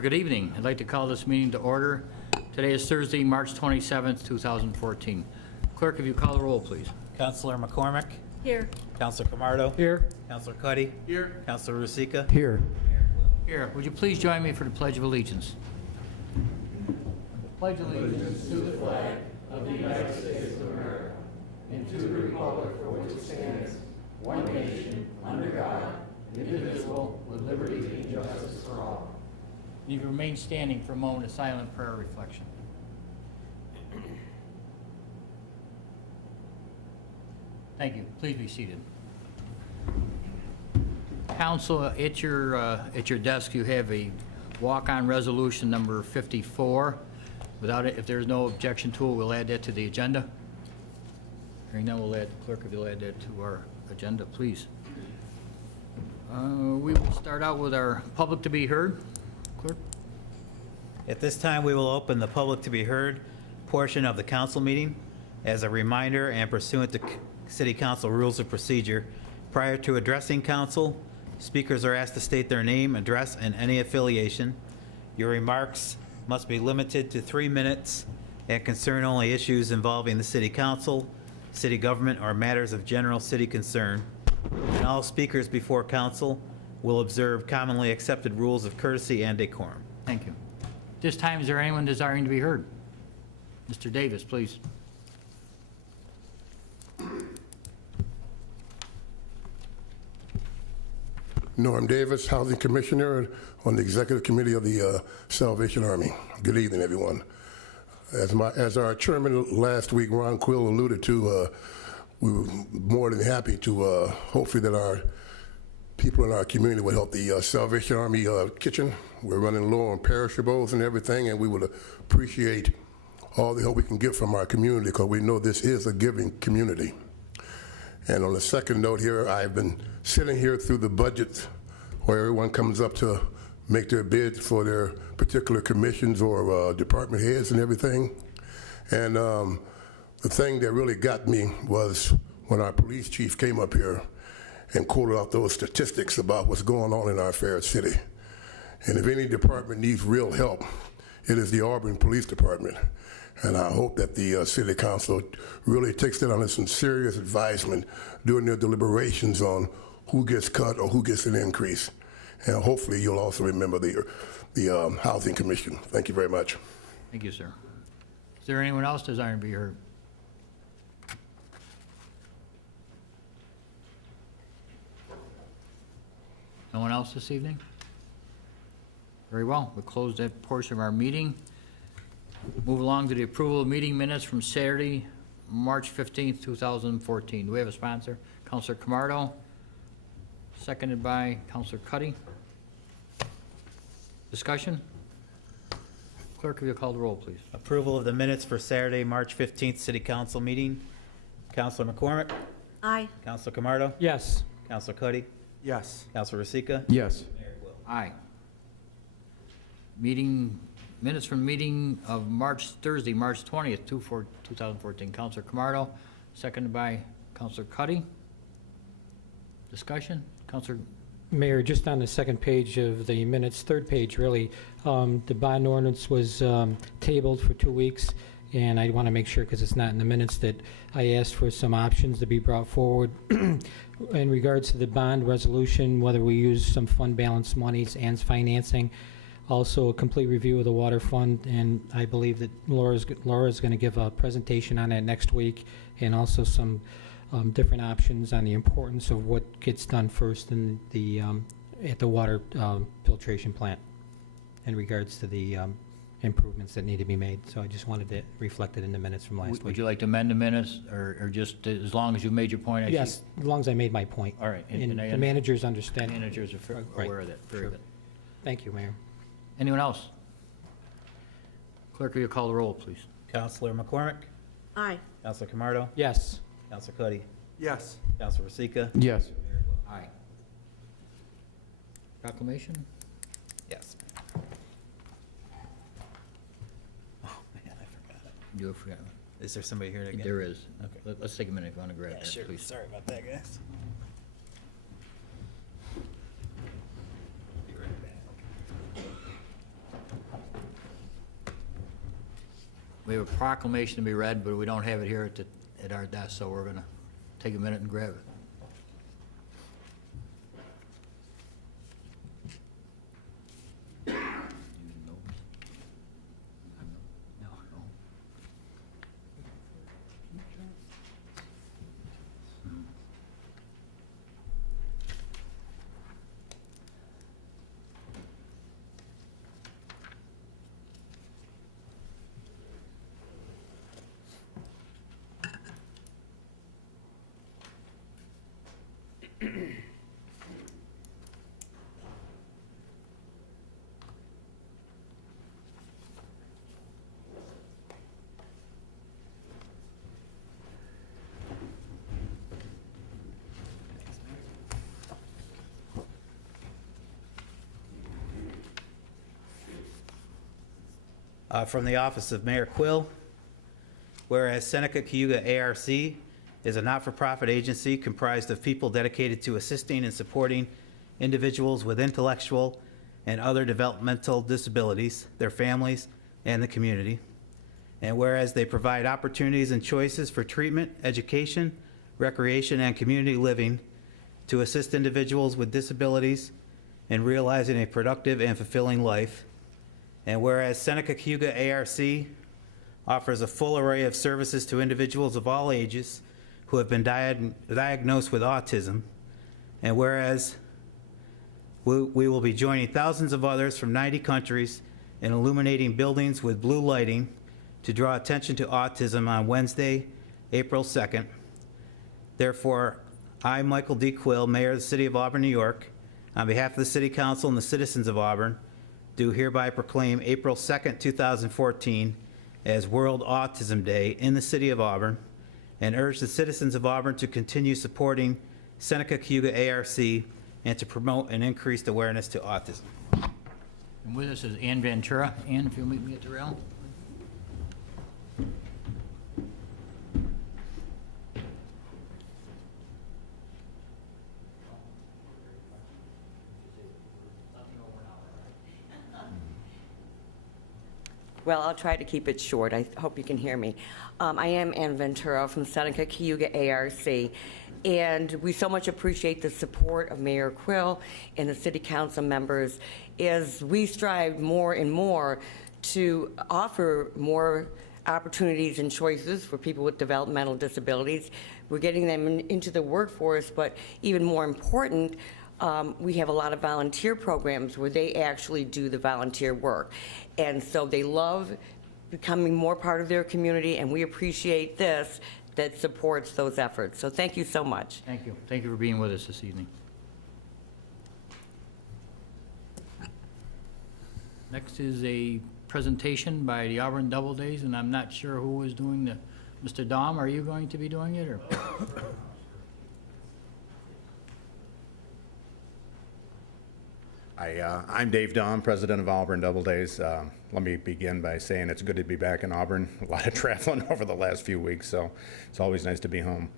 Good evening. I'd like to call this meeting to order. Today is Thursday, March 27th, 2014. Clerk, if you call the roll, please. Councilor McCormick. Here. Councilor Camardo. Here. Councilor Cuddy. Here. Councilor Rusica. Here. Here. Would you please join me for the Pledge of Allegiance? Pledge allegiance to the flag of the United States of America and to the republic for which it stands, one nation, under God, indivisible, with liberty and justice for all. You remain standing for a moment of silent prayer reflection. Thank you. Please be seated. Council, at your desk, you have a walk-on resolution number 54. Without it, if there's no objection to it, we'll add that to the agenda. Hearing none, we'll add, clerk, if you'll add that to our agenda, please. We will start out with our public to be heard. Clerk? At this time, we will open the public to be heard portion of the council meeting. As a reminder and pursuant to City Council Rules of Procedure, prior to addressing council, speakers are asked to state their name, address, and any affiliation. Your remarks must be limited to 3 minutes and concern only issues involving the City Council, city government, or matters of general city concern. And all speakers before council will observe commonly accepted rules of courtesy and decorum. Thank you. This time, is there anyone desiring to be heard? Mr. Davis, please. Norm Davis, Housing Commissioner on the Executive Committee of the Salvation Army. Good evening, everyone. As our chairman last week, Ron Quill, alluded to, we were more than happy to hopefully that our people in our community would help the Salvation Army kitchen. We're running low on perishables and everything, and we would appreciate all the help we can get from our community because we know this is a giving community. And on the second note here, I've been sitting here through the budget where everyone comes up to make their bids for their particular commissions or department heads and everything. And the thing that really got me was when our police chief came up here and quoted out those statistics about what's going on in our fair city. And if any department needs real help, it is the Auburn Police Department. And I hope that the City Council really takes that under some serious advisement during their deliberations on who gets cut or who gets an increase. And hopefully you'll also remember the Housing Commission. Thank you very much. Thank you, sir. Is there anyone else desiring to be heard? No one else this evening? Very well. We'll close that portion of our meeting. Move along to the approval of meeting minutes from Saturday, March 15th, 2014. Do we have a sponsor? Councilor Camardo, seconded by Councilor Cuddy. Discussion? Clerk, if you call the roll, please. Approval of the minutes for Saturday, March 15th, City Council meeting. Councilor McCormick. Aye. Councilor Camardo. Yes. Councilor Cuddy. Yes. Councilor Rusica. Yes. Mayor Quill. Aye. Minutes from meeting of Thursday, March 20th, 2014. Councilor Camardo, seconded by Councilor Cuddy. Discussion? Councilor? Mayor, just on the second page of the minutes, third page really, the bond ordinance was tabled for 2 weeks, and I want to make sure, because it's not in the minutes, that I asked for some options to be brought forward in regards to the bond resolution, whether we use some fund balance monies and financing. Also, a complete review of the water fund, and I believe that Laura's going to give a presentation on that next week, and also some different options on the importance of what gets done first in the at the water filtration plant in regards to the improvements that need to be made. So I just wanted to reflect it in the minutes from last Would week. you like to amend the minutes, or just as long as you made your point? Yes, as long as I made my point. All right. And the managers understand. Managers are Right. aware of that. Very Sure. good. Thank you, Mayor. Anyone else? Clerk, will you call the roll, please? Councilor McCormick. Aye. Councilor Camardo. Yes. Councilor Cuddy. Yes. Councilor Rusica. Yes. Mayor Quill. Aye. Proclamation? Yes. Oh, man, I forgot it. You forgot. Is there somebody here to get? There is. Okay. Let's take a minute if you want to grab Yeah, that, sure. please. Sorry about that, guys. Be right back. We have a proclamation to be read, but we don't have it here at our desk, so we're going to take a minute and grab it. From the Office of Mayor Quill, whereas Seneca Cayuga ARC is a not-for-profit agency comprised of people dedicated to assisting and supporting individuals with intellectual and other developmental disabilities, their families, and the community. And whereas they provide opportunities and choices for treatment, education, recreation, and community living to assist individuals with disabilities in realizing a productive and fulfilling life. And whereas Seneca Cayuga ARC offers a full array of services to individuals of all ages who have been diagnosed with autism. And whereas we will be joining thousands of others from 90 countries in illuminating buildings with blue lighting to draw attention to autism on Wednesday, April 2nd. Therefore, I, Michael D. Quill, Mayor of the City of Auburn, New York, on behalf of the City Council and the citizens of Auburn, do hereby proclaim April 2nd, 2014 as World Autism Day in the City of Auburn, and urge the citizens of Auburn to continue supporting Seneca Cayuga ARC and to promote an increased awareness to autism. And with us is Ann Ventura. Ann, if you'll meet me at the rail. Well, I'll try to keep it short. I hope you can hear me. I am Ann Ventura from Seneca Cayuga ARC, and we so much appreciate the support of Mayor Quill and the City Council members as we strive more and more to offer more opportunities and choices for people with developmental disabilities. We're getting them into the workforce, but even more important, we have a lot of volunteer programs where they actually do the volunteer work. And so they love becoming more part of their community, and we appreciate this that supports those efforts. So thank you so much. Thank you. Thank you for being with us this evening. Next is a presentation by the Auburn Doubledays, and I'm not sure who is doing the, Mr. Dom, are you going to be doing it, or? I'm Dave Dahm, president of Auburn Doubledays. Let me begin by saying it's good to be back in Auburn. A lot of traveling over the last few weeks, so it's always nice to be home.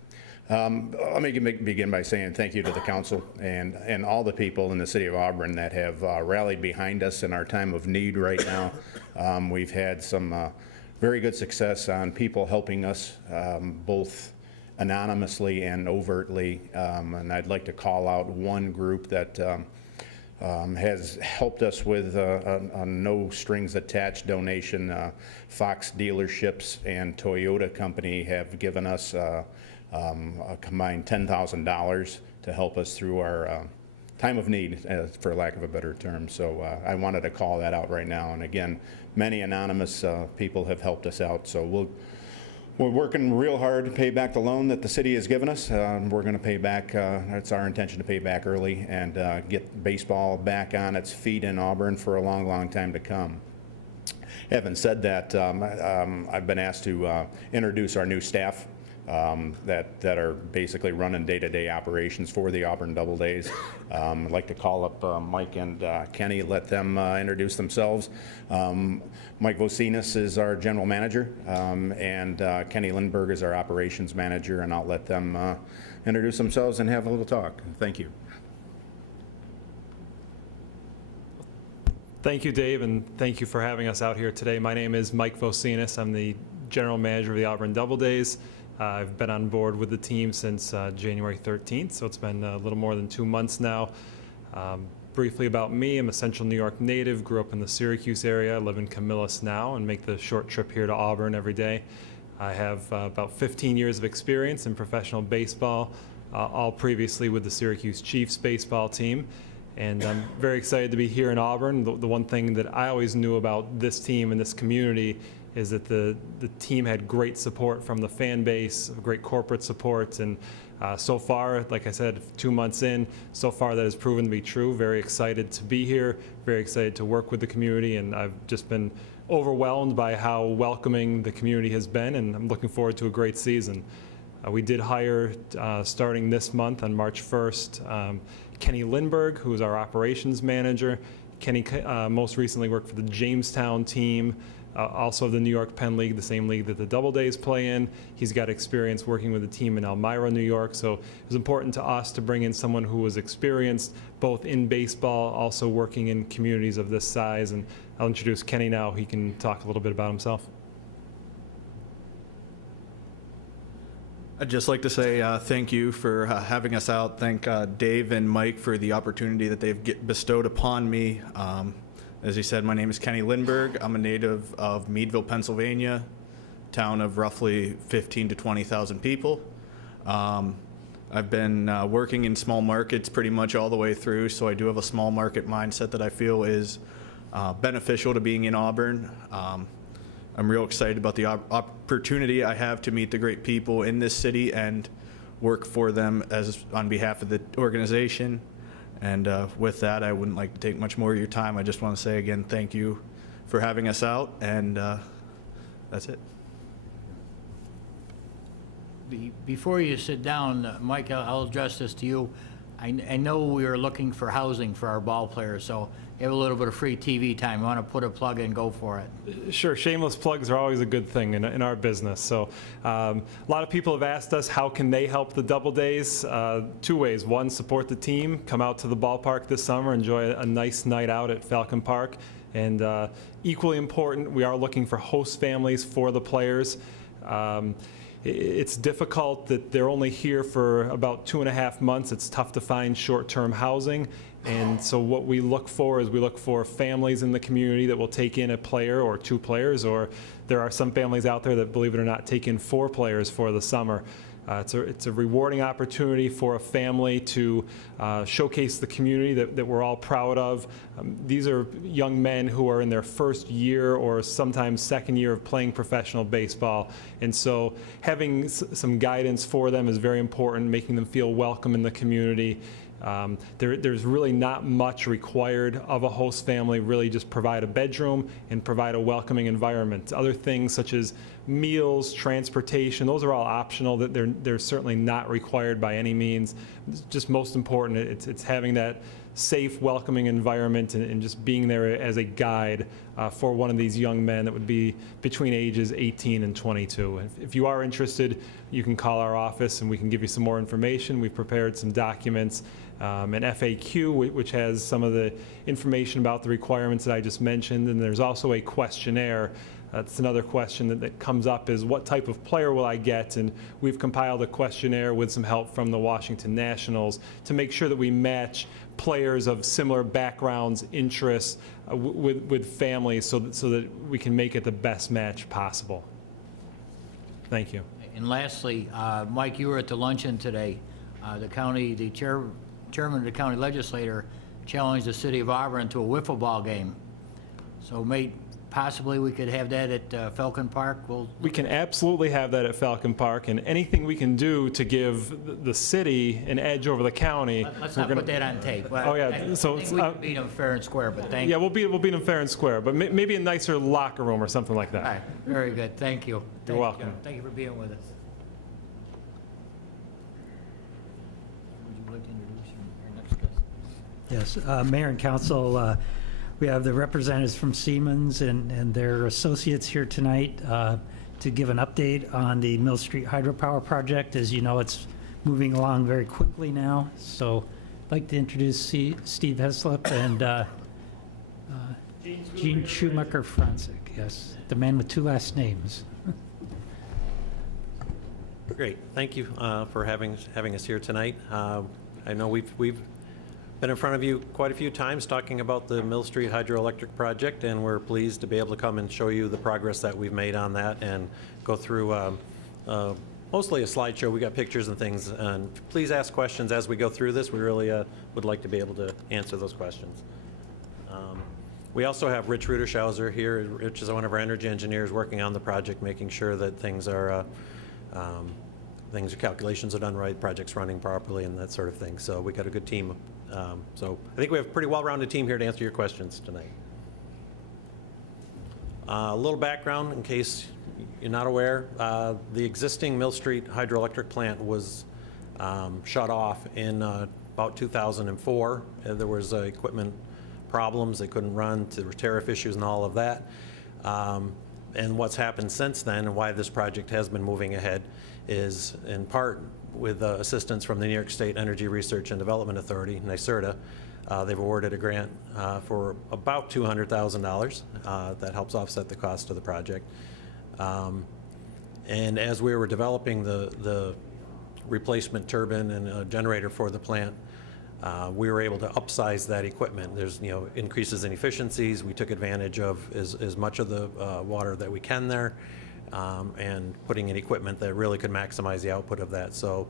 Let me begin by saying thank you to the council and all the people in the city of Auburn that have rallied behind us in our time of need right now. We've had some very good success on people helping us, both anonymously and overtly. And I'd like to call out one group that has helped us with a no strings attached donation. Fox Dealerships and Toyota Company have given us a combined $10,000 to help us through our time of need, for lack of a better term. So I wanted to call that out right now. And again, many anonymous people have helped us out. So we're working real hard to pay back the loan that the city has given us. We're going to pay back, it's our intention to pay back early and get baseball back on its feet in Auburn for a long, long time to come. Having said that, I've been asked to introduce our new staff that are basically running day-to-day operations for the Auburn Doubledays. I'd like to call up Mike and Kenny, let them introduce themselves. Mike Vosinas is our general manager, and Kenny Lindberg is our operations manager, and I'll let them introduce themselves and have a little talk. Thank you. Thank you, Dave, and thank you for having us out here today. My name is Mike Vocinis. I'm the general manager of the Auburn Doubledays. I've been on board with the team since January 13th, so it's been a little more than 2 months now. Briefly about me, I'm a Central New York native, grew up in the Syracuse area, I live in Camillus now, and make the short trip here to Auburn every day. I have about 15 years of experience in professional baseball, all previously with the Syracuse Chiefs baseball team. And I'm very excited to be here in Auburn. The one thing that I always knew about this team and this community is that the team had great support from the fan base, great corporate support, and so far, like I said, 2 months in, so far that has proven to be true. Very excited to be here, very excited to work with the community, and I've just been overwhelmed by how welcoming the community has been, and I'm looking forward to a great season. We did hire, starting this month on March 1st, Kenny Lindberg, who is our operations manager. Kenny most recently worked for the Jamestown team, also the New York Penn League, the same league that the Doubledays play in. He's got experience working with the team in Elmira, New York, so it was important to us to bring in someone who was experienced both in baseball, also working in communities of this size. And I'll introduce Kenny now. He can talk a little bit about himself. I'd just like to say thank you for having us out. Thank Dave and Mike for the opportunity that they've bestowed upon me. As he said, my name is Kenny Lindberg. I'm a native of Meadville, Pennsylvania, town of roughly 15 to 20,000 people. I've been working in small markets pretty much all the way through, so I do have a small market mindset that I feel is beneficial to being in Auburn. I'm real excited about the opportunity I have to meet the great people in this city and work for them on behalf of the organization. And with that, I wouldn't like to take much more of your time. I just want to say again, thank you for having us out, and that's it. Before you sit down, Mike, I'll address this to you. I know we are looking for housing for our ball players, so you have a little bit of free TV time. You want to put a plug in, go for it. Sure, shameless plugs are always a good thing in our business. So a lot of people have asked us how can they help the Doubledays. 2 ways. One, support the team. Come out to the ballpark this summer, enjoy a nice night out at Falcon Park. And equally important, we are looking for host families for the players. It's difficult that they're only here for about 2.5 months. It's tough to find short-term housing. And so what we look for is we look for families in the community that will take in a player or 2 players, or there are some families out there that, believe it or not, take in 4 players for the summer. It's a rewarding opportunity for a family to showcase the community that we're all proud of. These are young men who are in their first year or sometimes second year of playing professional baseball. And so having some guidance for them is very important, making them feel welcome in the community. There's really not much required of a host family, really just provide a bedroom and provide a welcoming environment. Other things such as meals, transportation, those are all optional. That they're certainly not required by any means. It's just most important, it's having that safe, welcoming environment and just being there as a guide for one of these young men that would be between ages 18 and 22. If you are interested, you can call our office and we can give you some more information. We've prepared some documents, an FAQ, which has some of the information about the requirements that I just mentioned, and there's also a questionnaire. That's another question that comes up is what type of player will I get? And we've compiled a questionnaire with some help from the Washington Nationals to make sure that we match players of similar backgrounds, interests with families so that we can make it the best match possible. Thank you. And lastly, Mike, you were at the luncheon today. The chairman of the county legislature challenged the city of Auburn to a wiffle ball game. So possibly we could have that at Falcon Park. We can absolutely have that at Falcon Park, and anything we can do to give the city an edge over the county. Let's not put that on tape. Oh yeah, I think we can beat them fair and square, but thank you. Yeah, we'll beat them fair and square, but maybe a nicer locker room or something like that. All right, very good. Thank you. You're welcome. Thank you for being with us. Would you like to introduce our next guest? Yes, Mayor and Council, we have the representatives from Siemens and their associates here tonight to give an update on the Mill Street Hydropower Project. As you know, it's moving along very quickly now. So I'd like to introduce Steve Heslop and Gene Schumacher-Franzek, yes, the man with two last names. Great. Thank you for having us here tonight. I know we've been in front of you quite a few times talking about the Mill Street Hydroelectric Project, and we're pleased to be able to come and show you the progress that we've made on that and go through mostly a slideshow. We got pictures and things, and please ask questions as we go through this. We really would like to be able to answer those questions. We also have Rich Rudershauser here. Rich is one of our energy engineers working on the project, making sure that calculations are done right, project's running properly, and that sort of thing. So we got a good team. So I think we have a pretty well-rounded team here to answer your questions tonight. A little background in case you're not aware. The existing Mill Street hydroelectric plant was shut off in about 2004. There was equipment problems. They couldn't run. There were tariff issues and all of that. And what's happened since then and why this project has been moving ahead is in part with assistance from the New York State Energy Research and Development Authority, NYSERDA. They've awarded a grant for about $200,000 that helps offset the cost of the project. And as we were developing the replacement turbine and generator for the plant, we were able to upsize that equipment. There's increases in efficiencies. We took advantage of as much of the water that we can there, and putting in equipment that really could maximize the output of that. So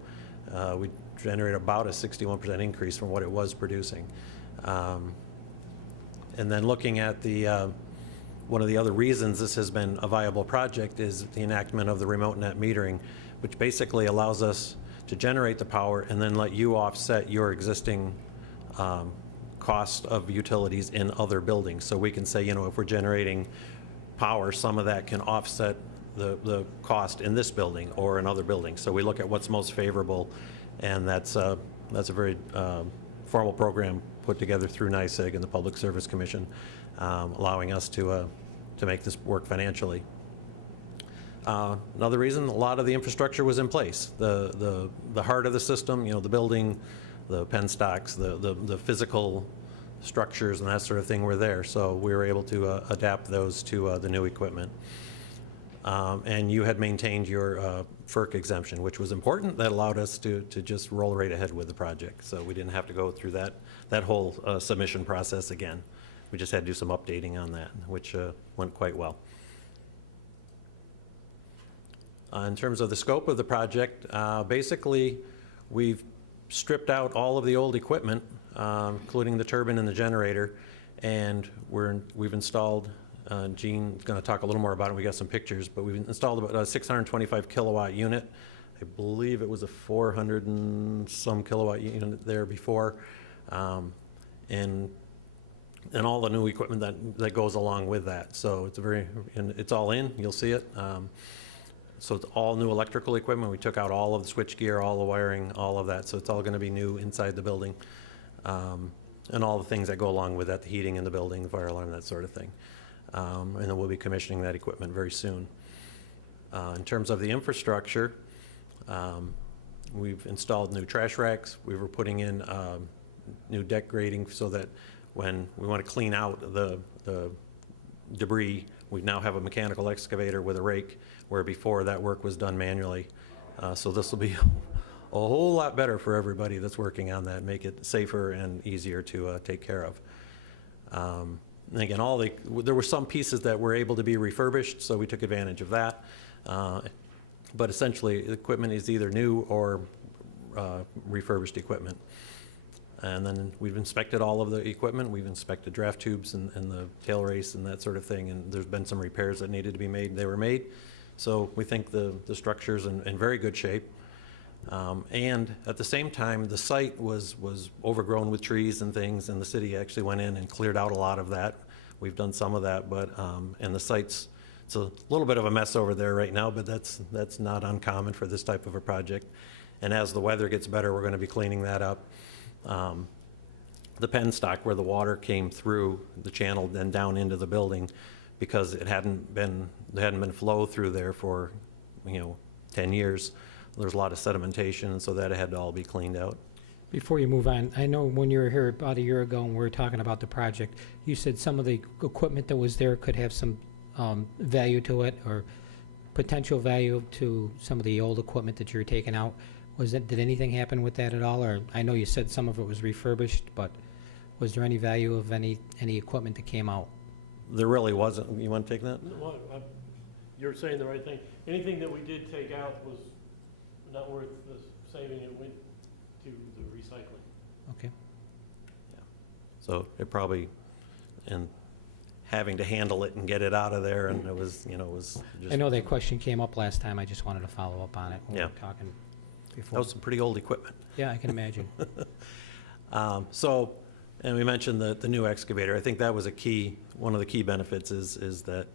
we generated about a 61% increase from what it was producing. And then looking at the one of the other reasons this has been a viable project is the enactment of the remote net metering, which basically allows us to generate the power and then let you offset your existing cost of utilities in other buildings. So we can say, if we're generating power, some of that can offset the cost in this building or in other buildings. So we look at what's most favorable, and that's a very formal program put together through NYSEG and the Public Service Commission, allowing us to make this work financially. Another reason, a lot of the infrastructure was in place. The heart of the system, the building, the penstocks, the physical structures and that sort of thing were there. So we were able to adapt those to the new equipment. And you had maintained your FERC exemption, which was important. That allowed us to just roll right ahead with the project. So we didn't have to go through that whole submission process again. We just had to do some updating on that, which went quite well. In terms of the scope of the project, basically we've stripped out all of the old equipment, including the turbine and the generator, and we've installed, Gene's going to talk a little more about it, we got some pictures, but we've installed about a 625 kilowatt unit. I believe it was a 400 and some kilowatt unit there before, and all the new equipment that goes along with that. So it's all in, you'll see it. So it's all new electrical equipment. We took out all of the switchgear, all the wiring, all of that. So it's all going to be new inside the building, and all the things that go along with that, the heating in the building, the fire alarm, that sort of thing. And then we'll be commissioning that equipment very soon. In terms of the infrastructure, we've installed new trash racks. We were putting in new deck grading so that when we want to clean out the debris, we now have a mechanical excavator with a rake, where before that work was done manually. So this will be a whole lot better for everybody that's working on that, make it safer and easier to take care of. And again, there were some pieces that were able to be refurbished, so we took advantage of that. But essentially, the equipment is either new or refurbished equipment. And then we've inspected all of the equipment. We've inspected draft tubes and the tail race and that sort of thing. And there's been some repairs that needed to be made. They were made. So we think the structure's in very good shape. And at the same time, the site was overgrown with trees and things, and the city actually went in and cleared out a lot of that. We've done some of that, but and the site's, it's a little bit of a mess over there right now, but that's not uncommon for this type of a project. And as the weather gets better, we're going to be cleaning that up. The penstock where the water came through the channel then down into the building, because there hadn't been flow through there for 10 years. There's a lot of sedimentation, and so that had to all be cleaned out. Before you move on, I know when you were here about a year ago and we were talking about the project, you said some of the equipment that was there could have some value to it, or potential value to some of the old equipment that you're taking out. Did anything happen with that at all? Or I know you said some of it was refurbished, but was there any value of any equipment that came out? There really wasn't. You want to take that? Well, you're saying the right thing. Anything that we did take out was not worth the saving. It went to the recycling. Okay. So it probably, and having to handle it and get it out of there, and it was, it was just. I know that question came up last time. I just wanted to follow up on it when we Yeah. were talking That before. was some pretty old equipment. Yeah, I can imagine. So, and we mentioned the new excavator. I think that was one of the key benefits is that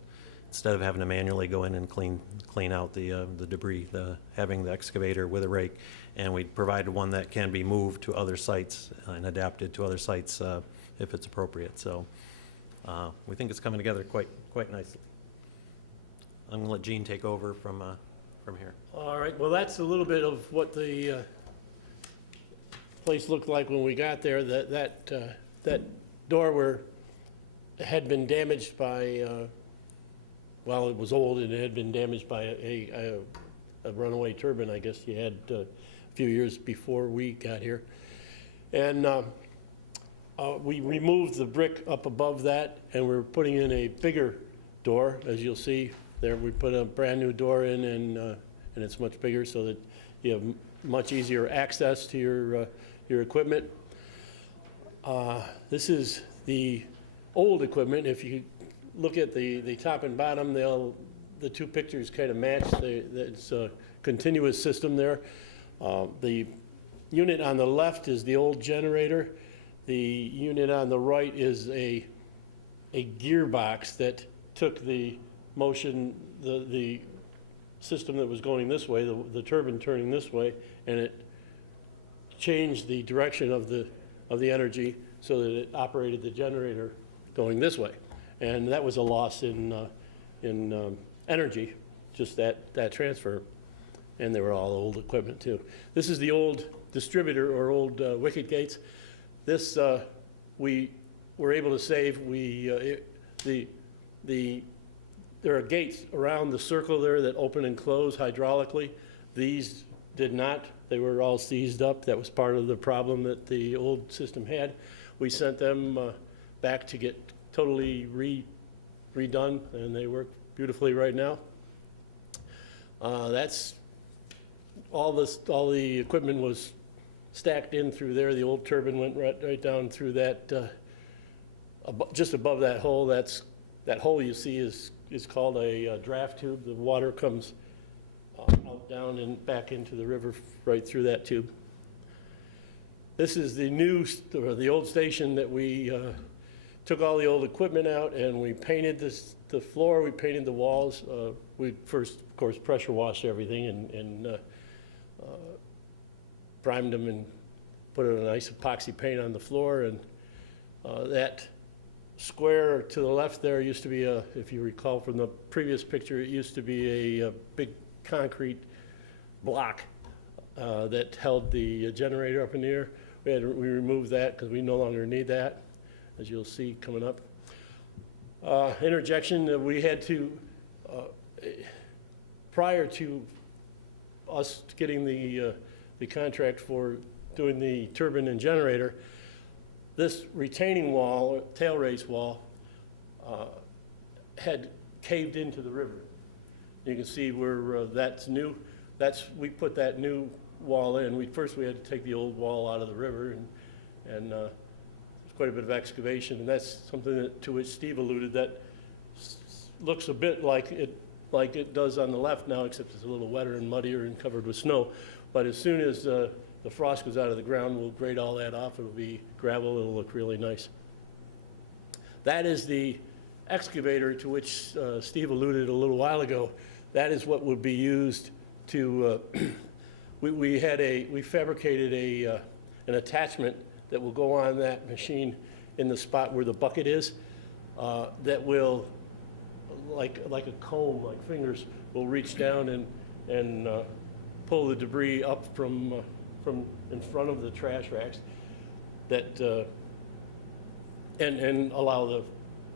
instead of having to manually go in and clean out the debris, having the excavator with a rake, and we provided one that can be moved to other sites and adapted to other sites if it's appropriate. So we think it's coming together quite nicely. I'm going to let Gene take over from here. All right, well, that's a little bit of what the place looked like when we got there. That door had been damaged by, well, it was old and it had been damaged by a runaway turbine, I guess you had a few years before we got here. And we removed the brick up above that, and we're putting in a bigger door, as you'll see there. We put a brand new door in, and it's much bigger so that you have much easier access to your equipment. This is the old equipment. If you look at the top and bottom, the two pictures kind of match. It's a continuous system there. The unit on the left is the old generator. The unit on the right is a gearbox that took the motion, the system that was going this way, the turbine turning this way, and it changed the direction of the energy so that it operated the generator going this way. And that was a loss in energy, just that transfer. And they were all old equipment too. This is the old distributor or old wicket gates. This we were able to save. There are gates around the circle there that open and close hydraulically. These did not. They were all seized up. That was part of the problem that the old system had. We sent them back to get totally redone, and they work beautifully right now. That's all the equipment was stacked in through there. The old turbine went right down through that, just above that hole. That hole you see is called a draft tube. The water comes out, down, and back into the river right through that tube. This is the old station that we took all the old equipment out, and we painted the floor, we painted the walls. We first, of course, pressure washed everything and primed them and put a nice epoxy paint on the floor. And that square to the left there used to be if you recall from the previous picture, it used to be a big concrete block that held the generator up in the air. We removed that because we no longer need that, as you'll see coming up. Interjection, we had to, prior to us getting the contract for doing the turbine and generator, this retaining wall, or tail race wall, had caved into the river. You can see where that's new. We put that new wall in. First we had to take the old wall out of the river, and there's quite a bit of excavation, and that's something to which Steve alluded, that looks a bit like it does on the left now, except it's a little wetter and muddier and covered with snow. But as soon as the frost goes out of the ground, we'll grade all that off. It'll be gravel. It'll look really nice. That is the excavator to which Steve alluded a little while ago. That is what would be used to, we fabricated an attachment that will go on that machine in the spot where the bucket is, that will, like a comb, like fingers, will reach down and pull the debris up from from in front of the trash racks that, and allow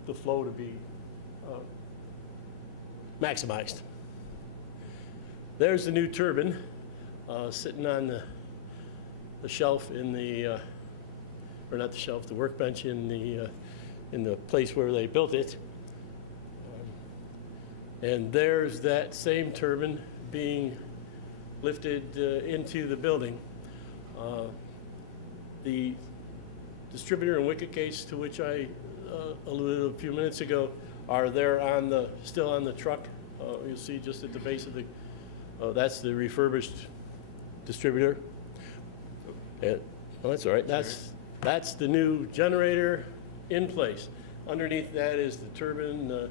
the flow to be maximized. There's the new turbine sitting on the shelf in the, or not the shelf, the workbench in the place where they built it. And there's that same turbine being lifted into the building. The distributor and wicket case to which I alluded a few minutes ago are there still on the truck. You'll see just at the base of the, that's the refurbished distributor. Oh, that's all right. That's the new generator in place. Underneath that is the turbine, the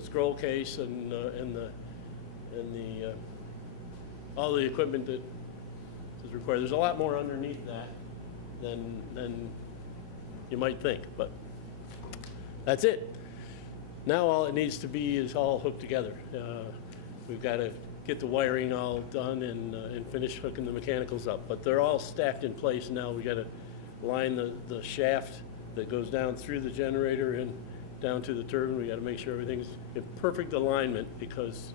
scroll case, and all the equipment that is required. There's a lot more underneath that than you might think, but that's it. Now all it needs to be is all hooked together. We've got to get the wiring all done and finish hooking the mechanicals up, but they're all stacked in place now. We got to line the shaft that goes down through the generator and down to the turbine. We got to make sure everything's in perfect alignment because,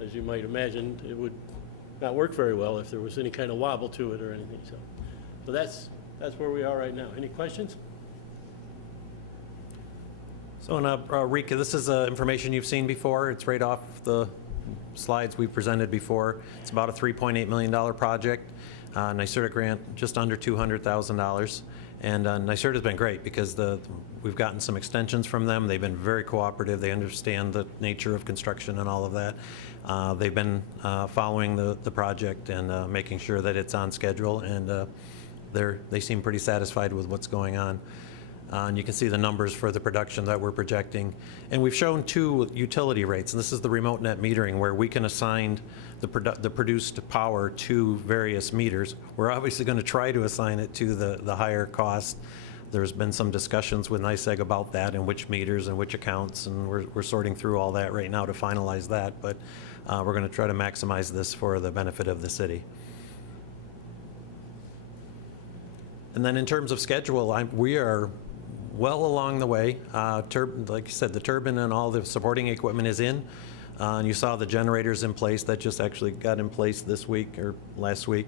as you might imagine, it would not work very well if there was any kind of wobble to it or anything. So that's where we are right now. Any questions? So, Rika, this is information you've seen before. It's right off the slides we presented before. It's about a $3.8 million project. NYSERDA grant just under $200,000. And NYSERDA's been great because we've gotten some extensions from them. They've been very cooperative. They understand the nature of construction and all of that. They've been following the project and making sure that it's on schedule, and they seem pretty satisfied with what's going on. And you can see the numbers for the production that we're projecting. And we've shown two utility rates, and this is the remote net metering where we can assign the produced power to various meters. We're obviously going to try to assign it to the higher cost. There's been some discussions with NYSEG about that and which meters and which accounts, and we're sorting through all that right now to finalize that, but we're going to try to maximize this for the benefit of the city. And then in terms of schedule, we are well along the way. Like you said, the turbine and all the supporting equipment is in. And you saw the generators in place. That just actually got in place this week or last week.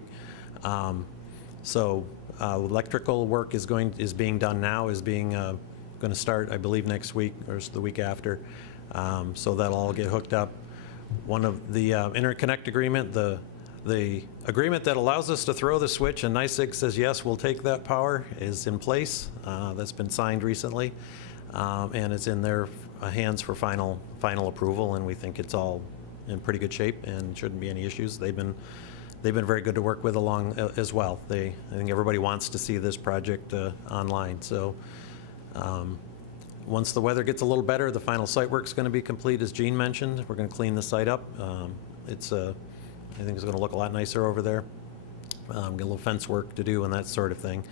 So electrical work is being done now, going to start, I believe, next week or the week after. So that'll all get hooked up. One of the interconnect agreement, the agreement that allows us to throw the switch and NYSEG says, yes, we'll take that power, is in place. That's been signed recently. And it's in their hands for final approval, and we think it's all in pretty good shape and shouldn't be any issues. They've been very good to work with along as well. I think everybody wants to see this project online. So once the weather gets a little better, the final site work's going to be complete, as Gene mentioned. We're going to clean the site up. I think it's going to look a lot nicer over there. Get a little fence work to do and that sort of thing.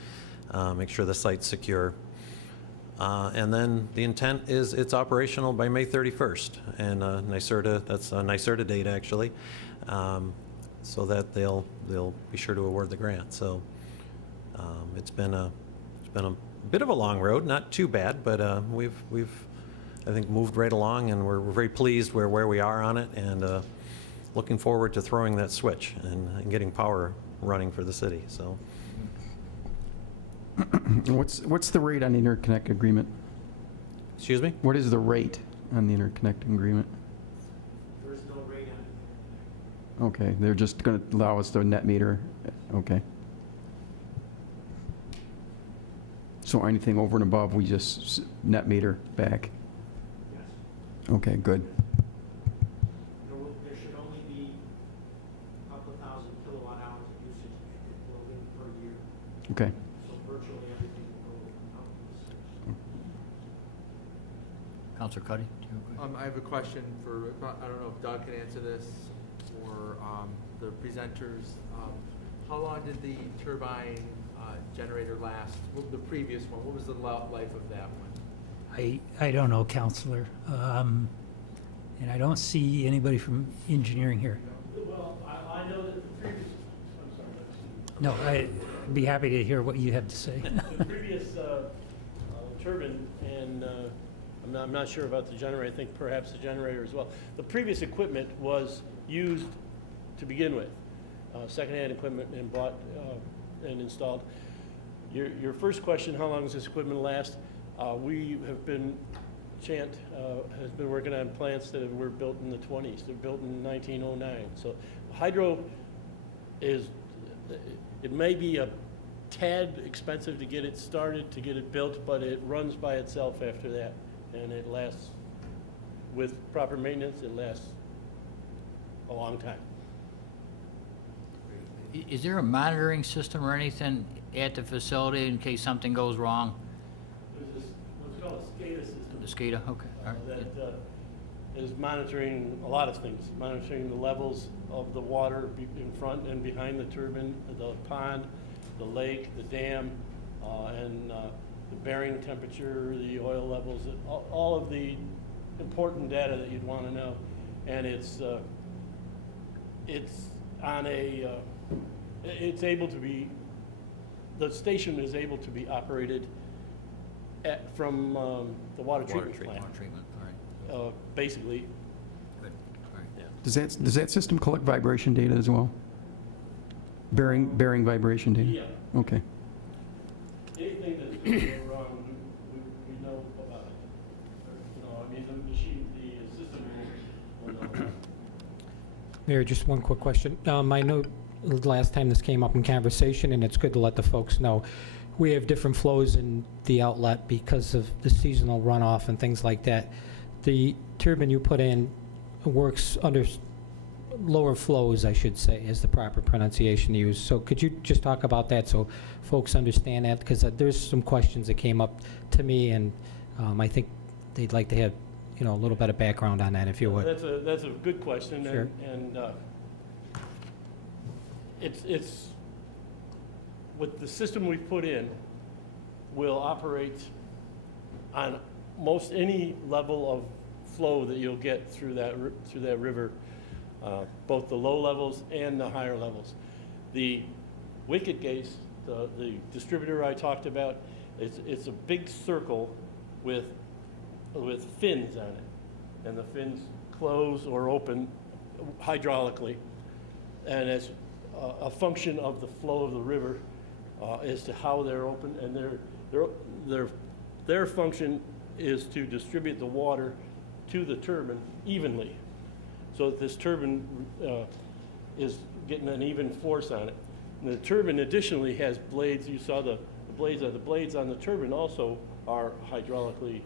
Make sure the site's secure. And then the intent is it's operational by May 31st. And NYSERDA, that's a NYSERDA date actually, so that they'll be sure to award the grant. So it's been a bit of a long road, not too bad, but we've I think moved right along, and we're very pleased where we are on it, and looking forward to throwing that switch and getting power running for the city. So. What's the rate on the interconnect agreement? Excuse me? What is the rate on the interconnect agreement? There's no rate on it. Okay, they're just going to allow us to net meter. Okay. So anything over and above, we just net meter back? Yes. Okay, good. There should only be a couple thousand kilowatt hours of usage building per year. Okay. So virtually everything will go out in the system. Counselor Cuddy, do you have a question? I have a question for, I don't know if Doug can answer this, or the presenters. How long did the turbine generator last? The previous one, what was the life of that one? I don't know, Counselor. And I don't see anybody from engineering here. Well, I know that the previous, I'm sorry. No, I'd be happy to hear what you have to say. The previous turbine, and I'm not sure about the generator, I think perhaps the generator as well. The previous equipment was used to begin with, secondhand equipment and bought and installed. Your first question, how long does this equipment last? We have been, Chant has been working on plants that were built in the 20s. They're built in 1909. So hydro is, it may be a tad expensive to get it started, to get it built, but it runs by itself after that. And it lasts, with proper maintenance, it lasts a long time. Is there a monitoring system or anything at the facility in case something goes wrong? There's this, what's called a SCADA system. The SCADA, okay, all right. That is monitoring a lot of things, monitoring the levels of the water in front and behind the turbine, the pond, the lake, the dam, and the bearing temperature, the oil levels, all of the important data that you'd want to know. And it's on a, it's able to be, the station is able to be operated from the water treatment plant. Water treatment, all right. Basically, Good, all right. Does that system collect vibration data as well? Bearing vibration data? yeah, Okay. anything that's going to go wrong, we know about it. You know, I mean, the machine, the system will know about it. Mayor, just one quick question. I know the last time this came up in conversation, and it's good to let the folks know, we have different flows in the outlet because of the seasonal runoff and things like that. The turbine you put in works under lower flows, I should say, is the proper pronunciation to use. So could you just talk about that so folks understand that? Because there's some questions that came up to me, and I think they'd like to have, you know, a little bit of background on that, if you would. That's a good question, Sure. and it's with the system we've put in, will operate on most any level of flow that you'll get through that river, both the low levels and the higher levels. The wicket gates, the distributor I talked about, it's a big circle with fins on it, and the fins close or open hydraulically, and it's a function of the flow of the river as to how they're open, and their function is to distribute the water to the turbine evenly, so that this turbine is getting an even force on it. And the turbine additionally has blades. You saw the blades on the turbine also are hydraulically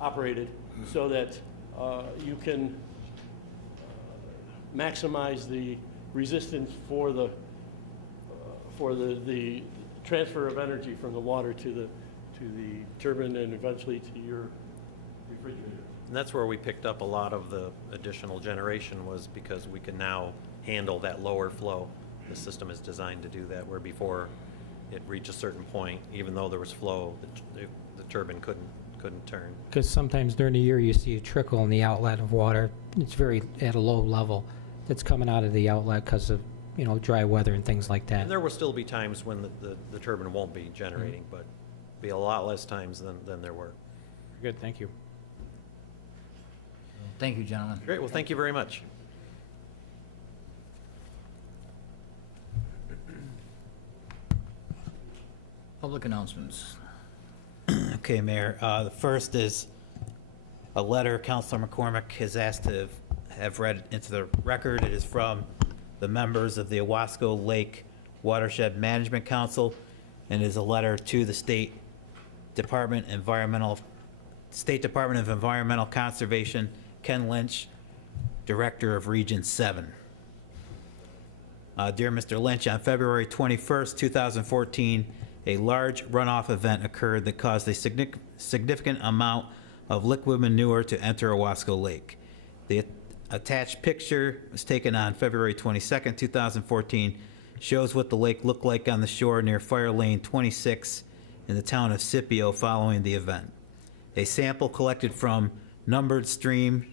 operated, so that you can maximize the resistance for the transfer of energy from the water to the turbine and eventually to your refrigerator. And that's where we picked up a lot of the additional generation, was because we can now handle that lower flow. The system is designed to do that, where before it reached a certain point, even though there was flow, the turbine couldn't turn. Because sometimes during the year you see a trickle in the outlet of water. It's very at a low level that's coming out of the outlet because of, you know, dry weather and things like that. And there will still be times when the turbine won't be generating, but be a lot less times than there were. Good, thank you. Thank you, gentlemen. Great, well, thank you very much. Public announcements. Okay, Mayor. The first is a letter Councilor McCormick has asked to have read into the record. It is from the members of the Owasco Lake Watershed Management Council, and is a letter to the State Department of Environmental Conservation, Ken Lynch, Director of Region 7. Dear Mr. Lynch, on February 21st, 2014, a large runoff event occurred that caused a significant amount of liquid manure to enter Owasco Lake. The attached picture was taken on February 22nd, 2014, shows what the lake looked like on the shore near Fire Lane 26 in the town of Scipio following the event. A sample collected from a numbered stream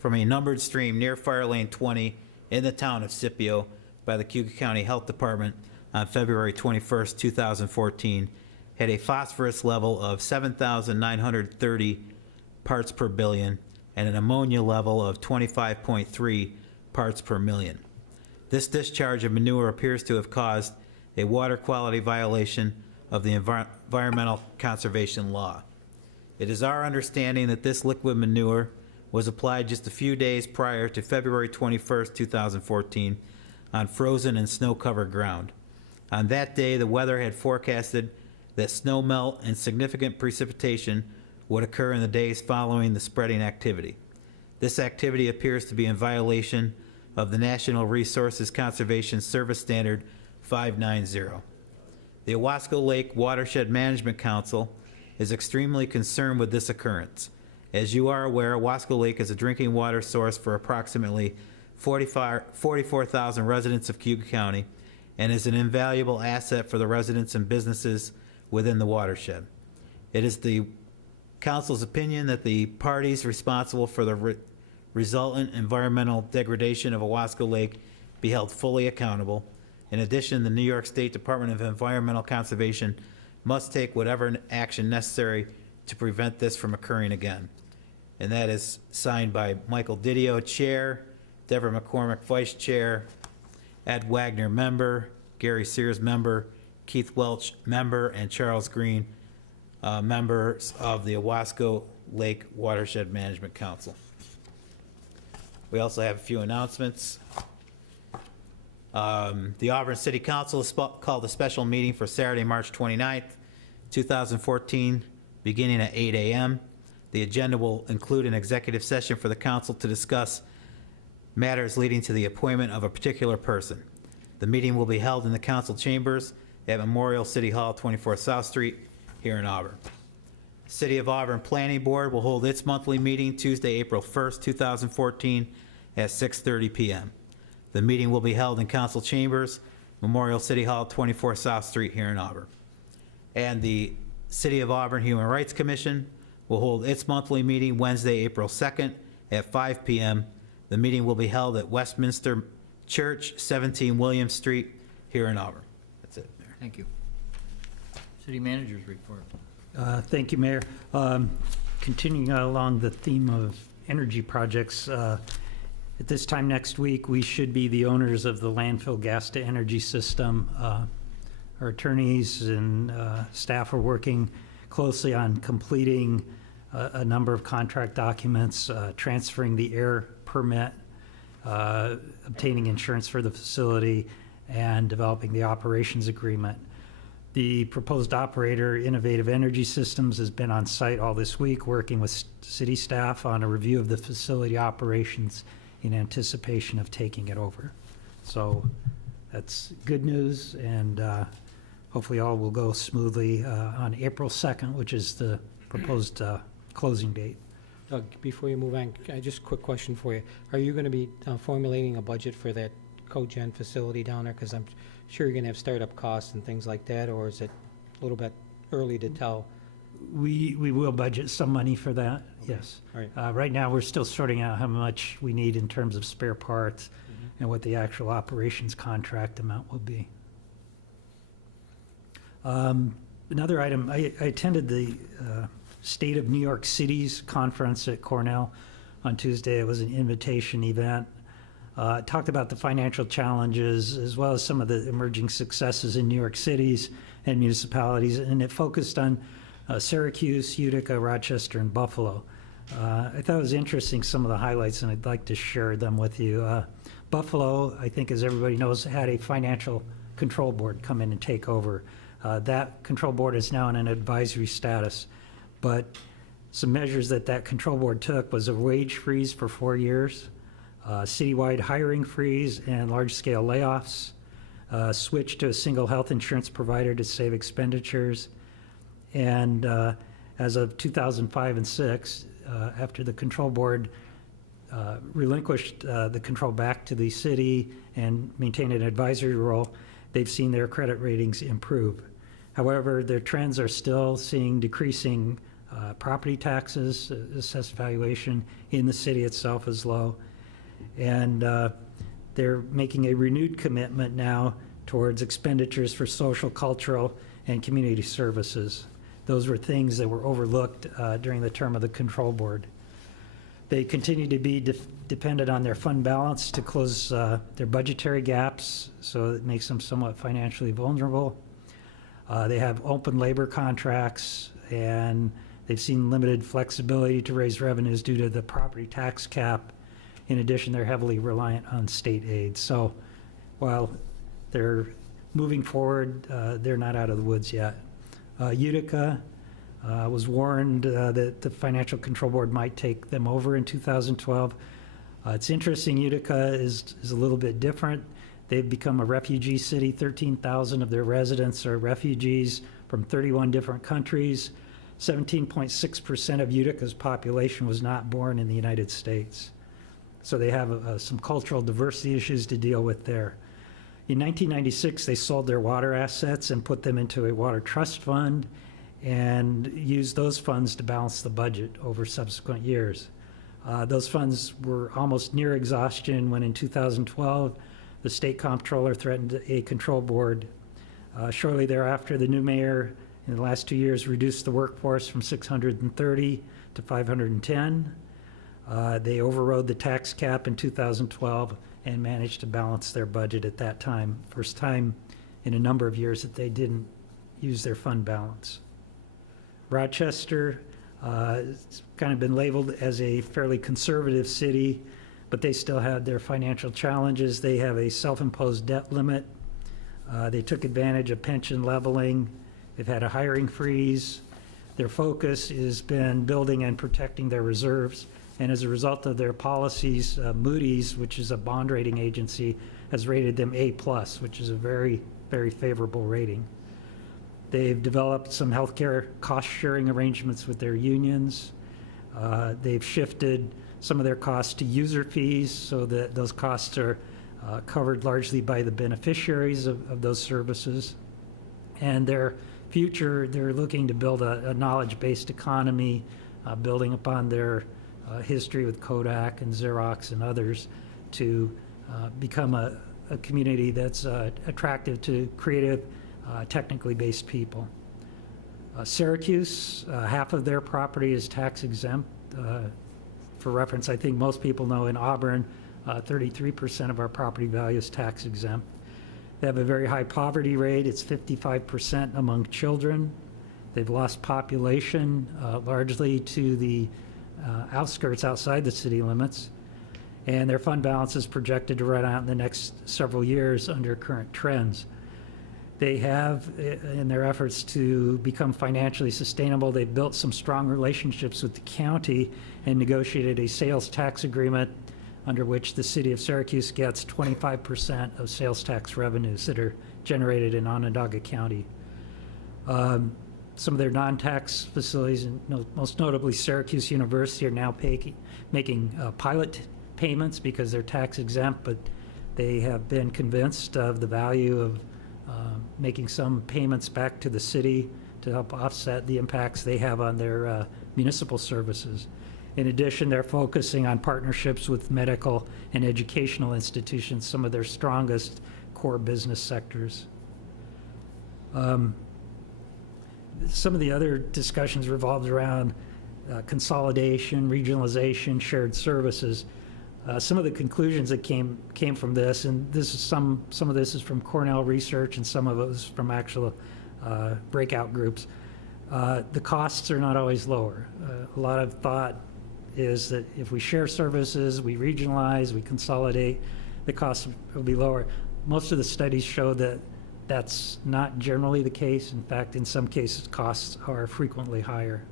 near Fire Lane 20 in the town of Scipio by the Cuyahoga County Health Department on February 21st, 2014, had a phosphorus level of 7,930 parts per billion and an ammonia level of 25.3 parts per million. This discharge of manure appears to have caused a water quality violation of the Environmental Conservation Law. It is our understanding that this liquid manure was applied just a few days prior to February 21st, 2014, on frozen and snow-covered ground. On that day, the weather had forecasted that snow melt and significant precipitation would occur in the days following the spreading activity. This activity appears to be in violation of the National Resources Conservation Service Standard 590. The Owasco Lake Watershed Management Council is extremely concerned with this occurrence. As you are aware, Owasco Lake is a drinking water source for approximately 44,000 residents of Cuyahoga County and is an invaluable asset for the residents and businesses within the watershed. It is the council's opinion that the parties responsible for the resultant environmental degradation of Owasco Lake be held fully accountable. In addition, the New York State Department of Environmental Conservation must take whatever action necessary to prevent this from occurring again. And that is signed by Michael Didio, Chair, Deborah McCormick, Vice Chair, Ed Wagner, Member, Gary Sears, Member, Keith Welch, Member, and Charles Green, members of the Owasco Lake Watershed Management Council. We also have a few announcements. The Auburn City Council has called a special meeting for Saturday, March 29th, 2014, beginning at 8 a.m. The agenda will include an executive session for the council to discuss matters leading to the appointment of a particular person. The meeting will be held in the council chambers at Memorial City Hall, 24 South Street, here in Auburn. City of Auburn Planning Board will hold its monthly meeting Tuesday, April 1st, 2014, at 6:30 p.m. The meeting will be held in council chambers, Memorial City Hall, 24 South Street, here in Auburn. And the City of Auburn Human Rights Commission will hold its monthly meeting Wednesday, April 2nd, at 5 p.m. The meeting will be held at Westminster Church, 17 William Street, here in Auburn. That's it, Mayor. Thank you. City Manager's report. Thank you, Mayor. Continuing along the theme of energy projects, at this time next week, we should be the owners of the landfill gas-to-energy system. Our attorneys and staff are working closely on completing a number of contract documents, transferring the air permit, obtaining insurance for the facility, and developing the operations agreement. The proposed operator, Innovative Energy Systems, has been on site all this week working with city staff on a review of the facility operations in anticipation of taking it over. So that's good news, and hopefully all will go smoothly on April 2nd, which is the proposed closing date. Doug, before you move on, just a quick question for you. Are you going to be formulating a budget for that cogen facility down there? Because I'm sure you're going to have startup costs and things like that, or is it a little bit early to tell? We will budget some money for that, yes. All right. Right now, we're still sorting out how much we need in terms of spare parts and what the actual operations contract amount will be. Another item, I attended the State of New York City's conference at Cornell on Tuesday. It was an invitation event. It talked about the financial challenges as well as some of the emerging successes in New York cities and municipalities, and it focused on Syracuse, Utica, Rochester, and Buffalo. I thought it was interesting, some of the highlights, and I'd like to share them with you. Buffalo, I think as everybody knows, had a financial control board come in and take over. That control board is now in an advisory status, but some measures that control board took was a wage freeze for 4 years, citywide hiring freeze and large-scale layoffs, switch to a single health insurance provider to save expenditures, and as of 2005 and 6, after the control board relinquished the control back to the city and maintained an advisory role, they've seen their credit ratings improve. However, their trends are still seeing decreasing property taxes, assessed valuation in the city itself is low, and they're making a renewed commitment now towards expenditures for social, cultural, and community services. Those were things that were overlooked during the term of the control board. They continue to be dependent on their fund balance to close their budgetary gaps, so it makes them somewhat financially vulnerable. They have open labor contracts, and they've seen limited flexibility to raise revenues due to the property tax cap. In addition, they're heavily reliant on state aid. So while they're moving forward, they're not out of the woods yet. Utica was warned that the Financial Control Board might take them over in 2012. It's interesting, Utica is a little bit different. They've become a refugee city. 13,000 of their residents are refugees from 31 different countries. 17.6% of Utica's population was not born in the United States. So they have some cultural diversity issues to deal with there. In 1996, they sold their water assets and put them into a water trust fund and used those funds to balance the budget over subsequent years. Those funds were almost near exhaustion when in 2012, the state comptroller threatened a control board. Shortly thereafter, the new mayor in the last 2 years reduced the workforce from 630 to 510. They overrode the tax cap in 2012 and managed to balance their budget at that time. First time in a number of years that they didn't use their fund balance. Rochester, it's kind of been labeled as a fairly conservative city, but they still had their financial challenges. They have a self-imposed debt limit. They took advantage of pension leveling. They've had a hiring freeze. Their focus has been building and protecting their reserves. And as a result of their policies, Moody's, which is a bond rating agency, has rated them A+, which is a very, very favorable rating. They've developed some healthcare cost-sharing arrangements with their unions. They've shifted some of their costs to user fees so that those costs are covered largely by the beneficiaries of those services. And their future, they're looking to build a knowledge-based economy, building upon their history with Kodak and Xerox and others to become a community that's attractive to creative, technically based people. Syracuse, half of their property is tax exempt. For reference, I think most people know in Auburn, 33% of our property value is tax exempt. They have a very high poverty rate. It's 55% among children. They've lost population largely to the outskirts outside the city limits, and their fund balance is projected to run out in the next several years under current trends. They have, in their efforts to become financially sustainable, they've built some strong relationships with the county and negotiated a sales tax agreement under which the city of Syracuse gets 25% of sales tax revenues that are generated in Onondaga County. Some of their non-tax facilities, and most notably Syracuse University, are now making pilot payments because they're tax exempt, but they have been convinced of the value of making some payments back to the city to help offset the impacts they have on their municipal services. In addition, they're focusing on partnerships with medical and educational institutions, some of their strongest core business sectors. Some of the other discussions revolved around consolidation, regionalization, shared services. Some of the conclusions that came from this, and this is some of this is from Cornell research and some of it was from actual breakout groups. The costs are not always lower. A lot of thought is that if we share services, we regionalize, we consolidate, the costs will be lower. Most of the studies show that that's not generally the case. In fact, in some cases, costs are frequently higher.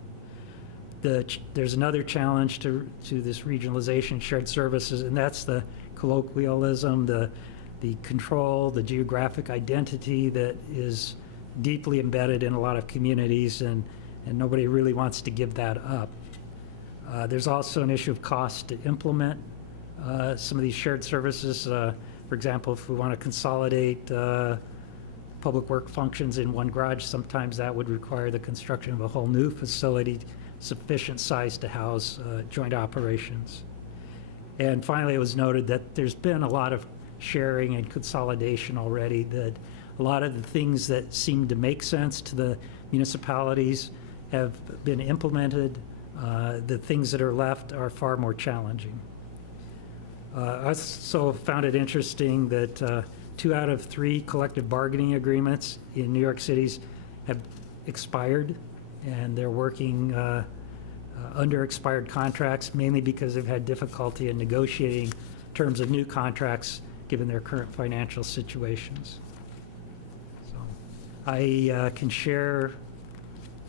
There's another challenge to this regionalization, shared services, and that's the colloquialism, the control, the geographic identity that is deeply embedded in a lot of communities, and nobody really wants to give that up. There's also an issue of cost to implement some of these shared services. For example, if we want to consolidate public work functions in one garage, sometimes that would require the construction of a whole new facility sufficient size to house joint operations. And finally, it was noted that there's been a lot of sharing and consolidation already, that a lot of the things that seem to make sense to the municipalities have been implemented. The things that are left are far more challenging. I also found it interesting that 2 out of 3 collective bargaining agreements in New York City's have expired, and they're working under expired contracts, mainly because they've had difficulty in negotiating terms of new contracts given their current financial situations. So I can share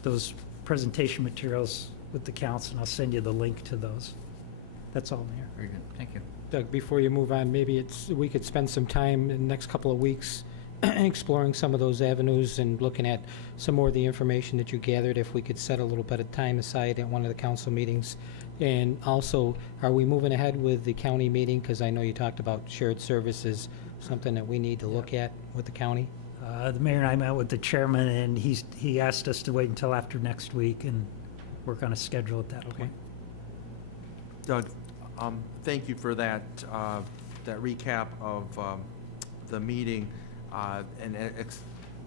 those presentation materials with the council, and I'll send you the link to those. That's all, Mayor. Very good, thank you. Doug, before you move on, maybe we could spend some time in the next couple of weeks exploring some of those avenues and looking at some more of the information that you gathered, if we could set a little bit of time aside at one of the council meetings. And also, are we moving ahead with the county meeting? Because I know you talked about shared services, something that we need to look at with the county. The mayor and I met with the chairman, and he asked us to wait until after next week and work on a schedule at that point. Doug, thank you for that recap of the meeting and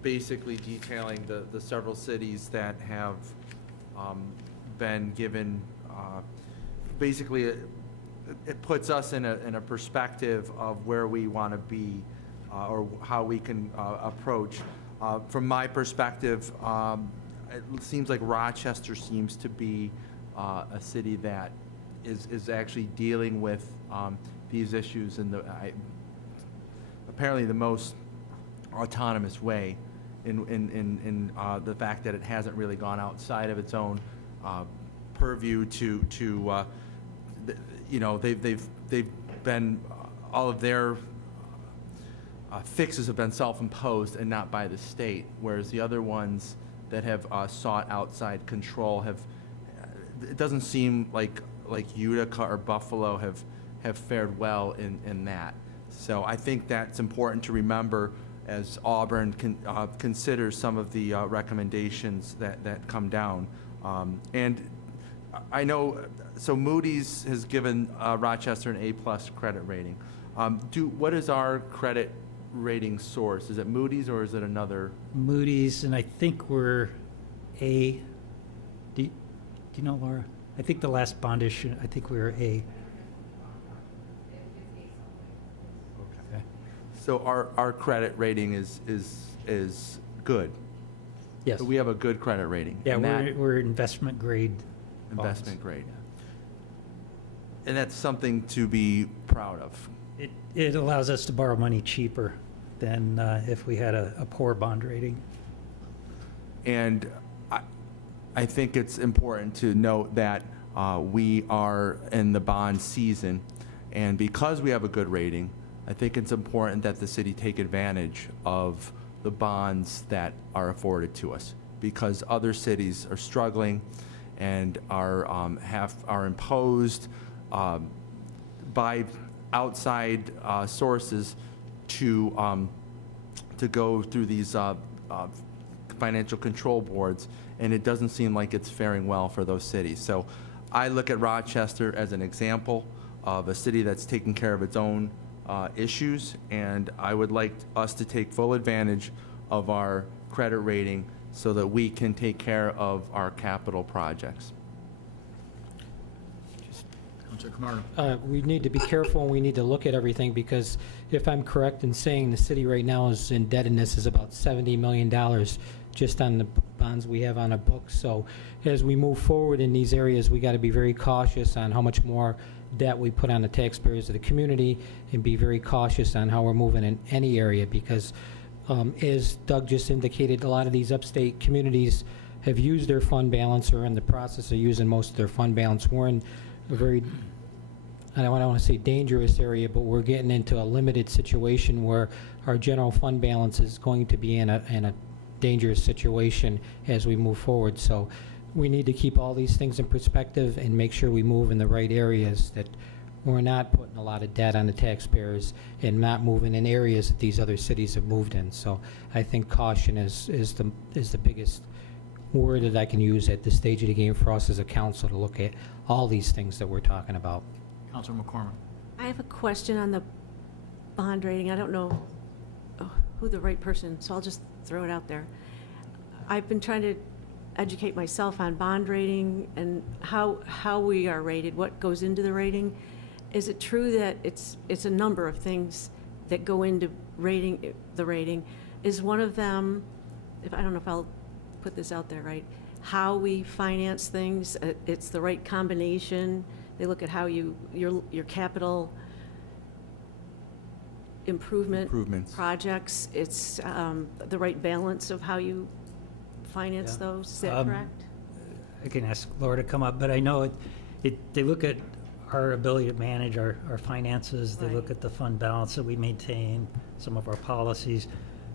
basically detailing the several cities that have been given. Basically, it puts us in a perspective of where we want to be or how we can approach. From my perspective, it seems like Rochester seems to be a city that is actually dealing with these issues in apparently the most autonomous way in the fact that it hasn't really gone outside of its own purview to you know, they've been, all of their fixes have been self-imposed and not by the state, whereas the other ones that have sought outside control have, it doesn't seem like Utica or Buffalo have fared well in that. So I think that's important to remember as Auburn considers some of the recommendations that come down. And I know, so Moody's has given Rochester an A+ credit rating. What is our credit rating source? Is it Moody's or is it another? Moody's, and I think we're A. Do you know, Laura? I think the last bond issue, I think we were A. Okay. So our credit rating is good. Yes. So we have a good credit rating. Yeah, And we're investment grade. investment grade. And that's something to be proud of. It allows us to borrow money cheaper than if we had a poor bond rating. And I think it's important to note that we are in the bond season, and because we have a good rating, I think it's important that the city take advantage of the bonds that are afforded to us, because other cities are struggling and are imposed by outside sources to go through these financial control boards, and it doesn't seem like it's faring well for those cities. So I look at Rochester as an example of a city that's taking care of its own issues, and I would like us to take full advantage of our credit rating so that we can take care of our capital projects. Councilor Camardo. We need to be careful, and we need to look at everything, because if I'm correct in saying the city right now is indebtedness is about $70 million just on the bonds we have on our books. So as we move forward in these areas, we got to be very cautious on how much more debt we put on the taxpayers of the community, and be very cautious on how we're moving in any area, because as Doug just indicated, a lot of these upstate communities have used their fund balance or are in the process of using most of their fund balance. We're in a very, I don't want to say dangerous area, but we're getting into a limited situation where our general fund balance is going to be in a dangerous situation as we move forward. So we need to keep all these things in perspective and make sure we move in the right areas, that we're not putting a lot of debt on the taxpayers and not moving in areas that these other cities have moved in. So I think caution is the biggest word that I can use at this stage of the game for us as a council to look at all these things that we're talking about. Councilor McCormick. I have a question on the bond rating. I don't know who the right person, so I'll just throw it out there. I've been trying to educate myself on bond rating and how we are rated, what goes into the rating. Is it true that it's a number of things that go into the rating? Is one of them, I don't know if I'll put this out there right, how we finance things, it's the right combination. They look at how your capital improvements projects, it's the right balance of how you finance Yeah. those. Is that correct? I can ask Laura to come up, but I know they look at our ability to manage our finances. They look Right. at the fund balance that we maintain, some of our policies.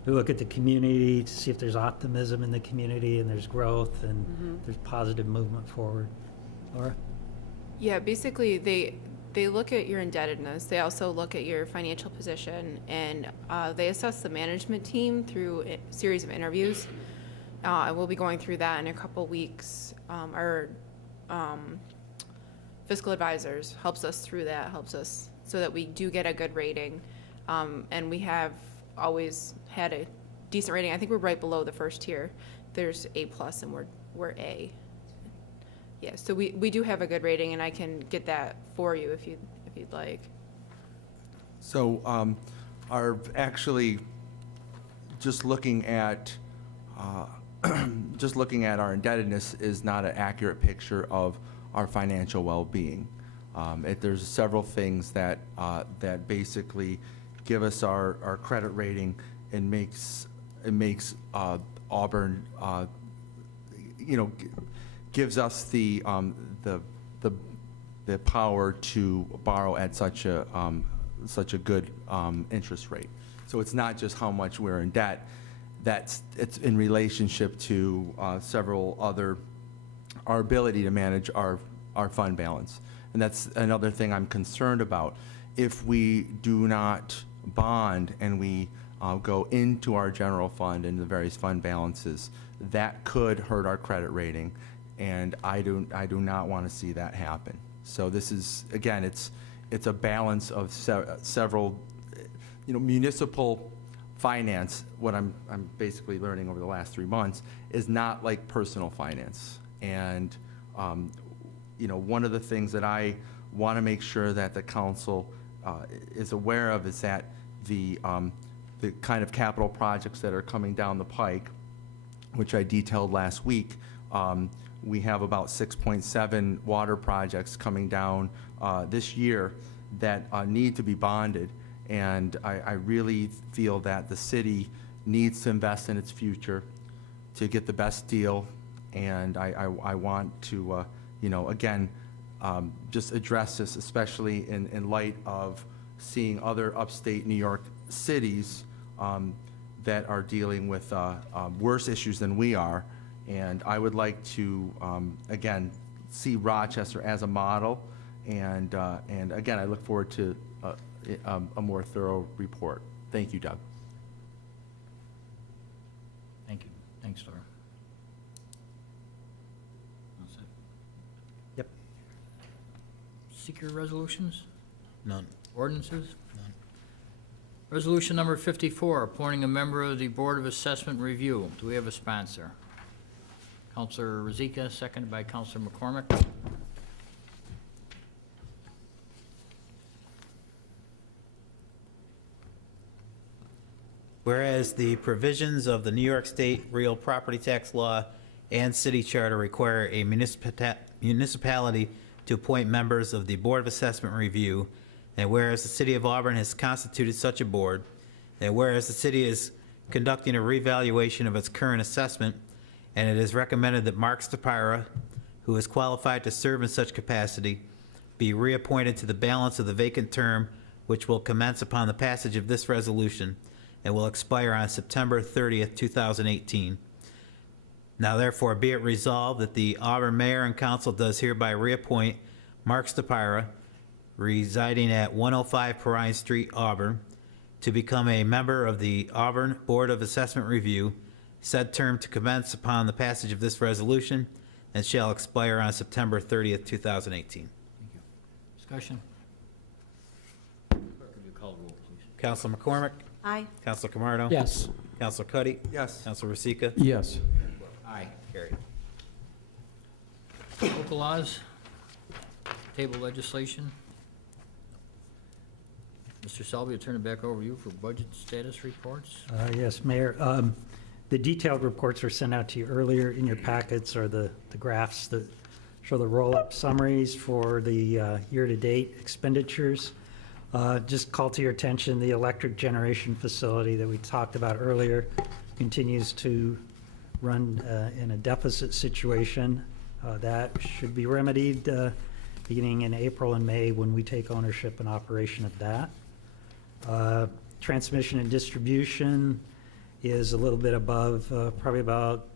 We look at the community to see if there's optimism in the community and there's growth and there's positive movement forward. Laura? Yeah, basically they look at your indebtedness. They also look at your financial position, and they assess the management team through a series of interviews. And we'll be going through that in a couple weeks. Our fiscal advisors helps us through that, helps us so that we do get a good rating. And we have always had a decent rating. I think we're right below the first tier. There's A+, and we're A. Yeah, so we do have a good rating, and I can get that for you if you'd like. So, are actually just looking at our indebtedness is not an accurate picture of our financial well-being. There's several things that basically give us our credit rating and makes Auburn, gives us the power to borrow at such a good interest rate. So it's not just how much we're in debt. It's in relationship to several other, our ability to manage our fund balance. And that's another thing I'm concerned about. If we do not bond and we go into our general fund and the various fund balances, that could hurt our credit rating, and I do not want to see that happen. So this is, again, it's a balance of several, municipal finance. What I'm basically learning over the last 3 months is not like personal finance. And one of the things that I want to make sure that the council is aware of is that the kind of capital projects that are coming down the pike, which I detailed last week, we have about 6.7 water projects coming down this year that need to be bonded. And I really feel that the city needs to invest in its future to get the best deal. And I want to, again, just address this, especially in light of seeing other upstate New York cities that are dealing with worse issues than we are. And I would like to, again, see Rochester as a model. And again, I look forward to a more thorough report. Thank you, Doug. Thank you. Thanks, Laura. That's it. Yep. Secret resolutions? None. Ordinances? None. Resolution number 54, appointing a member of the Board of Assessment Review. Do we have a sponsor? Counselor Rozika, seconded by Counselor McCormick. Whereas the provisions of the New York State real property tax law and city charter require a municipality to appoint members of the Board of Assessment Review, and whereas the city of Auburn has constituted such a board, and whereas the city is conducting a revaluation of its current assessment, and it is recommended that Mark Stapira, who is qualified to serve in such capacity, be reappointed to the balance of the vacant term, which will commence upon the passage of this resolution and will expire on September 30th, 2018. Now therefore be it resolved that the Auburn Mayor and Council does hereby reappoint Mark Stapira, residing at 105 Perrine Street, Auburn, to become a member of the Auburn Board of Assessment Review, said term to commence upon the passage of this resolution and shall expire on September 30th, 2018. Thank you. Discussion? Clerk, would you call the roll, please? Counselor McCormick? Aye. Counselor Camardo? Yes. Counselor Cuddy? Yes. Counselor Rosika? Yes. Aye. Carried. Local laws, table legislation. Mr. Selby, I'll turn it back over to you for budget status reports. Yes, Mayor. The detailed reports were sent out to you earlier. In your packets are the graphs that show the roll-up summaries for the year-to-date expenditures. Just call to your attention, the electric generation facility that we talked about earlier continues to run in a deficit situation. That should be remedied beginning in April and May when we take ownership and operation of that. Transmission and distribution is a little bit above, probably about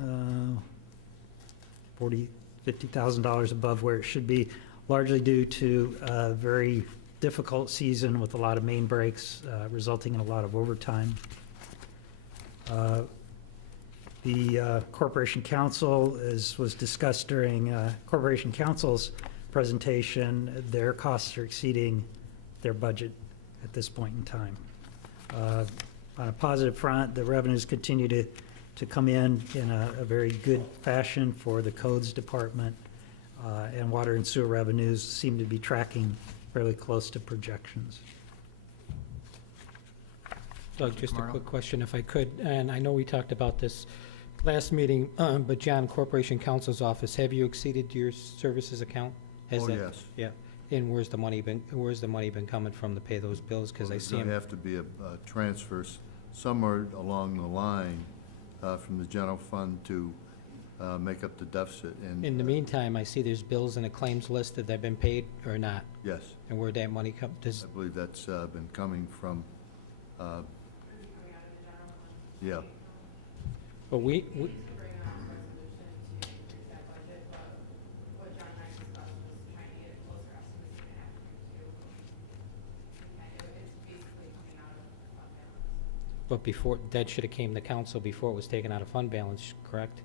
$50,000 above where it should be, largely due to a very difficult season with a lot of main breaks, resulting in a lot of overtime. The Corporation Council, as was discussed during Corporation Council's presentation, their costs are exceeding their budget at this point in time. On a positive front, the revenues continue to come in a very good fashion for the codes department, and water and sewer revenues seem to be tracking fairly close to projections. Doug, just a quick question if I could, and I know we talked about this last meeting, but John, Corporation Counsel's office, have you exceeded your services account? Oh, yes. Yeah, and where's the money been coming from to pay those bills? Because I see There's them. going to have to be a transfers somewhere along the line from the general fund to make up the deficit. And In the meantime, I see there's bills in a claims list that have been paid or not, yes, and where'd that money come, I believe that's been coming from, yeah. but we, but before, that should have came to council before it was taken out of fund balance, correct?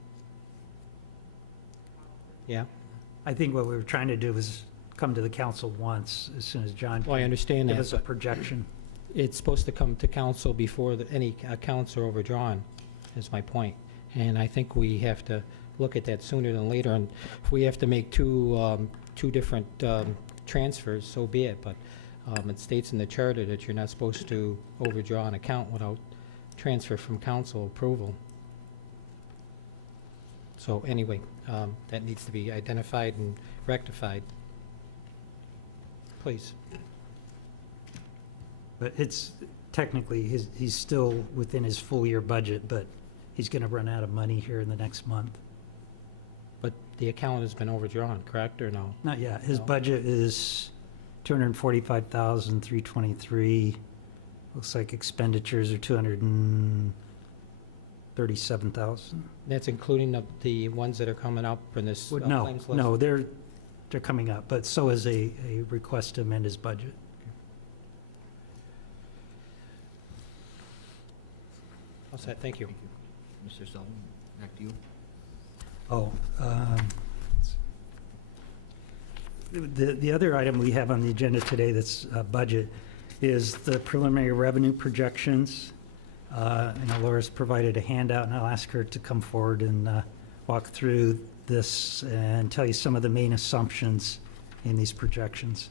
Yeah? I think what we were trying to do was come to the council once, as soon as John Well, I understand give that, us a but projection. it's supposed to come to council before any accounts are overdrawn, is my point. And I think we have to look at that sooner than later, and if we have to make two different transfers, so be it, but it states in the charter that you're not supposed to overdraw an account without transfer from council approval. So anyway, that needs to be identified and rectified. Please. But it's, technically, he's still within his full year budget, but he's going to run out of money here in the next month. But the account has been overdrawn, correct, or no? Not yet. His No. budget is $245,323. Looks like expenditures are $237,000. That's including the ones that are coming up in this No, claims list? no, they're coming up, but so is a request to amend his budget. All set, thank you. Mr. Sullivan, back to you. Oh, the other item we have on the agenda today that's budget is the preliminary revenue projections. I know Laura's provided a handout, and I'll ask her to come forward and walk through this and tell you some of the main assumptions in these projections.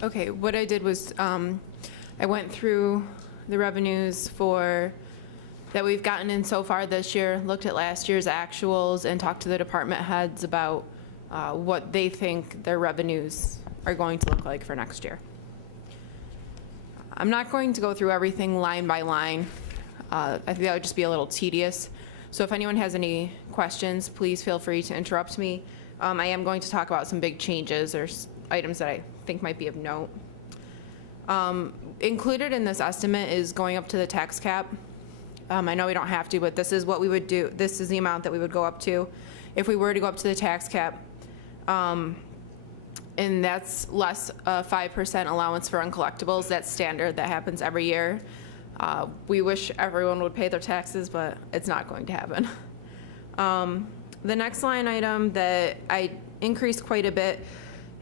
Okay, what I did was, I went through the revenues that we've gotten in so far this year, looked at last year's actuals, and talked to the department heads about what they think their revenues are going to look like for next year. I'm not going to go through everything line by line. I think that would just be a little tedious. So if anyone has any questions, please feel free to interrupt me. I am going to talk about some big changes or items that I think might be of note. Included in this estimate is going up to the tax cap. I know we don't have to, but this is what we would do. This is the amount that we would go up to if we were to go up to the tax cap. And that's less 5% allowance for uncollectibles. That's standard. That happens every year. We wish everyone would pay their taxes, but it's not going to happen. The next line item that I increased quite a bit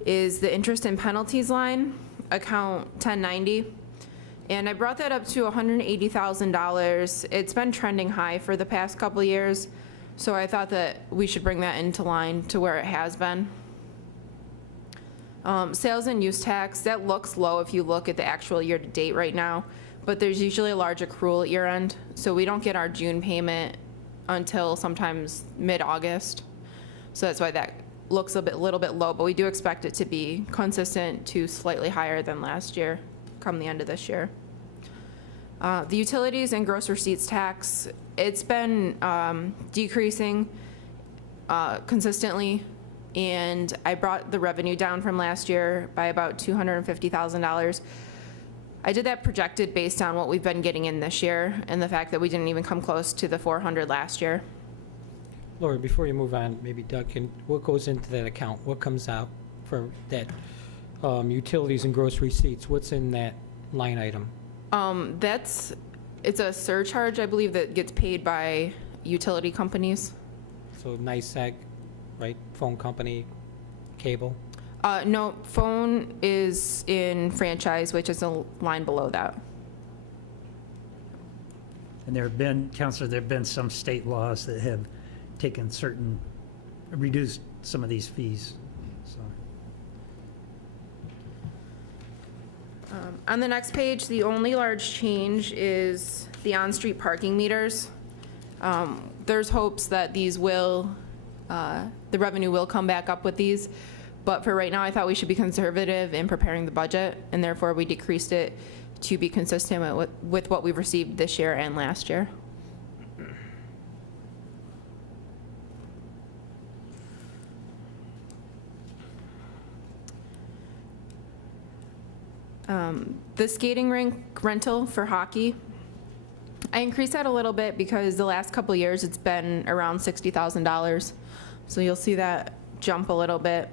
is the interest and penalties line, account 1090. And I brought that up to $180,000. It's been trending high for the past couple of years, so I thought that we should bring that into line to where it has been. Sales and use tax, that looks low if you look at the actual year-to-date right now, but there's usually a large accrual at year end, so we don't get our June payment until sometimes mid-August. So that's why that looks a little bit low, but we do expect it to be consistent to slightly higher than last year come the end of this year. The utilities and gross receipts tax, it's been decreasing consistently, and I brought the revenue down from last year by about $250,000. I did that projected based on what we've been getting in this year and the fact that we didn't even come close to the 400 last year. Lori, before you move on, maybe Doug can, what goes into that account? What comes out for that utilities and gross receipts? What's in that line item? It's a surcharge, I believe, that gets paid by utility companies. So NICEAG, right? Phone company, cable? No, phone is in franchise, which is a line below that. And there have been, Counselor, there have been some state laws that have taken reduced some of these fees, so. On the next page, the only large change is the on-street parking meters. There's hopes that these will, the revenue will come back up with these, but for right now, I thought we should be conservative in preparing the budget, and therefore we decreased it to be consistent with what we've received this year and last year. The skating rink rental for hockey, I increased that a little bit because the last couple of years it's been around $60,000. So you'll see that jump a little bit.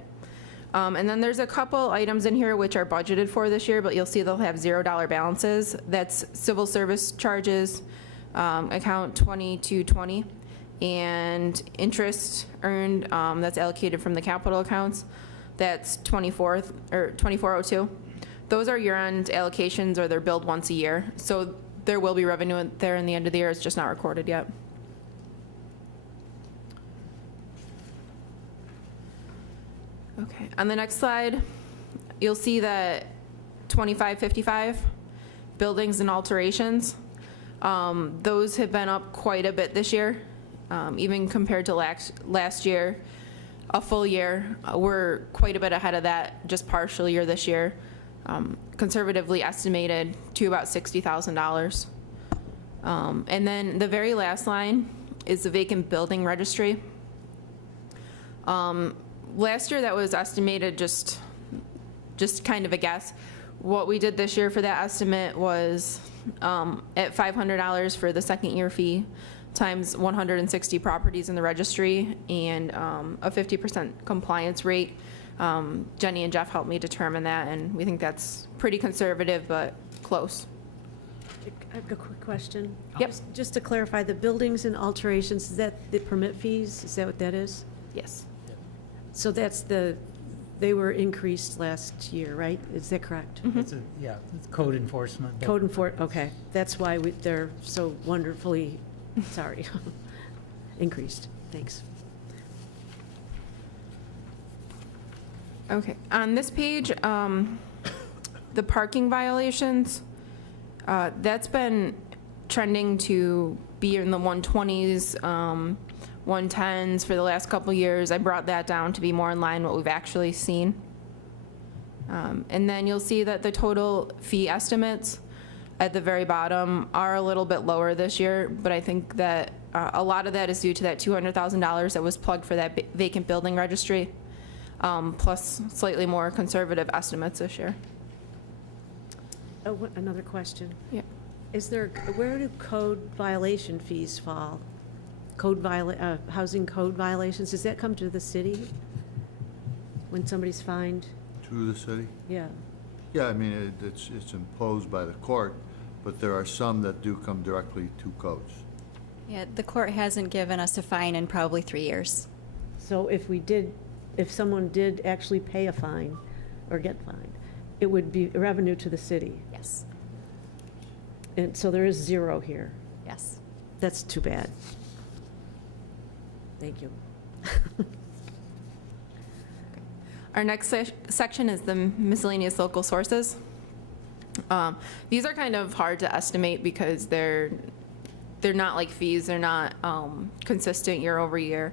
And then there's a couple items in here which are budgeted for this year, but you'll see they'll have $0 balances. That's civil service charges, account 2220, and interest earned that's allocated from the capital accounts. That's 2402. Those are year-end allocations, or they're billed once a year. So there will be revenue there in the end of the year. It's just not recorded yet. Okay, on the next slide, you'll see that 2555, buildings and alterations. Those have been up quite a bit this year, even compared to last year, a full year. We're quite a bit ahead of that, just partial year this year. Conservatively estimated to about $60,000. And then the very last line is the vacant building registry. Last year that was estimated just kind of a guess. What we did this year for that estimate was at $500 for the second year fee times 160 properties in the registry and a 50% compliance rate. Jenny and Jeff helped me determine that, and we think that's pretty conservative, but close. I have a quick question. Yep. Just to clarify, the buildings and alterations, is that the permit fees? Is that what that is? Yes. So that's they were increased last year, right? Is that correct? It's it's code enforcement. Okay. That's why they're so wonderfully, sorry, increased. Thanks. Okay, on this page, the parking violations, that's been trending to be in the 120s, 110s for the last couple of years. I brought that down to be more in line with what we've actually seen. And then you'll see that the total fee estimates at the very bottom are a little bit lower this year, but I think that a lot of that is due to that $200,000 that was plugged for that vacant building registry. Plus slightly more conservative estimates this year. Oh, another question. Yeah. Where do code violation fees fall? Housing code violations, does that come to the city when somebody's fined? through the city? Yeah. Yeah, I mean, it's imposed by the court, but there are some that do come directly to coach. Yeah, the court hasn't given us a fine in probably 3 years. So if someone did actually pay a fine or get fined, it would be revenue to the city. Yes. And so there is zero here. Yes. That's too bad. Thank you. Our next section is the miscellaneous local sources. These are kind of hard to estimate because they're not like fees. They're not consistent year over year.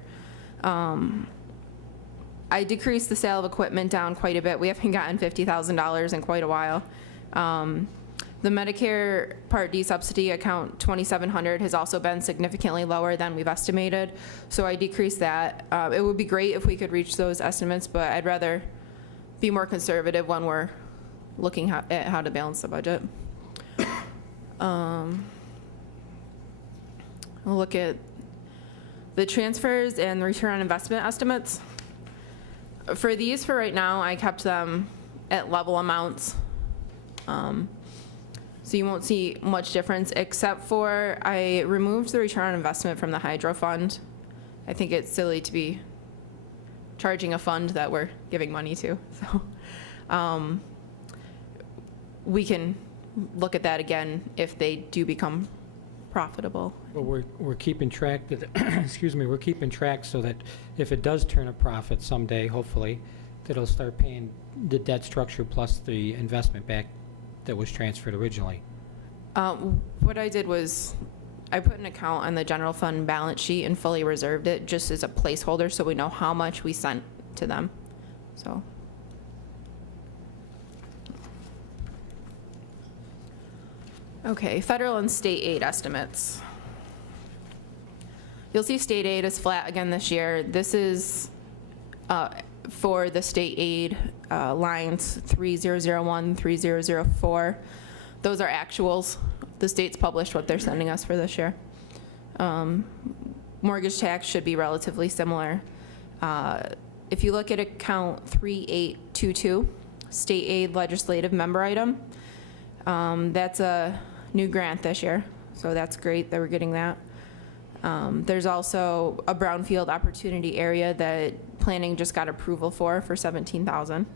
I decreased the sale of equipment down quite a bit. We haven't gotten $50,000 in quite a while. The Medicare Part D subsidy account 2700 has also been significantly lower than we've estimated, so I decreased that. It would be great if we could reach those estimates, but I'd rather be more conservative when we're looking at how to balance the budget. We'll look at the transfers and the return on investment estimates. For these, for right now, I kept them at level amounts. So you won't see much difference, except for I removed the return on investment from the hydro fund. I think it's silly to be charging a fund that we're giving money to. So we can look at that again if they do become profitable. But we're keeping track that, excuse me, we're keeping track so that if it does turn a profit someday, hopefully, that it'll start paying the debt structure plus the investment back that was transferred originally. What I did was I put an account on the general fund balance sheet and fully reserved it just as a placeholder so we know how much we sent to them. So. Okay, federal and state aid estimates. You'll see state aid is flat again this year. This is for the state aid lines 3001, 3004. Those are actuals. The state's published what they're sending us for this year. Mortgage tax should be relatively similar. If you look at account 3822, state aid legislative member item, that's a new grant this year, so that's great that we're getting that. There's also a brownfield opportunity area that planning just got approval for $17,000.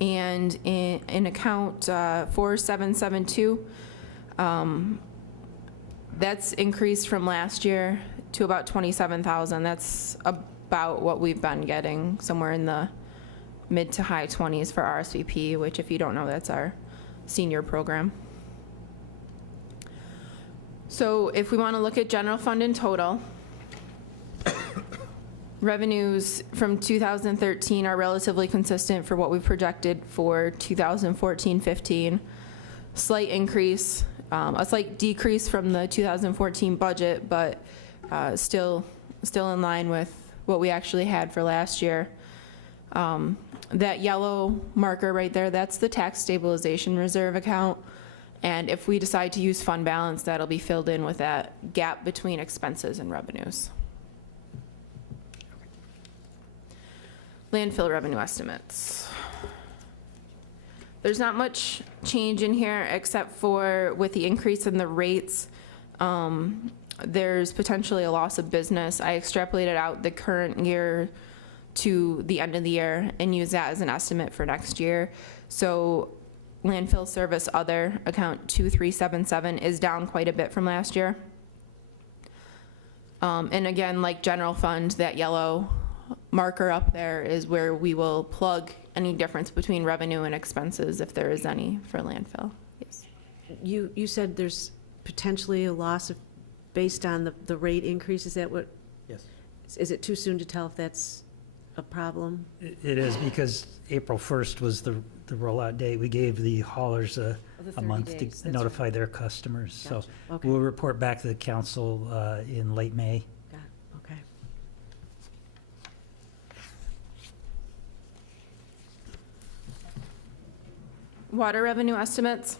And in account 4772, that's increased from last year to about 27,000. That's about what we've been getting, somewhere in the mid to high 20s for RSVP, which, if you don't know, that's our senior program. So if we want to look at general fund in total, revenues from 2013 are relatively consistent for what we've projected for 2014-15. Slight increase, a slight decrease from the 2014 budget, but still in line with what we actually had for last year. That yellow marker right there, that's the tax stabilization reserve account. And if we decide to use fund balance, that'll be filled in with that gap between expenses and revenues. Landfill revenue estimates. There's not much change in here except for with the increase in the rates, there's potentially a loss of business. I extrapolated out the current year to the end of the year and use that as an estimate for next year. So landfill service other, account 2377, is down quite a bit from last year. And again, like general fund, that yellow marker up there is where we will plug any difference between revenue and expenses, if there is any, for landfill. Yes. You said there's potentially a loss of, based on the rate increase. Is that what? Yes. Is it too soon to tell if that's a problem? It is, because April 1st was the rollout date. We gave the haulers a month days, to notify their customers. Gotcha. So Okay. we'll report back to the council in late May. Got it. Okay. Water revenue estimates.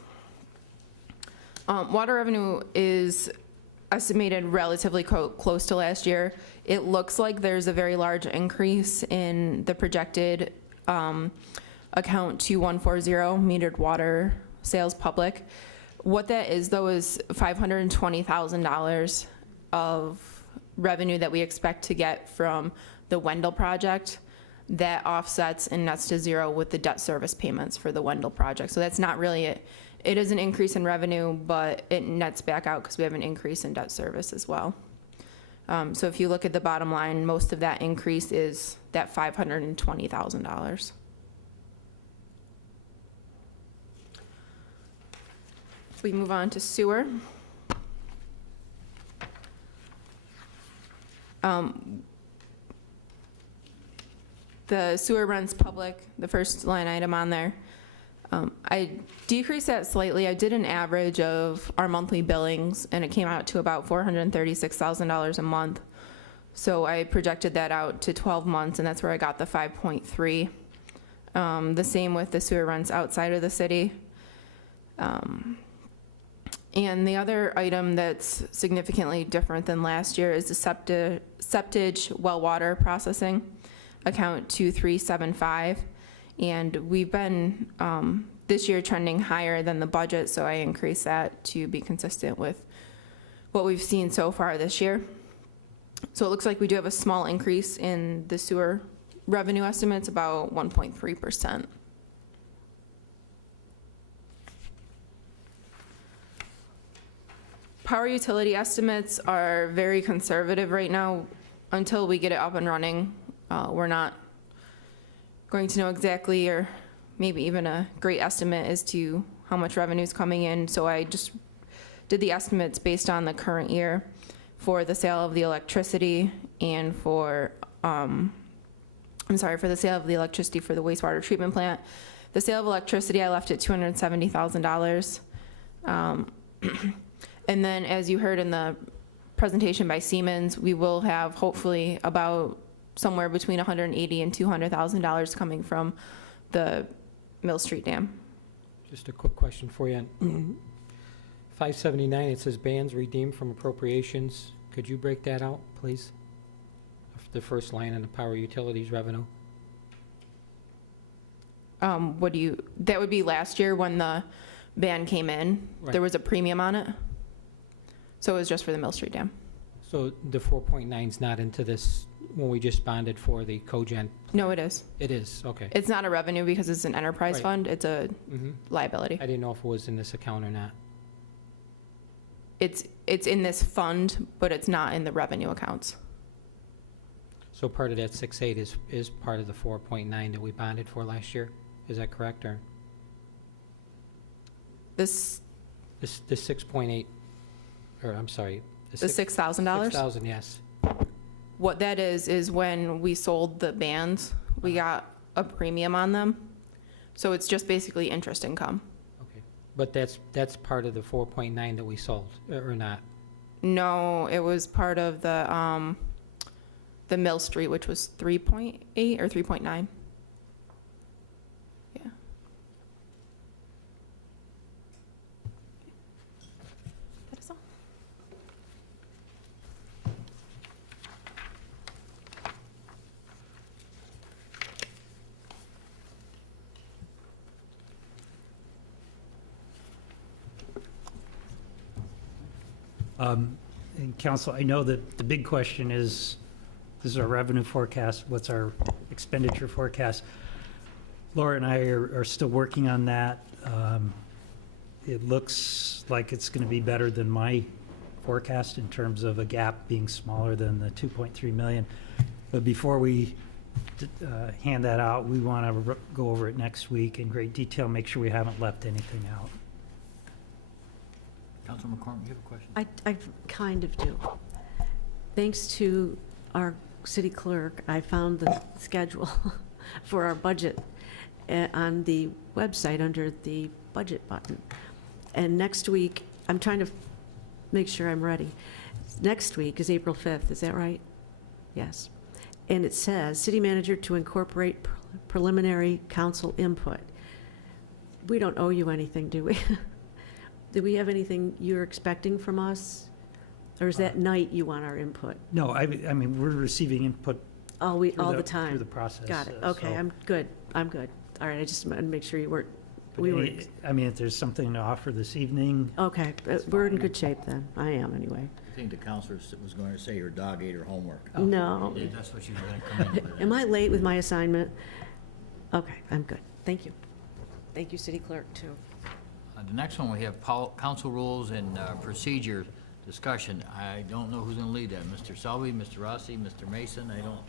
Water revenue is estimated relatively close to last year. It looks like there's a very large increase in the projected account 2140, metered water sales public. What that is, though, is $520,000 of revenue that we expect to get from the Wendell project that offsets and nets to zero with the debt service payments for the Wendell project. So that's not really it. It is an increase in revenue, but it nets back out because we have an increase in debt service as well. So if you look at the bottom line, most of that increase is that $520,000. We move on to sewer. The sewer runs public, the first line item on there. I decreased that slightly. I did an average of our monthly billings, and it came out to about $436,000 a month. So I projected that out to 12 months, and that's where I got the 5.3. The same with the sewer runs outside of the city. And the other item that's significantly different than last year is the septage well water processing, account 2375. And we've been this year trending higher than the budget, so I increased that to be consistent with what we've seen so far this year. So it looks like we do have a small increase in the sewer revenue estimates, about 1.3%. Power utility estimates are very conservative right now. Until we get it up and running, we're not going to know exactly, or maybe even a great estimate as to how much revenue is coming in. So I just did the estimates based on the current year for the sale of the electricity and for, for the sale of the electricity for the wastewater treatment plant. The sale of electricity, I left at $270,000. And then, as you heard in the presentation by Siemens, we will have hopefully about somewhere between $180,000 and $200,000 coming from the Mill Street Dam. Just a quick question for you. 579, it says bans redeemed from appropriations. Could you break that out, please? The first line in the power utilities revenue. That would be last year when the ban came in. Right. There was a premium on it. So it was just for the Mill Street Dam. So the 4.9 is not into this when we just bonded for the cogen? No, it is. It is, okay. It's not a revenue because it's an enterprise Right. fund. It's a liability. I didn't know if it was in this account or not. It's in this fund, but it's not in the revenue accounts. So part of that 6.8 is part of the 4.9 that we bonded for last year? Is that correct, or? The 6.8, or I'm sorry. The $6,000? $6,000, yes. What that is when we sold the bands, we got a premium on them. So it's just basically interest income. Okay, but that's part of the 4.9 that we sold, or not? No, it was part of the Mill Street, which was 3.8 or 3.9. Yeah. That is all. And Council, I know that the big question is, this is our revenue forecast, what's our expenditure forecast? Laura and I are still working on that. It looks like it's going to be better than my forecast in terms of a gap being smaller than the 2.3 million. But before we hand that out, we want to go over it next week in great detail, make sure we haven't left anything out. Councilman McCormick, you have a question? I kind of do. Thanks to our city clerk, I found the schedule for our budget on the website under the budget button. And next week, I'm trying to make sure I'm ready. Next week is April 5th, is that right? Yes. And it says, city manager to incorporate preliminary council input. We don't owe you anything, do we? Do we have anything you're expecting from us? Or is that night you want our input? No, I mean, we're receiving input All through the time? through the process. Got it. so- Okay, I'm good. I'm good. All right, I just wanted to make sure you weren't, we were, I mean, if there's something to offer this evening, okay, we're in good shape then. I am, anyway. I think the counselor was going to say your dog ate her homework. No. Yeah, that's what she was going to come in with. Am I late with my assignment? Okay, I'm good. Thank you. Thank you, City Clerk, too. The next one, we have council rules and procedure discussion. I don't know who's going to lead that. Mr. Selby, Mr. Rossi, Mr. Mason, I don't.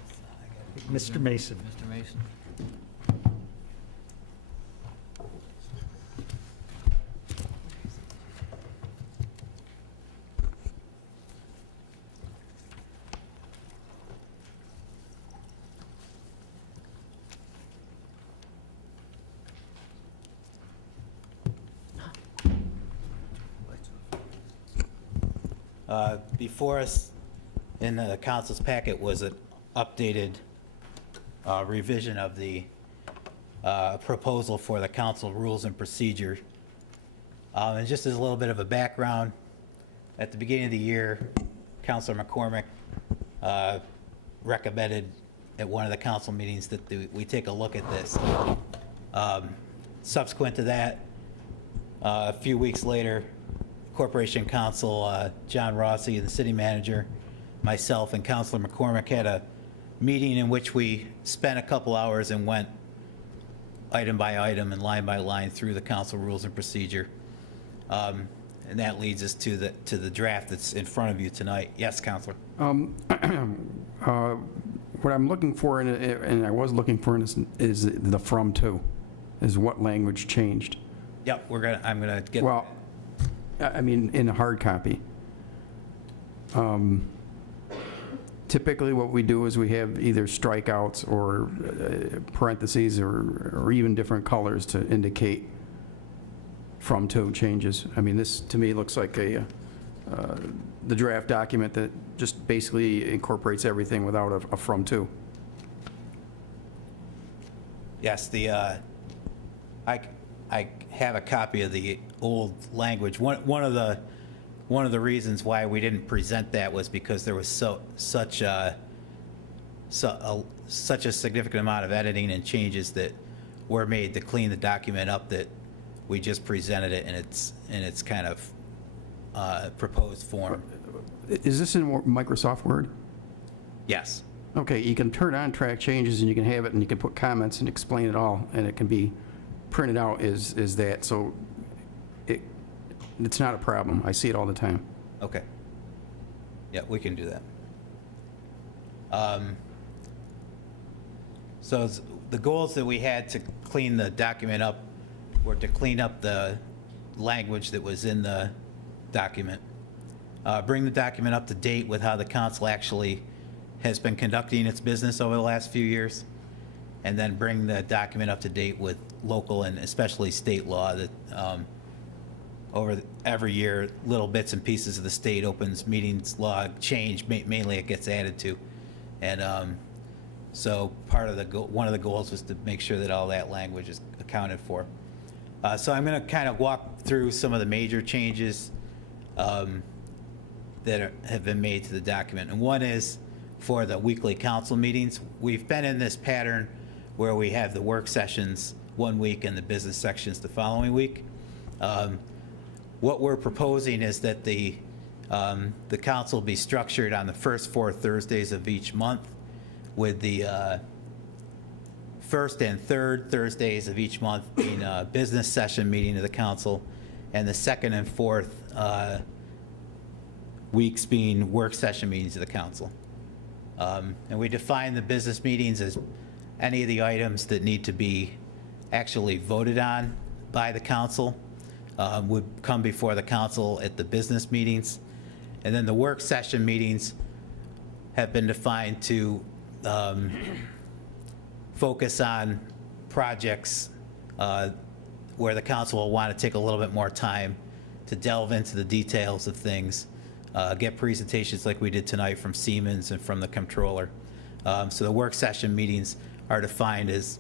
Mr. Mason. Mr. Mason. Before us in the council's packet was an updated revision of the proposal for the council rules and procedure. And just as a little bit of a background, at the beginning of the year, Councilor McCormick recommended at one of the council meetings that we take a look at this. Subsequent to that, a few weeks later, Corporation Counsel John Rossi, the city manager, myself, and Councilor McCormick had a meeting in which we spent a couple hours and went item by item and line by line through the council rules and procedure. And that leads us to the draft that's in front of you tonight. Yes, Councilor? What I'm looking for, and I was looking for, is the from to, is what language changed. Yep, I'm gonna get. Well, I mean, in a hard copy. Typically, what we do is we have either strikeouts or parentheses or even different colors to indicate from to changes. I mean, this, to me, looks like the draft document that just basically incorporates everything without a from to. Yes, I have a copy of the old language. One of the reasons why we didn't present that was because there was such a significant amount of editing and changes that were made to clean the document up that we just presented it in its kind of proposed form. Is this in Microsoft Word? Yes. Okay, you can turn on track changes and you can have it and you can put comments and explain it all, and it can be printed out as that, so it's not a problem. I see it all the time. Okay. Yeah, we can do that. So the goals that we had to clean the document up were to clean up the language that was in the document, bring the document up to date with how the council actually has been conducting its business over the last few years, and then bring the document up to date with local and especially state law that every year, little bits and pieces of the state opens meetings law change, mainly it gets added to. And so part of one of the goals was to make sure that all that language is accounted for. So I'm going to kind of walk through some of the major changes that have been made to the document. And one is for the weekly council meetings. We've been in this pattern where we have the work sessions one week and the business sections the following week. What we're proposing is that the council be structured on the first 4 Thursdays of each month, with the first and third Thursdays of each month being a business session meeting of the council, and the second and fourth weeks being work session meetings of the council. And we define the business meetings as any of the items that need to be actually voted on by the council would come before the council at the business meetings. And then the work session meetings have been defined to focus on projects where the council will want to take a little bit more time to delve into the details of things, get presentations like we did tonight from Siemens and from the comptroller. So the work session meetings are defined as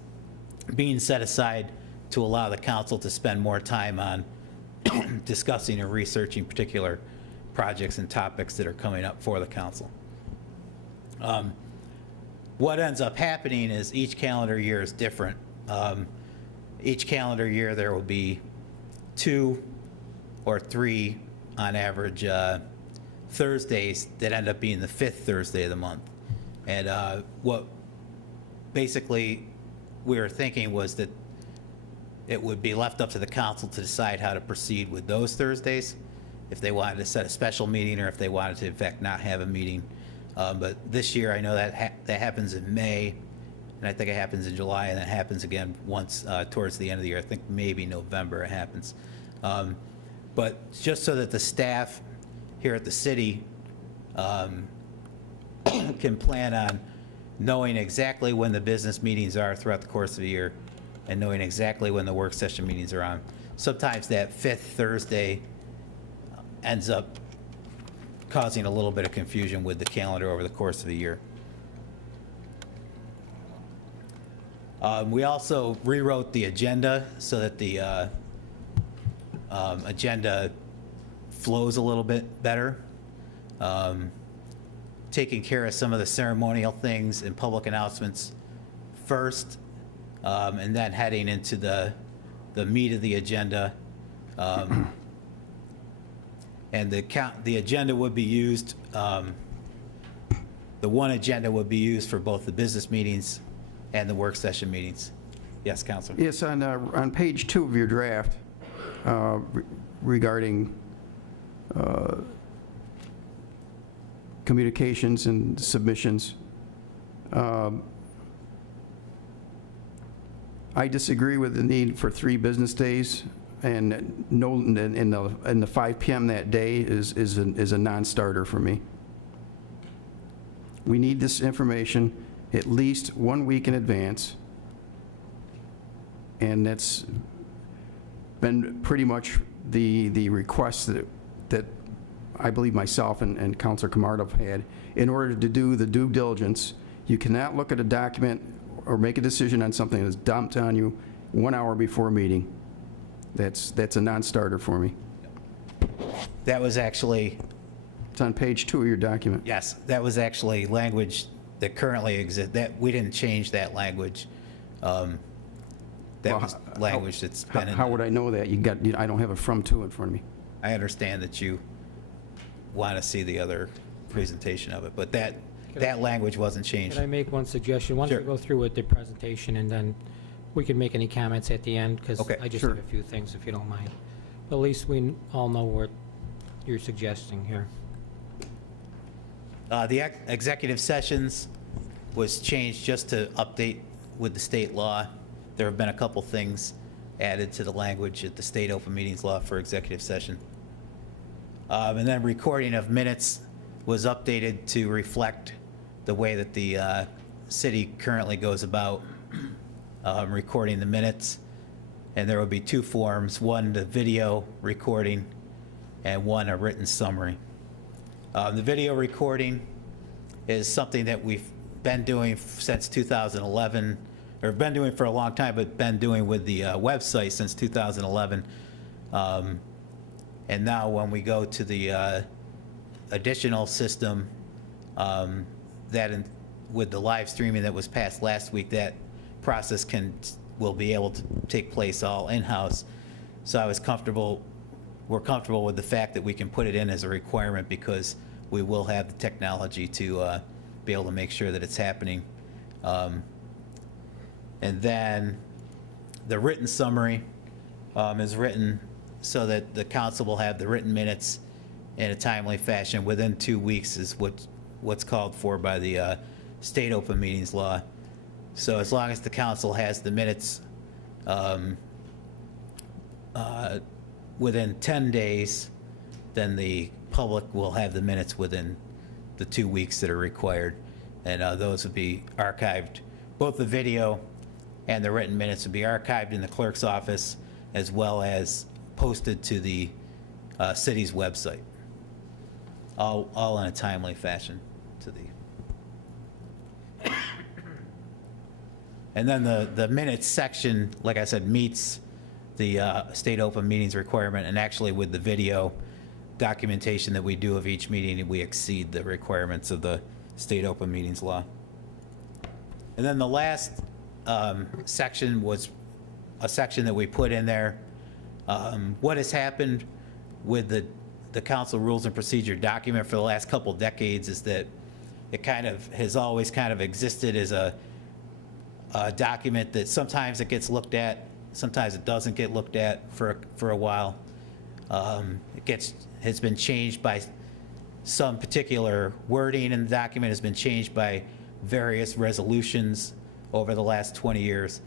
being set aside to allow the council to spend more time on discussing or researching particular projects and topics that are coming up for the council. What ends up happening is each calendar year is different. Each calendar year there will be 2 or 3 on average Thursdays that end up being the 5th Thursday of the month. And what basically we were thinking was that it would be left up to the council to decide how to proceed with those Thursdays, if they wanted to set a special meeting or if they wanted to in fact not have a meeting. But this year I know that that happens in May, and I think it happens in July, and it happens again once towards the end of the year. I think maybe November it happens. But just so that the staff here at the city can plan on knowing exactly when the business meetings are throughout the course of the year and knowing exactly when the work session meetings are on. Sometimes that 5th Thursday ends up causing a little bit of confusion with the calendar over the course of the year. We also rewrote the agenda so that the agenda flows a little bit better. Taking care of some of the ceremonial things and public announcements first, and then heading into the meat of the agenda. And the agenda would be used, the one agenda would be used for both the business meetings and the work session meetings. Yes, Councilor? Yes, on page 2 of your draft, regarding communications and submissions, I disagree with the need for 3 business days, and no, in the 5 p.m. that day is a non-starter for me. We need this information at least 1 week in advance, and that's been pretty much the request that I believe myself and Councilor Camardo have had. In order to do the due diligence, you cannot look at a document or make a decision on something that's dumped on you 1 hour before a meeting. That's a non-starter for me. That was actually... It's on page 2 of your document. Yes, that was actually language that currently exists. That we didn't change that language. That was language that's been in... How would I know that? I don't have a from to in front of me. I understand that you want to see the other presentation of it, but that language wasn't changed. Can I make one suggestion? Why don't Sure. we go through with the presentation, and then we can make any comments at the end, because Okay, I just sure. have a few things, if you don't mind. But at least we all know what you're suggesting here. The executive sessions was changed just to update with the state law. There have been a couple things added to the language at the state open meetings law for executive session. And then recording of minutes was updated to reflect the way that the city currently goes about recording the minutes. And there will be 2 forms, one the video recording and one a written summary. The video recording is something that we've been doing since 2011, or been doing for a long time, but been doing with the website since 2011. And now when we go to the additional system, with the live streaming that was passed last week, that process will be able to take place all in-house. So we're comfortable with the fact that we can put it in as a requirement, because we will have the technology to be able to make sure that it's happening. And then the written summary is written so that the council will have the written minutes in a timely fashion within 2 weeks, is what's called for by the state open meetings law. So as long as the council has the minutes within 10 days, then the public will have the minutes within the 2 weeks that are required. And those would be archived. Both the video and the written minutes would be archived in the clerk's office, as well as posted to the city's website, all in a timely fashion to the... And then the minutes section, like I said, meets the state open meetings requirement, and actually with the video, documentation that we do of each meeting, we exceed the requirements of the state open meetings law. And then the last section was a section that we put in there. What has happened with the council rules and procedure document for the last couple decades is that it kind of has always kind of existed as a document that sometimes it gets looked at, sometimes it doesn't get looked at for a while. Has been changed by some particular wording in the document, has been changed by various resolutions over the last 20 years.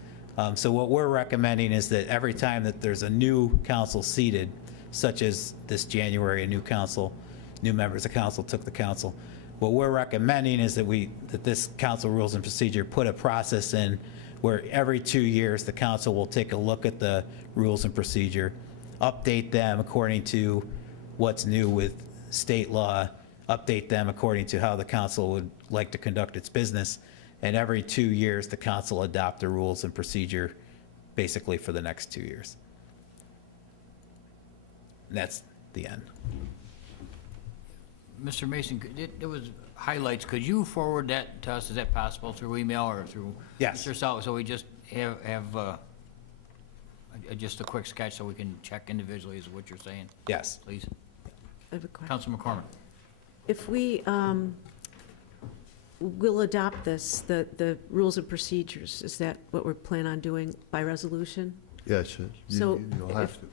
So what we're recommending is that every time that there's a new council seated, such as this January, a new members of council took the council, what we're recommending is that this council rules and procedure put a process in where every 2 years the council will take a look at the rules and procedure, update them according to what's new with state law, update them according to how the council would like to conduct its business, and every 2 years the council adopt the rules and procedure basically for the next 2 years. And that's the end. Mr. Mason, there was highlights. Could you forward that to us? Is that possible through email or through? Yes. Mr. Sal, so we just have just a quick sketch so we can check individually is what you're saying? Yes. Please. I have a question. Councilman McCormick. If we will adopt this, the rules and procedures, is that what we're planning on doing by resolution? Yes, So you'll have to.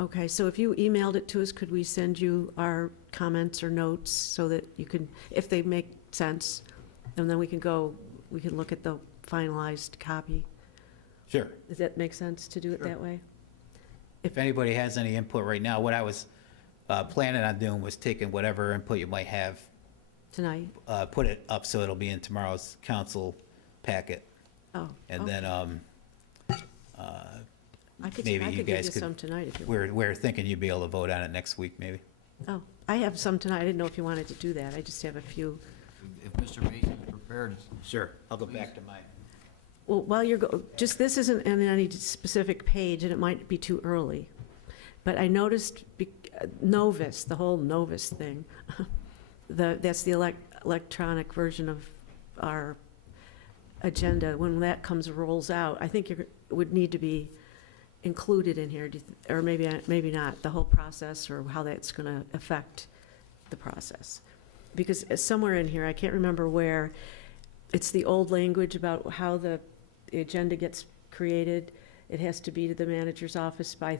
Okay, so if you emailed it to us, could we send you our comments or notes so that you can, if they make sense, and then we can look at the finalized copy? Sure. Does that make sense to do it that way? If anybody has any input right now, what I was planning on doing was taking whatever input you might have, Tonight? put it up so it'll be in tomorrow's council packet. Oh. And okay. then I could maybe you give guys you could. some tonight if you want. We're thinking you'd be able to vote on it next week, maybe. Oh, I have some tonight. I didn't know if you wanted to do that. I just have a few. If Mr. Mason's prepared. Sure, I'll go back to mine. Well, while you're, just this isn't on any specific page, and it might be too early. But I noticed Novus, the whole Novus thing, that's the electronic version of our agenda. When that rolls out, I think it would need to be included in here, or maybe not, the whole process or how that's going to affect the process. Because somewhere in here, I can't remember where, it's the old language about how the agenda gets created. It has to be to the manager's office by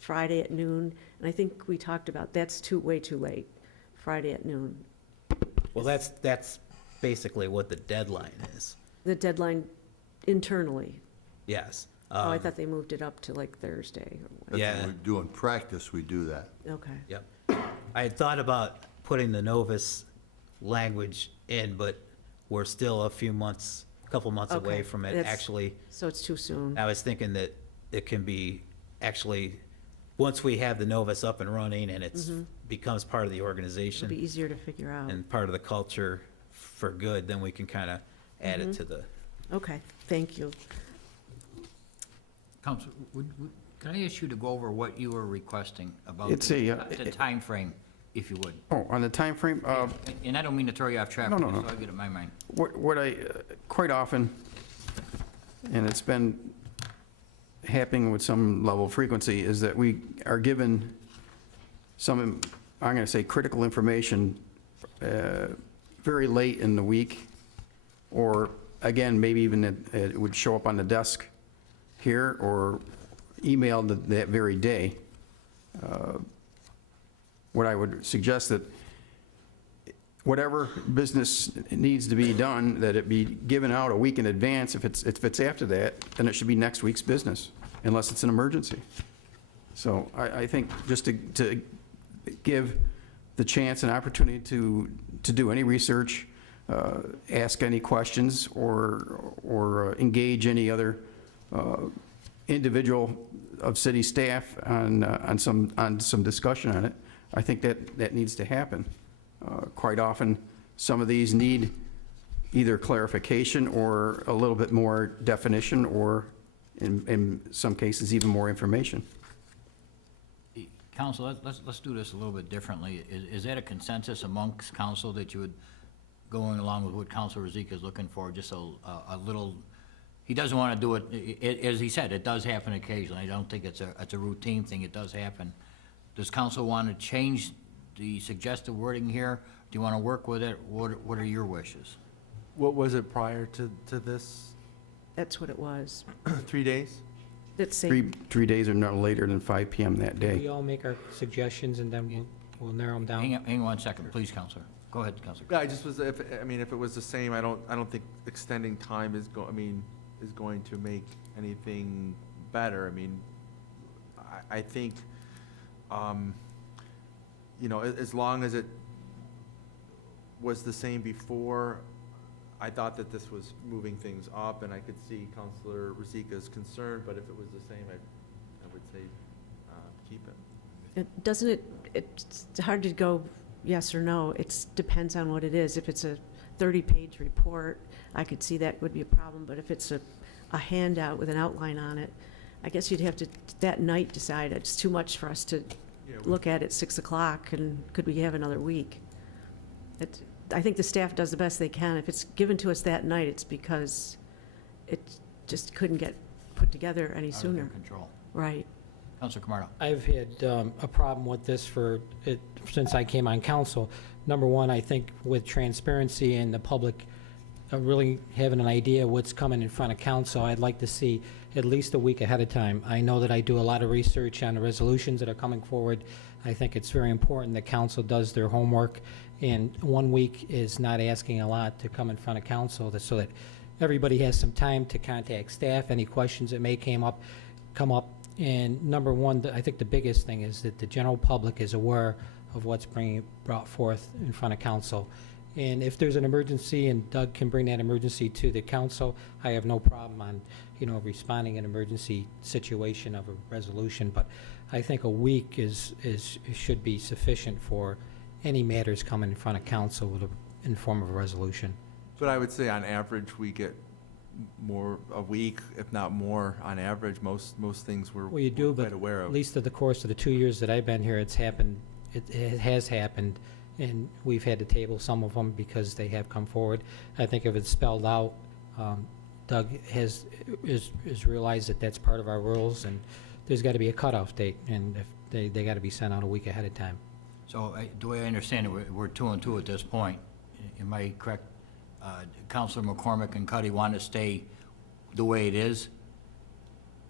Friday at noon. And I think we talked about, that's way too late, Friday at noon. Well, that's basically what the deadline is. The deadline internally. Yes. Oh, I thought they moved it up to like Thursday. Or Yeah. That's what we do in practice, we do that. okay. Yep. I had thought about putting the Novus language in, but we're still a couple months Okay, away from it that's- actually. So it's too soon. I was thinking that it can be actually, once we have the Novus up and running and it's becomes part of the It'll organization be easier to figure out. and part of the culture for good, then we can kind of add it to the. Okay, thank you. Council, can I ask you to go over what you were requesting about It's the a, timeframe, if you would? Oh, on the timeframe, And I don't mean to throw you off track, No, but no, so no. I get it in my mind. what I, quite often, and it's been happening with some level of frequency, is that we are given some, I'm going to say, critical information very late in the week, or again, maybe even it would show up on the desk here or emailed that very day. What I would suggest that whatever business needs to be done, that it be given out a week in advance. If it's after that, then it should be next week's business, unless it's an emergency. So I think just to give the chance and opportunity to do any research, ask any questions, or engage any other individual of city staff on some discussion on it. I think that needs to happen. Quite often, some of these need either clarification or a little bit more definition, or in some cases, even more information. Council, let's do this a little bit differently. Is that a consensus amongst council that you would, going along with what Councilor Rozika is looking for, just a little, he doesn't want to do it, as he said, it does happen occasionally. I don't think it's a routine thing, it does happen. Does council want to change the suggested wording here? Do you want to work with it? What are your wishes? What was it prior to this? That's what it was. 3 days? Let's say, Three days or no later than 5 PM that We day. all make our suggestions, and then we'll narrow them down. Hang on 1 second, please, Councilor. Go ahead, Councilor. Yeah, I just was, if it was the same, I don't think extending time is going to make anything better. I mean, I think, as long as it was the same before, I thought that this was moving things up, and I could see Councilor Rozika's concern, but if it was the same, I would say keep it. it's hard to go yes or no. It depends on what it is. If it's a 30-page report, I could see that would be a problem, but if it's a handout with an outline on it, I guess you'd have to, that night, decide it's too much for us to look at 6 o'clock, and could we have another week? I think the staff does the best they can. If it's given to us that night, it's because it just couldn't get put together any Out of sooner. their control. Right. Councilor Camardo. I've had a problem with this since I came on council. Number one, I think with transparency and the public really having an idea what's coming in front of council, I'd like to see at least a week ahead of time. I know that I do a lot of research on the resolutions that are coming forward. I think it's very important that council does their homework, and 1 week is not asking a lot to come in front of council, so that everybody has some time to contact staff, any questions that may come up. And number one, I think the biggest thing is that the general public is aware of what's brought forth in front of council. And if there's an emergency and Doug can bring that emergency to the council, I have no problem on, responding in an emergency situation of a resolution. But I think a week should be sufficient for any matters coming in front of council in form of a resolution. But I would say on average, we get more, a week, if not more, on average. Most things Well, you do, we're but quite aware of. at least of the course of the 2 years that I've been here, it's happened, it has happened, and we've had to table some of them because they have come forward. I think if it's spelled out, Doug is realized that that's part of our rules, and there's got to be a cutoff date, and if they got to be sent out a week ahead of time. So the way I understand it, we're 2 and 2 at this point. Am I correct? Councilor McCormick and Cuddy want to stay the way it is?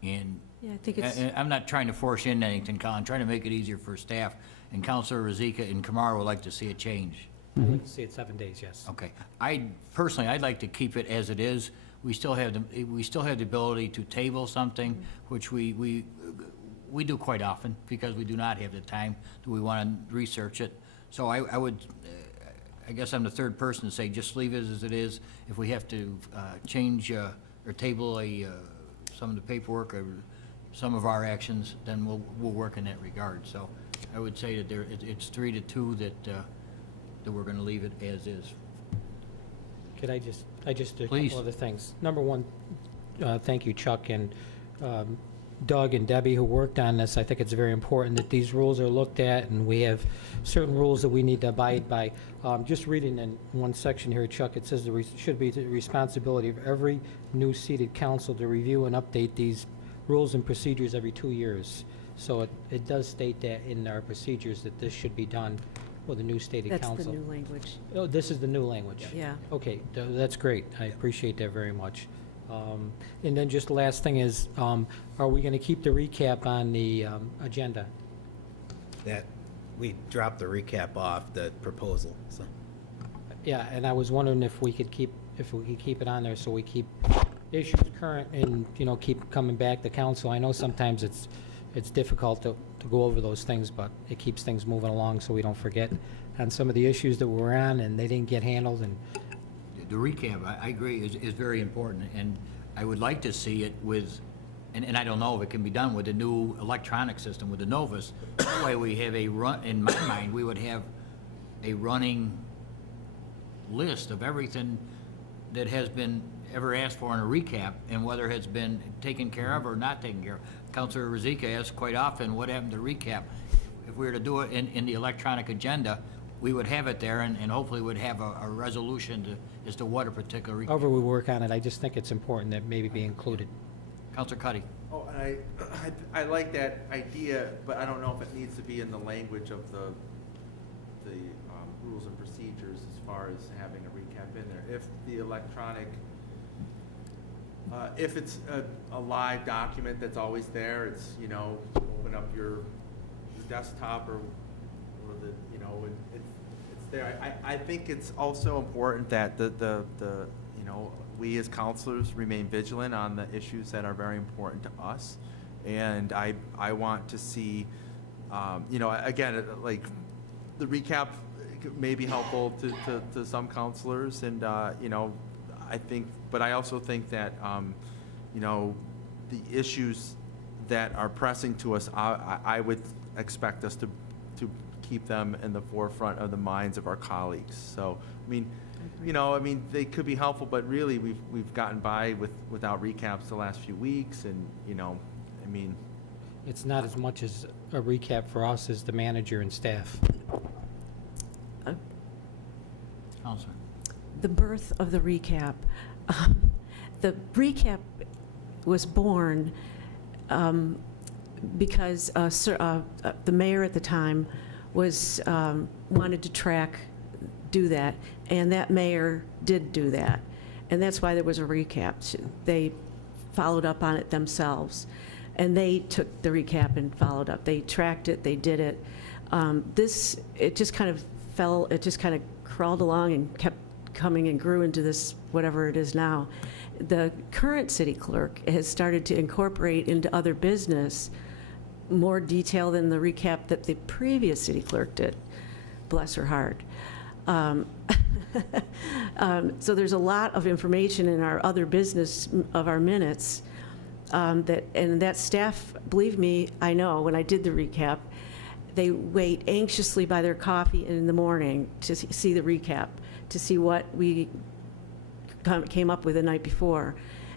And Yeah, I think it's, I'm not trying to force in anything, Colin. I'm trying to make it easier for staff. And Councilor Rozika and Kamara would like to see a change. I'd like to see it 7 days, yes. Okay. I'd like to keep it as it is. We still have the ability to table something, which we do quite often because we do not have the time. Do we want to research it? So I would, I guess I'm the third person to say just leave it as it is. If we have to change or table some of the paperwork or some of our actions, then we'll work in that regard. So I would say that it's 3 to 2 that we're going to leave it as is. Could I just do a Please. couple other things? Number one, thank you, Chuck, and Doug and Debbie who worked on this. I think it's very important that these rules are looked at, and we have certain rules that we need to abide by. Just reading in one section here, Chuck, it says should be the responsibility of every new seated council to review and update these rules and procedures every 2 years. So it does state that in our procedures that this should be done with a new stated that's council. the new language. Oh, this is the new language? Yeah. Okay, that's great. I appreciate that very much. And then just the last thing is, are we going to keep the recap on the agenda? That, we dropped the recap off the proposal, so. Yeah, and I was wondering if we could keep it on there so we keep issues current and, keep coming back to council. I know sometimes it's difficult to go over those things, but it keeps things moving along so we don't forget on some of the issues that we're on and they didn't get handled. And The recap, I agree, is very important, and I would like to see it with, and I don't know if it can be done with the new electronic system, with the Novus. That way we have in my mind, we would have a running list of everything that has been ever asked for in a recap, and whether it's been taken care of or not taken care of. Councilor Rozika asks quite often, what happened to recap? if we were to do it in the electronic agenda, we would have it there, and hopefully would have a resolution as to what a particular recap. However we work on it, I just think it's important that maybe be included. Counselor Cuddy. Oh, and I like that idea, but I don't know if it needs to be in the language of the rules and procedures as far as having a recap in there. If the electronic, if it's a live document that's always there, it's, you know, open up your desktop or the, you know, and it's there. I think it's also important that the you know, we as counselors remain vigilant on the issues that are very important to us. And I want to see, you know, again, like the recap may be helpful to some counselors, and, you know, I think, but I also think that, you know, the issues that are pressing to us, I would expect us to keep them in the forefront of the minds of our colleagues. So, I mean, you know, I mean, they could be helpful, but really we've gotten by without recaps the last few weeks, and, you know, I mean. It's not as much as a recap for us as the manager and staff. Counselor. The birth of the recap. The recap was born because the mayor at the time was wanted to do that, and that mayor did do that, and that's why there was a recap. They followed up on it themselves, and they took the recap and followed up. They tracked it, they did it. It just kind of fell, it just kind of crawled along and kept coming and grew into this, whatever it is now. The current city clerk has started to incorporate into other business more detail than the recap that the previous city clerk did. Bless her heart. So there's a lot of information in our other business of our minutes that staff, believe me, I know, when I did the recap, they wait anxiously by their coffee in the morning to see the recap, to see what we came up with the night before.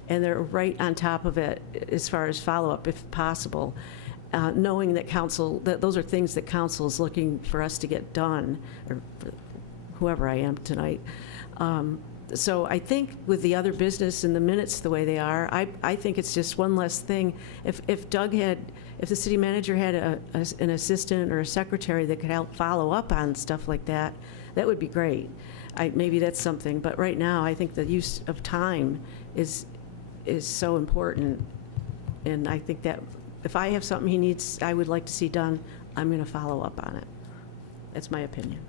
And they're right on top of it as far as follow-up, if possible, knowing that that those are things that council is looking for us to get done, or whoever I am tonight. So I think with the other business and the minutes the way they are, I think it's just one less thing. If the city manager had an assistant or a secretary that could help follow up on stuff like that, that would be great. Maybe that's something, but right now I think the use of time is so important, and I think that if I have something I would like to see done, I'm going to follow up on it. That's my opinion.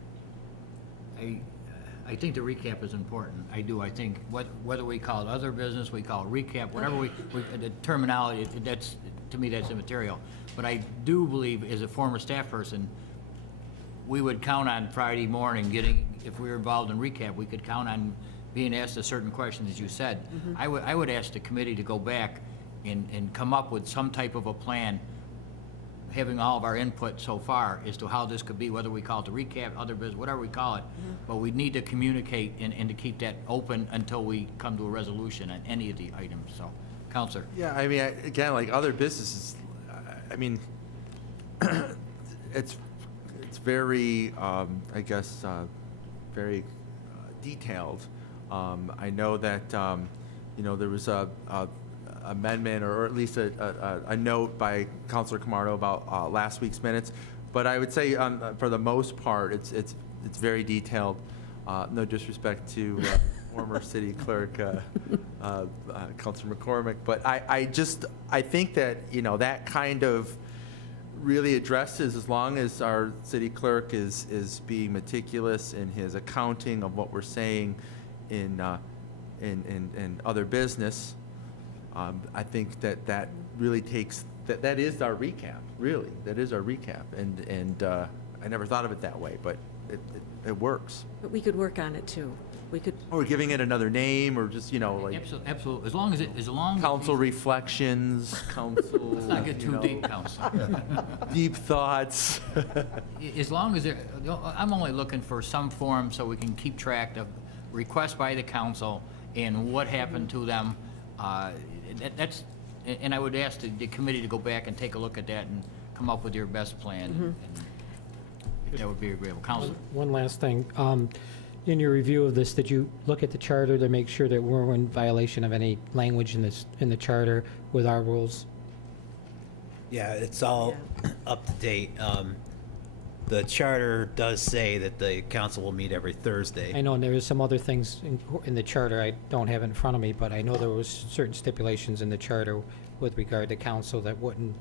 I think the recap is important. I do. I think whether we call it other business, we call it recap, whatever the terminology, to me, that's immaterial. But I do believe, as a former staff person, we would count on Friday morning if we were involved in recap, we could count on being asked a certain question, as you said. Mm-hmm. I would ask the committee to go back and come up with some type of a plan, having all of our input so far as to how this could be, whether we call it the recap, other business, whatever we call it. Mm-hmm. But we need to communicate and to keep that open until we come to a resolution on any of the items. So, Counselor. Yeah, I mean, again, like other businesses, I mean, it's very, I guess, very detailed. I know that, you know, there was a amendment or at least a note by Councilor Camardo about last week's minutes, but I would say for the most part, it's very detailed. No disrespect to former city clerk Councilor McCormick, but I think that, you know, that kind of really addresses, as long as our city clerk is being meticulous in his accounting of what we're saying in other business. I think that really takes that is our recap. Really, that is our recap, and I never thought of it that way, but it works. But we could work on it too. We could. Or giving it another name, or just, you know, like absolutely. As long council reflections, council. Let's not get too deep, Council. Deep thoughts. As long as I'm only looking for some form so we can keep track of requests by the council and what happened to them. And I would ask the committee to go back and take a look at that and come up with your best plan. Mm-hmm. if that would be agreeable. Counsel? One last thing. In your review of this, did you look at the charter to make sure that we're in violation of any language in the charter with our rules? Yeah, it's all up to date. The charter does say that the council will meet every Thursday. I know, and there is some other things in the charter I don't have in front of me, but I know there was certain stipulations in the charter with regard to council that wouldn't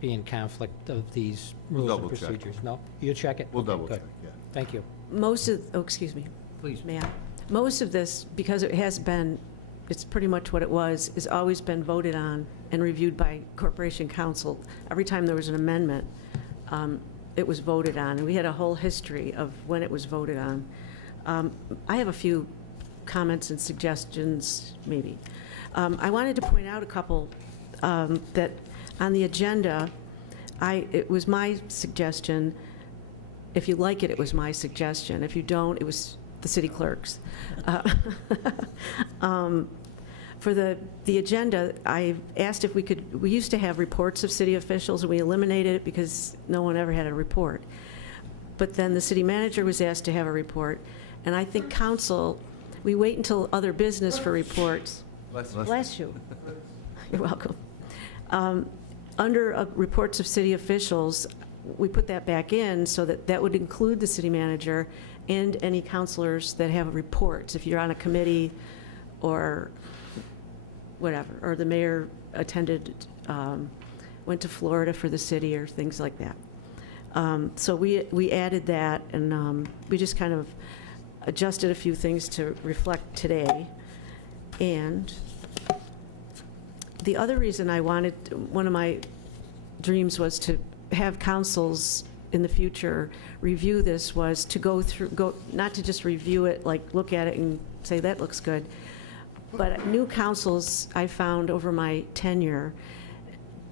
be in conflict of these rules and double check. procedures. No? You'll check it? We'll Okay, double good. check, yeah. Thank you. Most of, oh, excuse me. Please. May I? Most of this, because it has been, it's pretty much what it was, has always been voted on and reviewed by Corporation Council. Every time there was an amendment, it was voted on, and we had a whole history of when it was voted on. I have a few comments and suggestions, maybe. I wanted to point out a couple that on the agenda, it was my suggestion. If you like it, it was my suggestion. If you don't, it was the city clerk's. For the agenda, I asked if we used to have reports of city officials, and we eliminated it because no one ever had a report. But then the city manager was asked to have a report, and I think council, we wait until other business for reports. Bless you. You're welcome. Under reports of city officials, we put that back in so that that would include the city manager and any counselors that have reports, if you're on a committee or whatever, or the mayor attended, went to Florida for the city or things like that. So we added that, and we just kind of adjusted a few things to reflect today. And the other reason I wanted, one of my dreams was to have councils in the future review this, was to go, not to just review it, like look at it and say, that looks good. But new councils, I found over my tenure,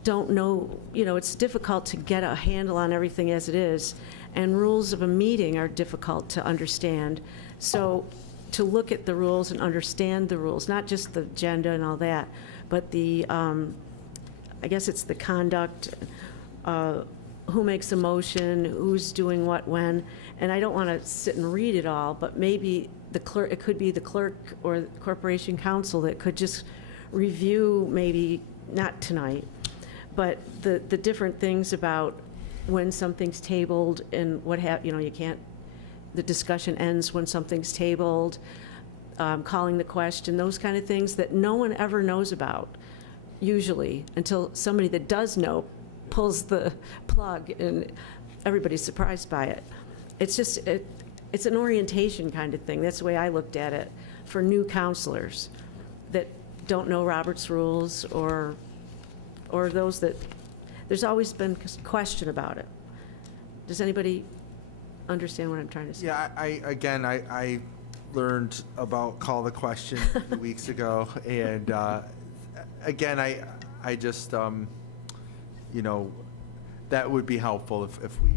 don't know, it's difficult to get a handle on everything as it is, and rules of a meeting are difficult to understand. So to look at the rules and understand the rules, not just the agenda and all that, but the, I guess it's the conduct, who makes a motion, who's doing what when, and I don't want to sit and read it all, but maybe the clerk, it could be the clerk or the corporation council that could just review, maybe, not tonight, but the different things about when something's tabled and what you can't, the discussion ends when something's tabled, calling the question, those kind of things that no one ever knows about, usually, until somebody that does know pulls the plug and everybody's surprised by it. It's just, it's an orientation kind of thing. That's the way I looked at it for new counselors that don't know Robert's rules, or those that, there's always been question about it. Does anybody understand what I'm trying to say? Yeah, I learned about call the question a few weeks ago, and again, I just, that would be helpful if we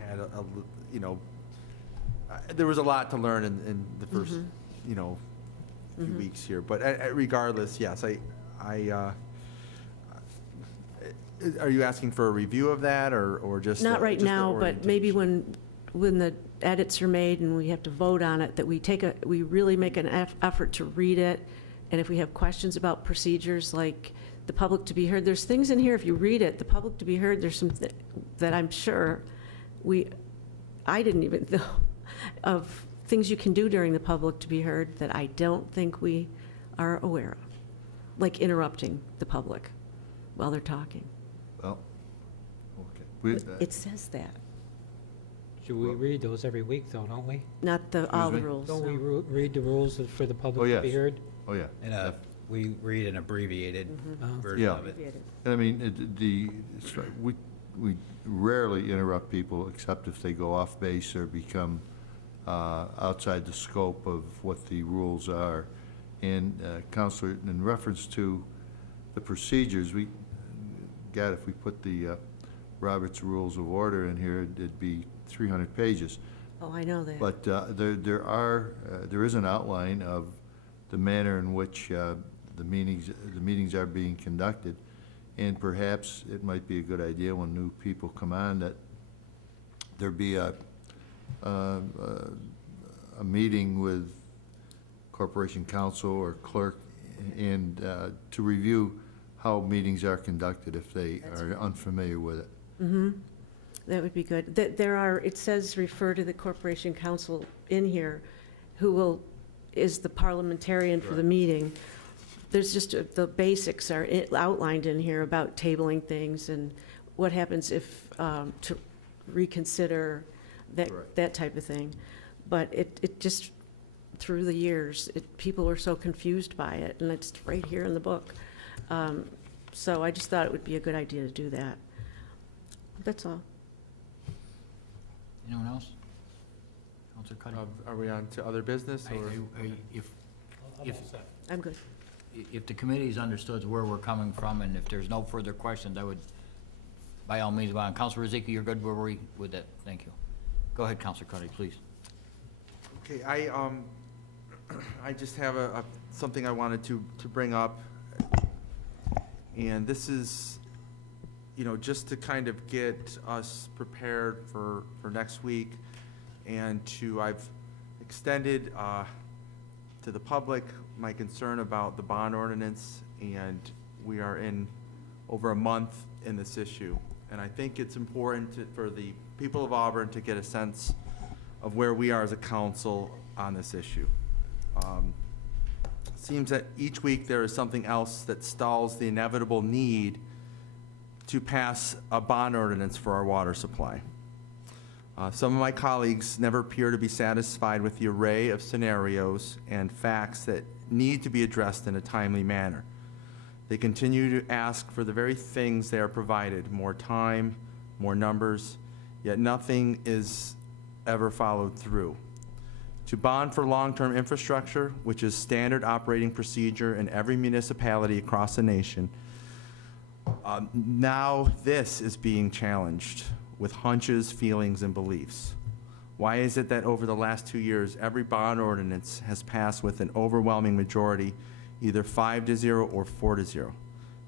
had there was a lot to learn in the first, few weeks here. But regardless, yes, are you asking for a review of that, or just? Not right just now, but maybe when the edits are made and we have to vote on it, that we really make an effort to read it. And if we have questions about procedures, like the public to be heard, there's things in here, if you read it, the public to be heard, there's some that I'm sure I didn't even know of, things you can do during the public to be heard that I don't think we are aware of, like interrupting the public while they're talking. Well, okay. It says that. Should we read those every week, though, don't we? Not all the me? rules. Don't we no. read the rules for the public to be yes. heard? Oh, yeah. And we read an abbreviated version Yeah. of it. And I mean, we rarely interrupt people except if they go off base or become outside the scope of what the rules are. And Counselor, in reference to the procedures, if we put the Robert's Rules of Order in here, it'd be 300 pages. Oh, I know that. But there is an outline of the manner in which the meetings are being conducted, and perhaps it might be a good idea when new people come on that there be a meeting with Corporation Counsel or clerk and to review how meetings are conducted if they are unfamiliar with it. That would be good. It says refer to the Corporation Counsel in here, who is the parliamentarian for the meeting. There's just, the basics are outlined in here about tabling things and what happens if, to reconsider that type of thing. But it just, through the years, people were so confused by it, and it's right here in the book. So I just thought it would be a good idea to do that. That's all. Anyone else? Counselor Cuddy? Are we on to other business, or? I'm good. If the committee's understood where we're coming from, and if there's no further questions, I would, by all means, Counselor Riziki, you're good where we with that? Thank you. Go ahead, Counselor Cuddy, please. Okay, I just have something I wanted to bring up, and this is, just to kind of get us prepared for next week, and I've extended to the public my concern about the bond ordinance, and we are in over a month in this issue. And I think it's important for the people of Auburn to get a sense of where we are as a council on this issue. Seems that each week there is something else that stalls the inevitable need to pass a bond ordinance for our water supply. Some of my colleagues never appear to be satisfied with the array of scenarios and facts that need to be addressed in a timely manner. They continue to ask for the very things they are provided: more time, more numbers, yet nothing is ever followed through. To bond for long-term infrastructure, which is standard operating procedure in every municipality across the nation, now this is being challenged with hunches, feelings, and beliefs. Why is it that over the last 2 years, every bond ordinance has passed with an overwhelming majority, either 5-0 or 4-0?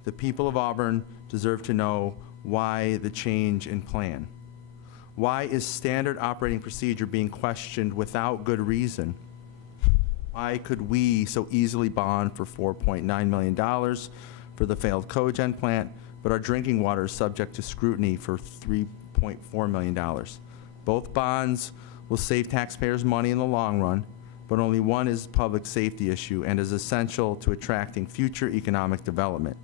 The people of Auburn deserve to know why the change in plan. Why is standard operating procedure being questioned without good reason? Why could we so easily bond for $4.9 million for the failed cogen plant, but our drinking water is subject to scrutiny for $3.4 million? Both bonds will save taxpayers money in the long run, but only one is a public safety issue and is essential to attracting future economic development.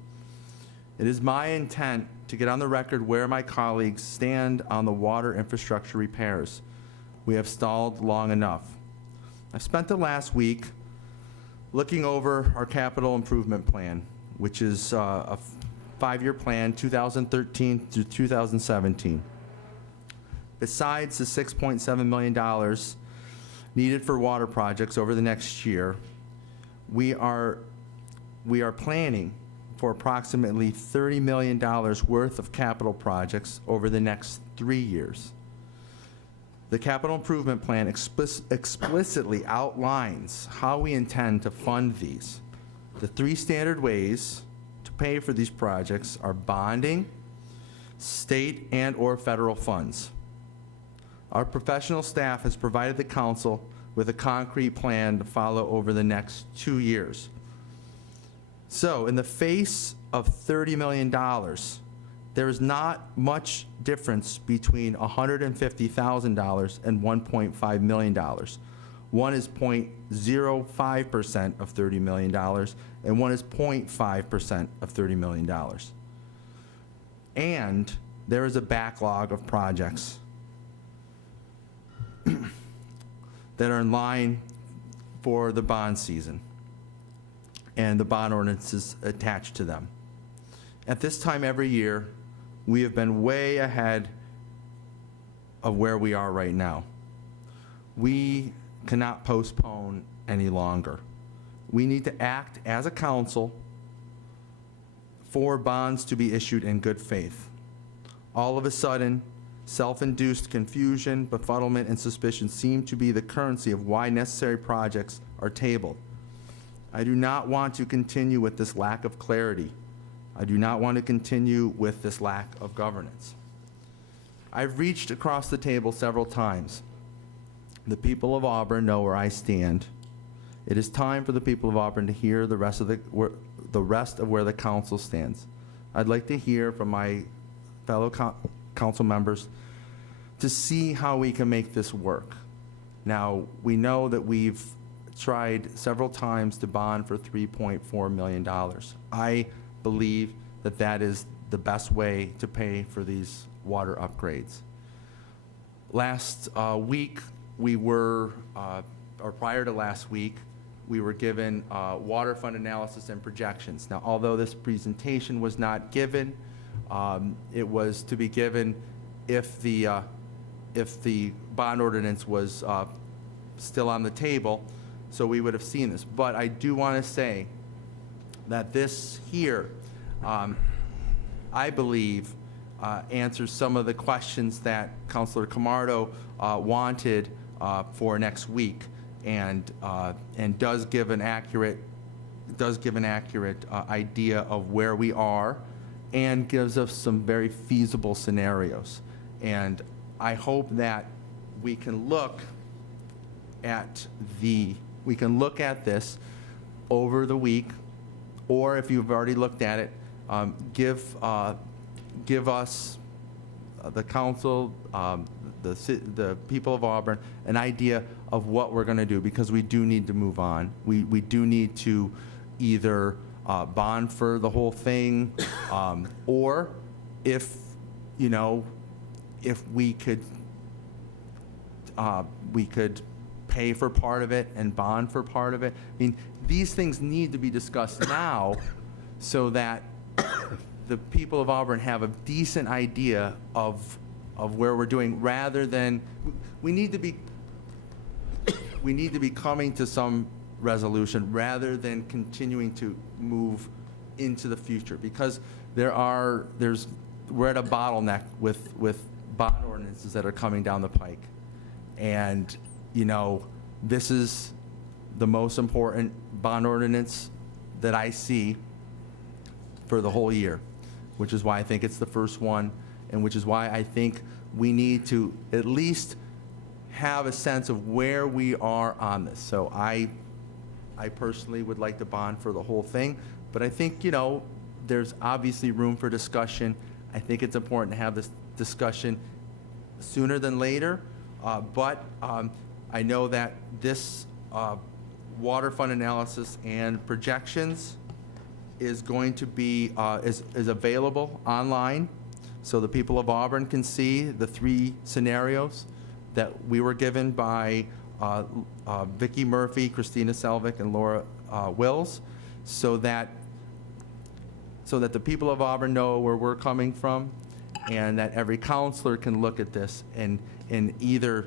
It is my intent to get on the record where my colleagues stand on the water infrastructure repairs. We have stalled long enough. I spent the last week looking over our capital improvement plan, which is a 5-year plan, 2013 through 2017. Besides the $6.7 million needed for water projects over the next year, we are planning for approximately $30 million worth of capital projects over the next 3 years. The capital improvement plan explicitly outlines how we intend to fund these. The 3 standard ways to pay for these projects are bonding, state and/or federal funds. Our professional staff has provided the council with a concrete plan to follow over the next 2 years. So, in the face of $30 million, there is not much difference between $150,000 and $1.5 million. One is 0.05% of $30 million, and one is 0.5% of $30 million. And there is a backlog of projects that are in line for the bond season, and the bond ordinances attached to them. At this time every year, we have been way ahead of where we are right now. We cannot postpone any longer. We need to act as a council for bonds to be issued in good faith. All of a sudden, self-induced confusion, befuddlement, and suspicion seem to be the currency of why necessary projects are tabled. I do not want to continue with this lack of clarity. I do not want to continue with this lack of governance. I've reached across the table several times. The people of Auburn know where I stand. It is time for the people of Auburn to hear the rest of where the council stands. I'd like to hear from my fellow council members to see how we can make this work. Now, we know that we've tried several times to bond for $3.4 million. I believe that that is the best way to pay for these water upgrades. Last week, we were, or prior to last week, we were given water fund analysis and projections. Now, although this presentation was not given, it was to be given if the bond ordinance was still on the table, so we would have seen this. But I do want to say that this here, I believe, answers some of the questions that Councilor Camardo wanted for next week, and does give an accurate idea of where we are, and gives us some very feasible scenarios. And I hope that we can look at this over the week, or if you've already looked at it, give us, the council, the people of Auburn, an idea of what we're going to do, because we do need to move on. We do need to either bond for the whole thing, or if we could pay for part of it and bond for part of it. I mean, these things need to be discussed now so that the people of Auburn have a decent idea of where we're doing, rather than, we need to be coming to some resolution rather than continuing to move into the future, because we're at a bottleneck with bond ordinances that are coming down the pike. And, this is the most important bond ordinance that I see for the whole year, which is why I think it's the first one, and which is why I think we need to at least have a sense of where we are on this. So I personally would like to bond for the whole thing, but I think, there's obviously room for discussion. I think it's important to have this discussion sooner than later, but I know that this water fund analysis and projections is going to be, is available online, so the people of Auburn can see the 3 scenarios that we were given by Vicki Murphy, Christina Selvik, and Laura Wills, so that the people of Auburn know where we're coming from, and that every counselor can look at this and either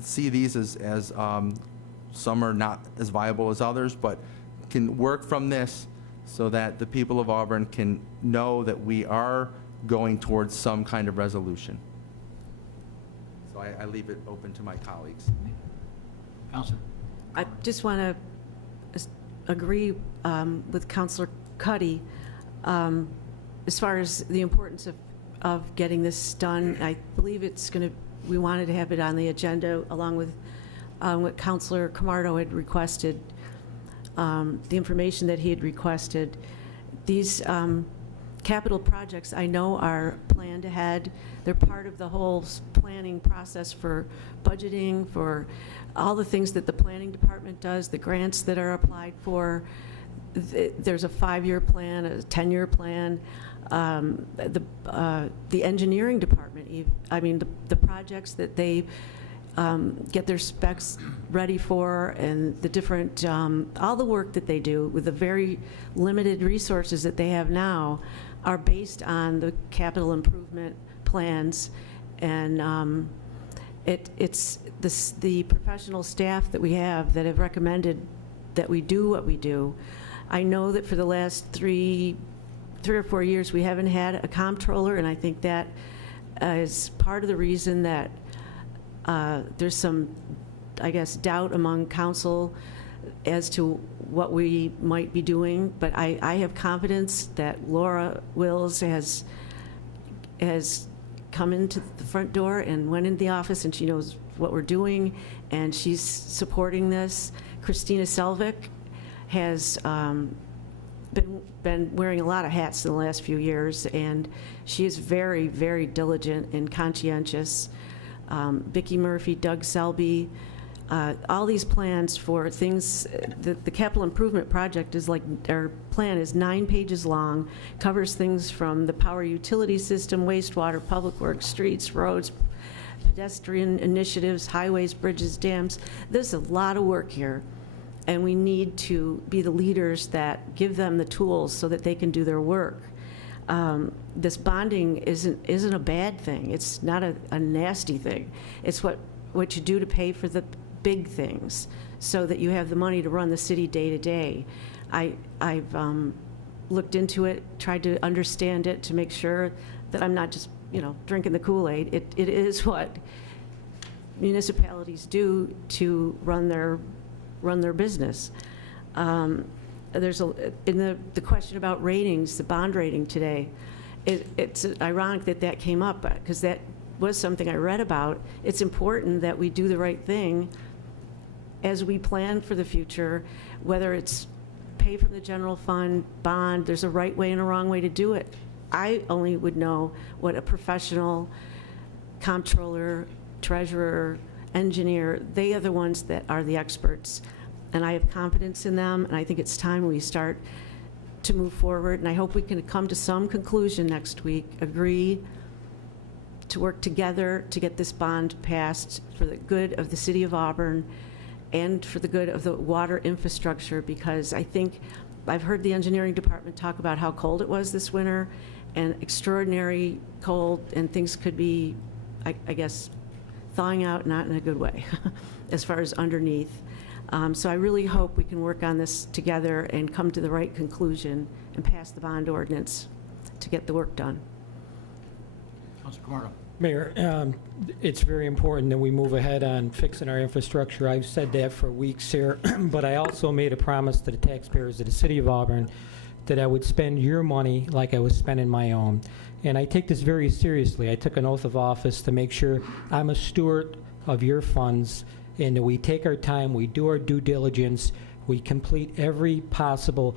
see these as some are not as viable as others, but can work from this so that the people of Auburn can know that we are going towards some kind of resolution. So I leave it open to my colleagues. Counselor? I just want to agree with Councilor Cuddy as far as the importance of getting this done. I believe we wanted to have it on the agenda along with what Councilor Camardo had requested, the information that he had requested. These capital projects, I know, are planned ahead. They're part of the whole planning process for budgeting, for all the things that the planning department does, the grants that are applied for. There's a 5-year plan, a 10-year plan. The engineering department, the projects that they get their specs ready for, and the different, all the work that they do with the very limited resources that they have now are based on the capital improvement plans. And it's the professional staff that we have that have recommended that we do what we do. I know that for the last three or 4 years, we haven't had a comptroller, and I think that is part of the reason that there's some, I guess, doubt among council as to what we might be doing. But I have confidence that Laura Wills has come into the front door and went into the office, and she knows what we're doing, and she's supporting this. Christina Selvik has been wearing a lot of hats in the last few years, and she is very, very diligent and conscientious. Vicki Murphy, Doug Selby, all these plans for things, the capital improvement project is like, our plan is 9 pages long, covers things from the power utility system, wastewater, public works, streets, roads, pedestrian initiatives, highways, bridges, dams. There's a lot of work here, and we need to be the leaders that give them the tools so that they can do their work. This bonding isn't a bad thing. It's not a nasty thing. It's what you do to pay for the big things so that you have the money to run the city day to day. I've looked into it, tried to understand it to make sure that I'm not just, drinking the Kool-Aid. It is what municipalities do to run their business. There's in the question about ratings, the bond rating today, it's ironic that came up because that was something I read about. It's important that we do the right thing as we plan for the future, whether it's pay from the general fund, bond, there's a right way and a wrong way to do it. I only would know what a professional comptroller, treasurer, engineer, they are the ones that are the experts. And I have confidence in them, and I think it's time we start to move forward. And I hope we can come to some conclusion next week, agree to work together to get this bond passed for the good of the city of Auburn and for the good of the water infrastructure, because I think I've heard the engineering department talk about how cold it was this winter, and extraordinary cold, and things could be, I guess, thawing out, not in a good way, as far as underneath. So I really hope we can work on this together and come to the right conclusion and pass the bond ordinance to get the work done. Councilor Camardo. Mayor, it's very important that we move ahead on fixing our infrastructure. I've said that for weeks here, but I also made a promise to the taxpayers of the city of Auburn that I would spend your money like I was spending my own. And I take this very seriously. I took an oath of office to make sure I'm a steward of your funds, and that we take our time, we do our due diligence, we complete every possible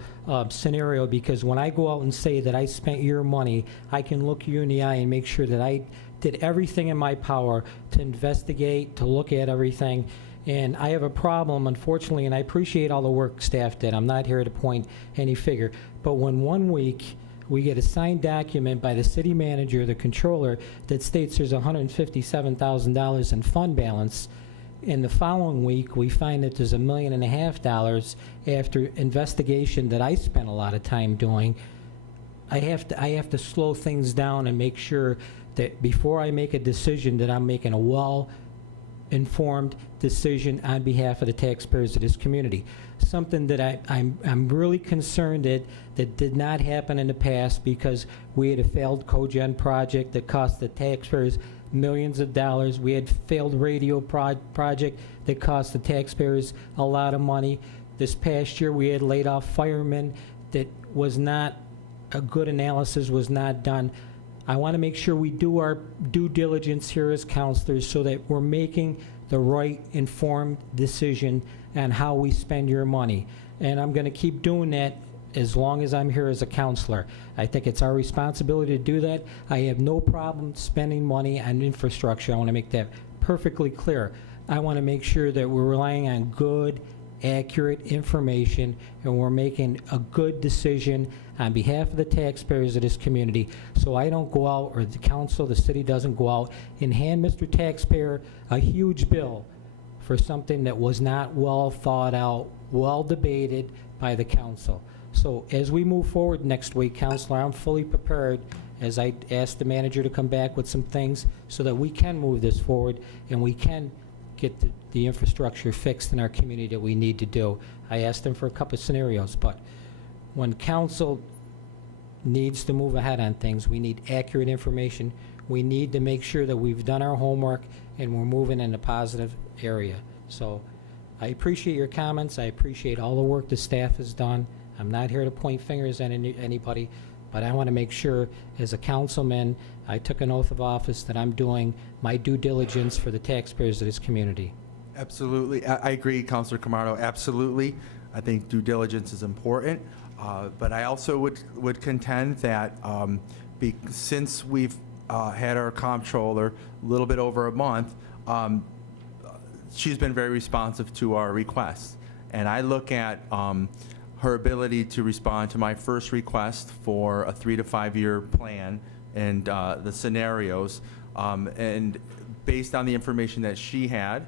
scenario, because when I go out and say that I spent your money, I can look you in the eye and make sure that I did everything in my power to investigate, to look at everything. And I have a problem, unfortunately, and I appreciate all the work staff did. I'm not here to point any figure. But when 1 week we get a signed document by the city manager, the controller, that states there's $157,000 in fund balance, in the following week, we find that there's $1.5 million after investigation that I spent a lot of time doing. I have to slow things down and make sure that before I make a decision that I'm making a well-informed decision on behalf of the taxpayers of this community. Something that I'm really concerned that did not happen in the past, because we had a failed cogen project that cost the taxpayers millions of dollars. We had failed radio project that cost the taxpayers a lot of money. This past year, we had laid off firemen that was not, a good analysis was not done. I want to make sure we do our due diligence here as counselors so that we're making the right informed decision on how we spend your money. And I'm going to keep doing that as long as I'm here as a counselor. I think it's our responsibility to do that. I have no problem spending money on infrastructure. I want to make that perfectly clear. I want to make sure that we're relying on good, accurate information, and we're making a good decision on behalf of the taxpayers of this community, so I don't go out, or the council, the city doesn't go out and hand Mr. Taxpayer a huge bill for something that was not well thought out, well debated by the council. So as we move forward next week, Councilor, I'm fully prepared, as I asked the manager to come back with some things so that we can move this forward and we can get the infrastructure fixed in our community that we need to do. I asked them for a couple of scenarios, but when council needs to move ahead on things, we need accurate information. We need to make sure that we've done our homework and we're moving in a positive area. So I appreciate your comments. I appreciate all the work the staff has done. I'm not here to point fingers at anybody, but I want to make sure, as a councilman, I took an oath of office that I'm doing my due diligence for the taxpayers of this community. Absolutely. I agree, Councilor Camardo, absolutely. I think due diligence is important, but I also would contend that since we've had our comptroller a little bit over a month, she's been very responsive to our requests. And I look at her ability to respond to my first request for a 3 to 5 year plan and the scenarios, and based on the information that she had,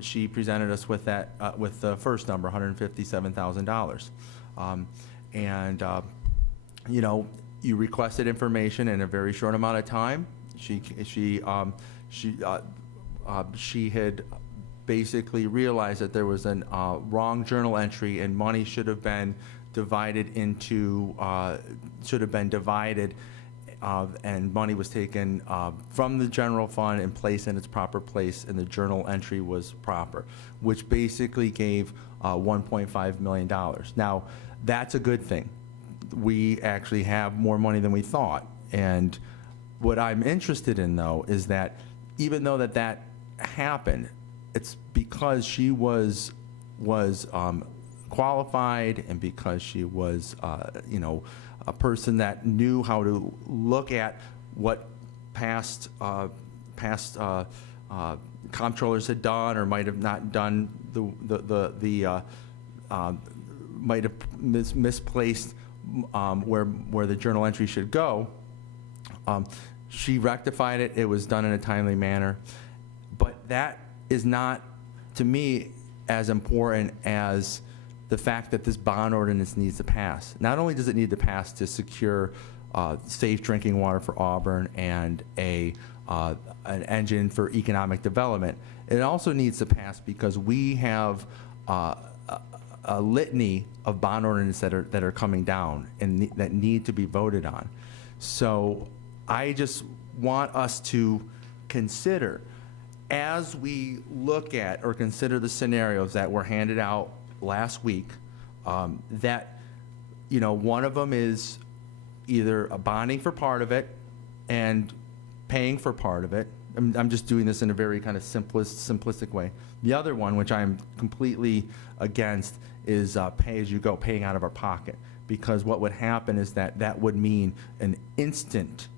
she presented us with that with the first number, $157,000. You know, you requested information in a very short amount of time. She had basically realized that there was a wrong journal entry and money should have been divided into and money was taken from the general fund and placed in its proper place, and the journal entry was proper, which basically gave $1.5 million. Now, that's a good thing. We actually have more money than we thought. And what I'm interested in, though, is that even though that happened, it's because she was qualified, and because she was, you know, a person that knew how to look at what past comptrollers had done or might have not done, might have misplaced where the journal entry should go. She rectified it. It was done in a timely manner. But that is not, to me, as important as the fact that this bond ordinance needs to pass. Not only does it need to pass to secure safe drinking water for Auburn and an engine for economic development, it also needs to pass because we have a litany of bond ordinances that are coming down and that need to be voted on. So I just want us to consider, as we look at or consider the scenarios that were handed out last week, that, you know, one of them is either a bonding for part of it and paying for part of it. I'm just doing this in a very kind of simplistic way. The other one, which I'm completely against, is pay as you go, paying out of our pocket. Because what would happen is that would mean an instant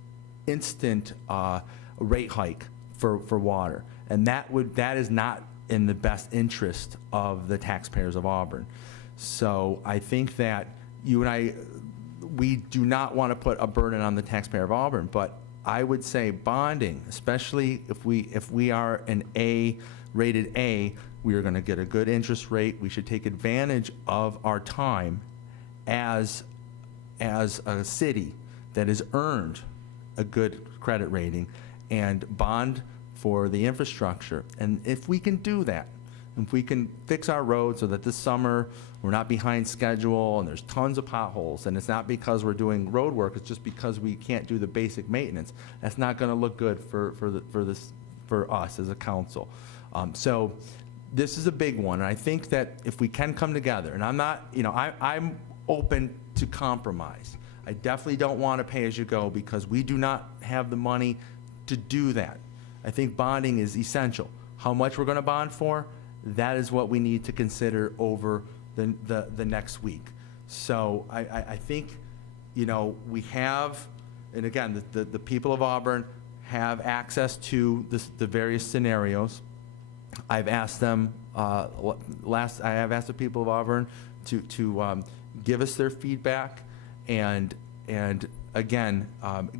rate hike for water, and that is not in the best interest of the taxpayers of Auburn. So I think that you and I, we do not want to put a burden on the taxpayer of Auburn, but I would say bonding, especially if we are an rated A, we are going to get a good interest rate. We should take advantage of our time as a city that has earned a good credit rating and bond for the infrastructure. And if we can do that, if we can fix our roads so that this summer we're not behind schedule and there's tons of potholes, and it's not because we're doing road work, it's just because we can't do the basic maintenance, that's not going to look good for us as a council. So this is a big one, and I think that if we can come together, and I'm not, you know, I'm open to compromise. I definitely don't want to pay as you go because we do not have the money to do that. I think bonding is essential. How much we're going to bond for, that is what we need to consider over the next week. So I think, you know, we have, and again, the people of Auburn have access to the various scenarios. I've asked them, I have asked the people of Auburn to give us their feedback and again,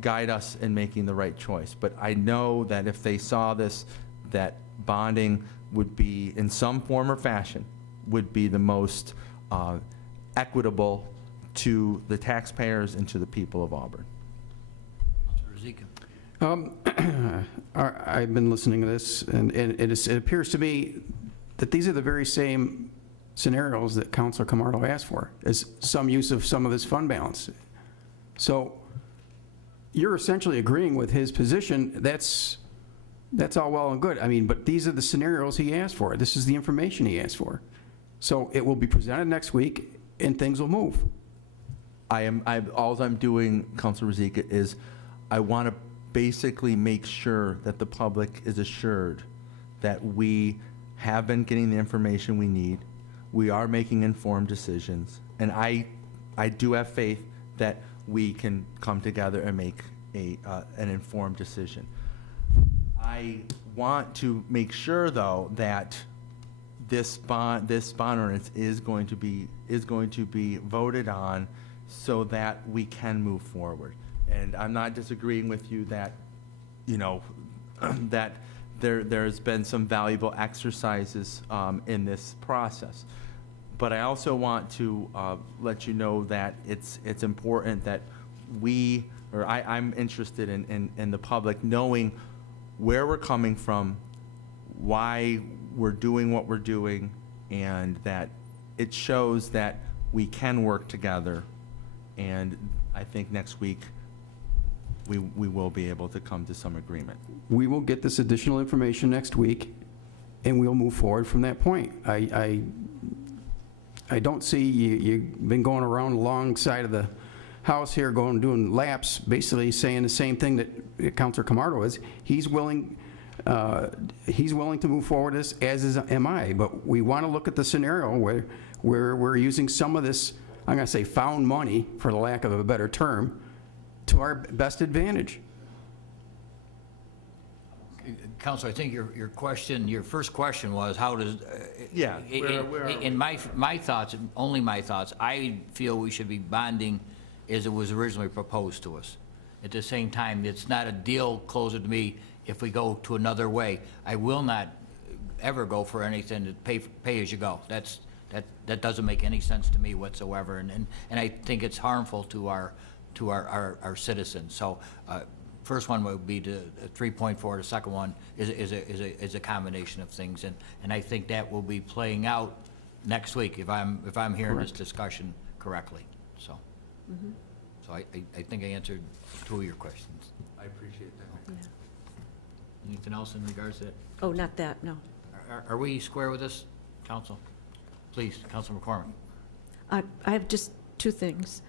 guide us in making the right choice. But I know that if they saw this, that bonding would be, in some form or fashion, would be the most equitable to the taxpayers and to the people of Auburn. I've been listening to this, and it appears to me that these are the very same scenarios that Councilor Camardo asked for, as some use of some of this fund balance. So you're essentially agreeing with his position. That's all well and good. I mean, but these are the scenarios he asked for. This is the information he asked for. So it will be presented next week, and things will move. all I'm doing, Councilor Rozika, is I want to basically make sure that the public is assured that we have been getting the information we need. We are making informed decisions. And I do have faith that we can come together and make an informed decision. I want to make sure, though, that this bond ordinance is going to be voted on so that we can move forward. And I'm not disagreeing with you that, that there's been some valuable exercises in this process. But I also want to let you know that it's important that I'm interested in the public knowing where we're coming from, why we're doing what we're doing, and that it shows that we can work together. And I think next week we will be able to come to some agreement. We will get this additional information next week, and we'll move forward from that point. I don't see you've been going around alongside of the house here, doing laps, basically saying the same thing that Councilor Camardo is. He's willing to move forward as am I. But we want to look at the scenario where we're using some of this, I'm going to say found money, for the lack of a better term, to our best advantage. Councilor, I think your first question was, how does, Yeah. in my thoughts, only my thoughts, I feel we should be bonding as it was originally proposed to us. At the same time, it's not a deal closer to me if we go to another way. I will not ever go for anything to pay as you go. That doesn't make any sense to me whatsoever, and I think it's harmful to our citizens. So, first one would be the 3.4. The second one is a combination of things, and I think that will be playing out next week if I'm hearing this discussion correctly. So, so I think I answered two of your questions. I appreciate that. Yeah. Anything else in regards to that? Oh, not that, no. Are we square with this, Council? Please, Councilor McCormick. I have just two things.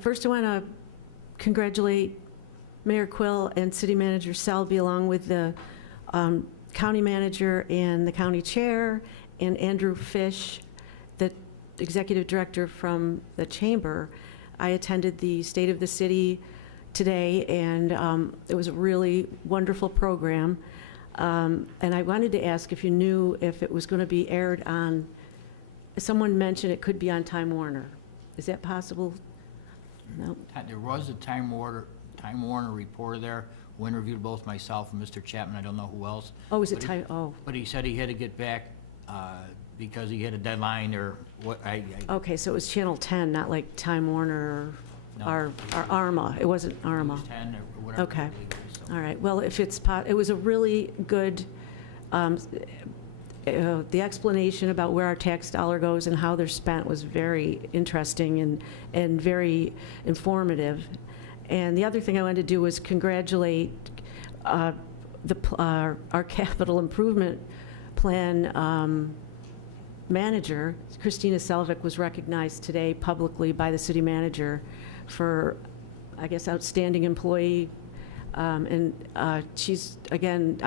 First, I want to congratulate Mayor Quill and City Manager Selby, along with the county manager and the county chair, and Andrew Fish, the executive director from the chamber. I attended the State of the City today, and it was a really wonderful program. And I wanted to ask if you knew if it was going to be aired on, someone mentioned it could be on Time Warner. Is that possible? No? There was a Time Warner reporter there who interviewed both myself and Mr. Chapman. I don't know who else. Oh, is it Time, oh. But he said he had to get back because he had a deadline or what. Okay, so it was Channel 10, not like Time Warner No. or Arma. It wasn't Arma. News 10 or whatever. Okay. I believe it is, so. All right, well, if it's, it was a really good, the explanation about where our tax dollar goes and how they're spent was very interesting and very informative. And the other thing I wanted to do was congratulate our capital improvement plan manager. Christina Selvick was recognized today publicly by the city manager for, I guess, outstanding employee. And she's, again,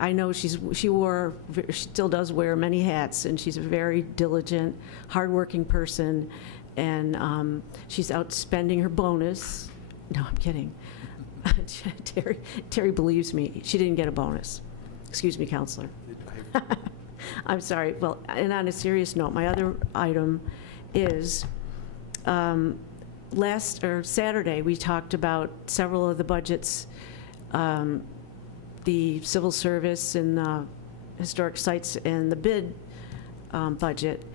I know she still does wear many hats, and she's a very diligent, hardworking person, and she's outspending her bonus. No, I'm kidding. Terry believes me. She didn't get a bonus. Excuse me, Counselor. I'm sorry. Well, and on a serious note, my other item is Saturday, we talked about several of the budgets, the civil service and the historic sites and the bid budget.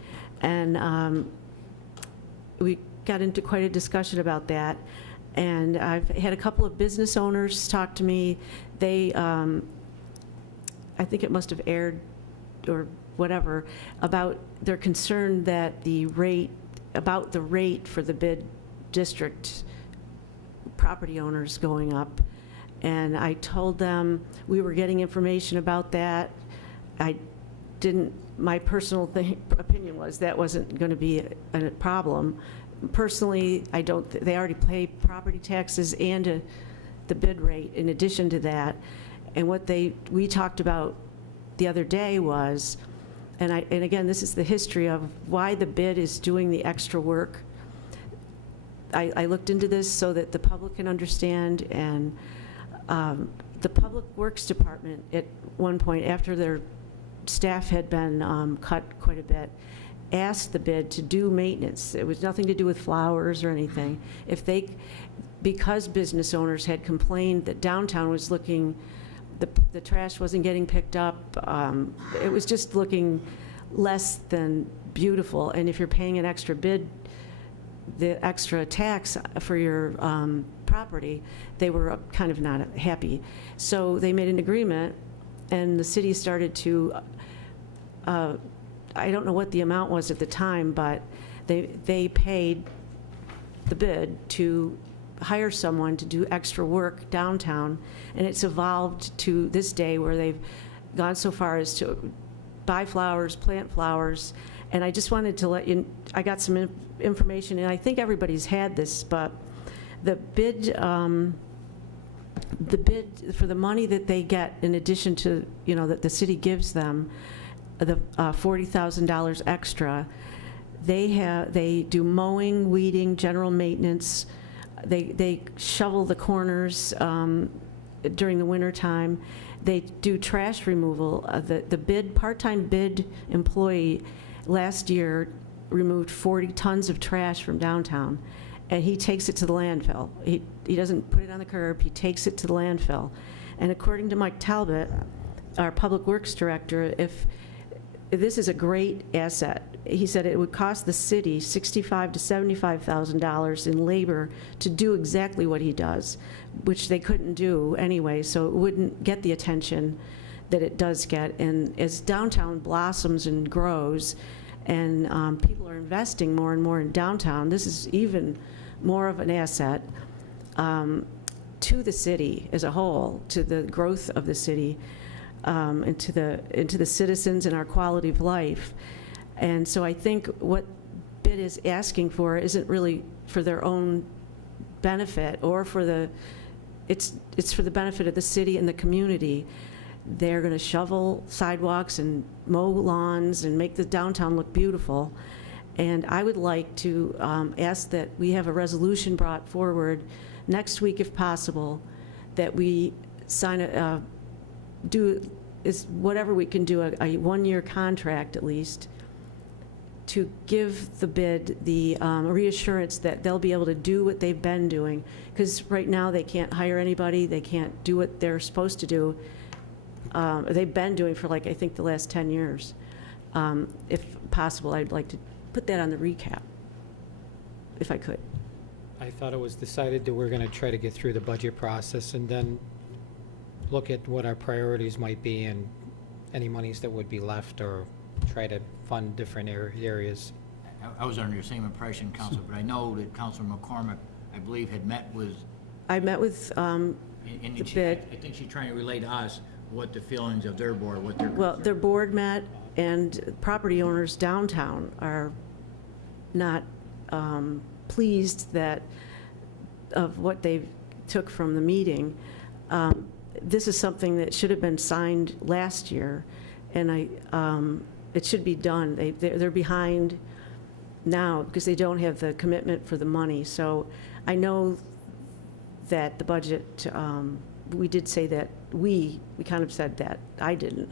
And we got into quite a discussion about that. And I've had a couple of business owners talk to me. They, I think it must have aired or whatever, about their concern that the rate for the bid district property owners going up. And I told them we were getting information about that. My personal opinion was that wasn't going to be a problem. Personally, I don't, they already pay property taxes and the bid rate in addition to that. And what we talked about the other day was, and again, this is the history of why the bid is doing the extra work. I looked into this so that the public can understand, and the Public Works Department at one point, after their staff had been cut quite a bit, asked the bid to do maintenance. It was nothing to do with flowers or anything. Because business owners had complained that downtown was looking, the trash wasn't getting picked up, it was just looking less than beautiful. And if you're paying an extra bid, the extra tax for your property, they were kind of not happy. So they made an agreement, and the city started to, I don't know what the amount was at the time, but they paid the bid to hire someone to do extra work downtown, and it's evolved to this day where they've gone so far as to buy flowers, plant flowers. And I just wanted to let you, I got some information, and I think everybody's had this, but the bid for the money that they get in addition to, that the city gives them, the $40,000 extra, they do mowing, weeding, general maintenance. They shovel the corners during the winter time. They do trash removal. The part-time bid employee last year removed 40 tons of trash from downtown, and he takes it to the landfill. He doesn't put it on the curb, he takes it to the landfill. And according to Mike Talbot, our Public Works Director, if this is a great asset. He said it would cost the city $65,000 to $75,000 in labor to do exactly what he does, which they couldn't do anyway, so it wouldn't get the attention that it does get. And as downtown blossoms and grows, and people are investing more and more in downtown, this is even more of an asset to the city as a whole, to the growth of the city, into the citizens and our quality of life. And so I think what BID is asking for isn't really for their own benefit or it's for the benefit of the city and the community. They're going to shovel sidewalks and mow lawns and make the downtown look beautiful. And I would like to ask that we have a resolution brought forward next week, if possible, that we sign whatever we can do, a one-year contract at least, to give the BID the reassurance that they'll be able to do what they've been doing. Because right now they can't hire anybody, they can't do what they're supposed to do. They've been doing for I think the last 10 years. If possible, I'd like to put that on the recap, if I could. I thought it was decided that we're going to try to get through the budget process and then look at what our priorities might be and any monies that would be left, or try to fund different areas. I was under the same impression, Council, but I know that Councilor McCormick, I believe, had met with. I met with the BID. I think she's trying to relay to us what the feelings of their board, what their. Well, their board met, and property owners downtown are not pleased of what they took from the meeting. This is something that should have been signed last year, and it should be done. They're behind now because they don't have the commitment for the money. So I know that the budget, we did say that we kind of said that. I didn't.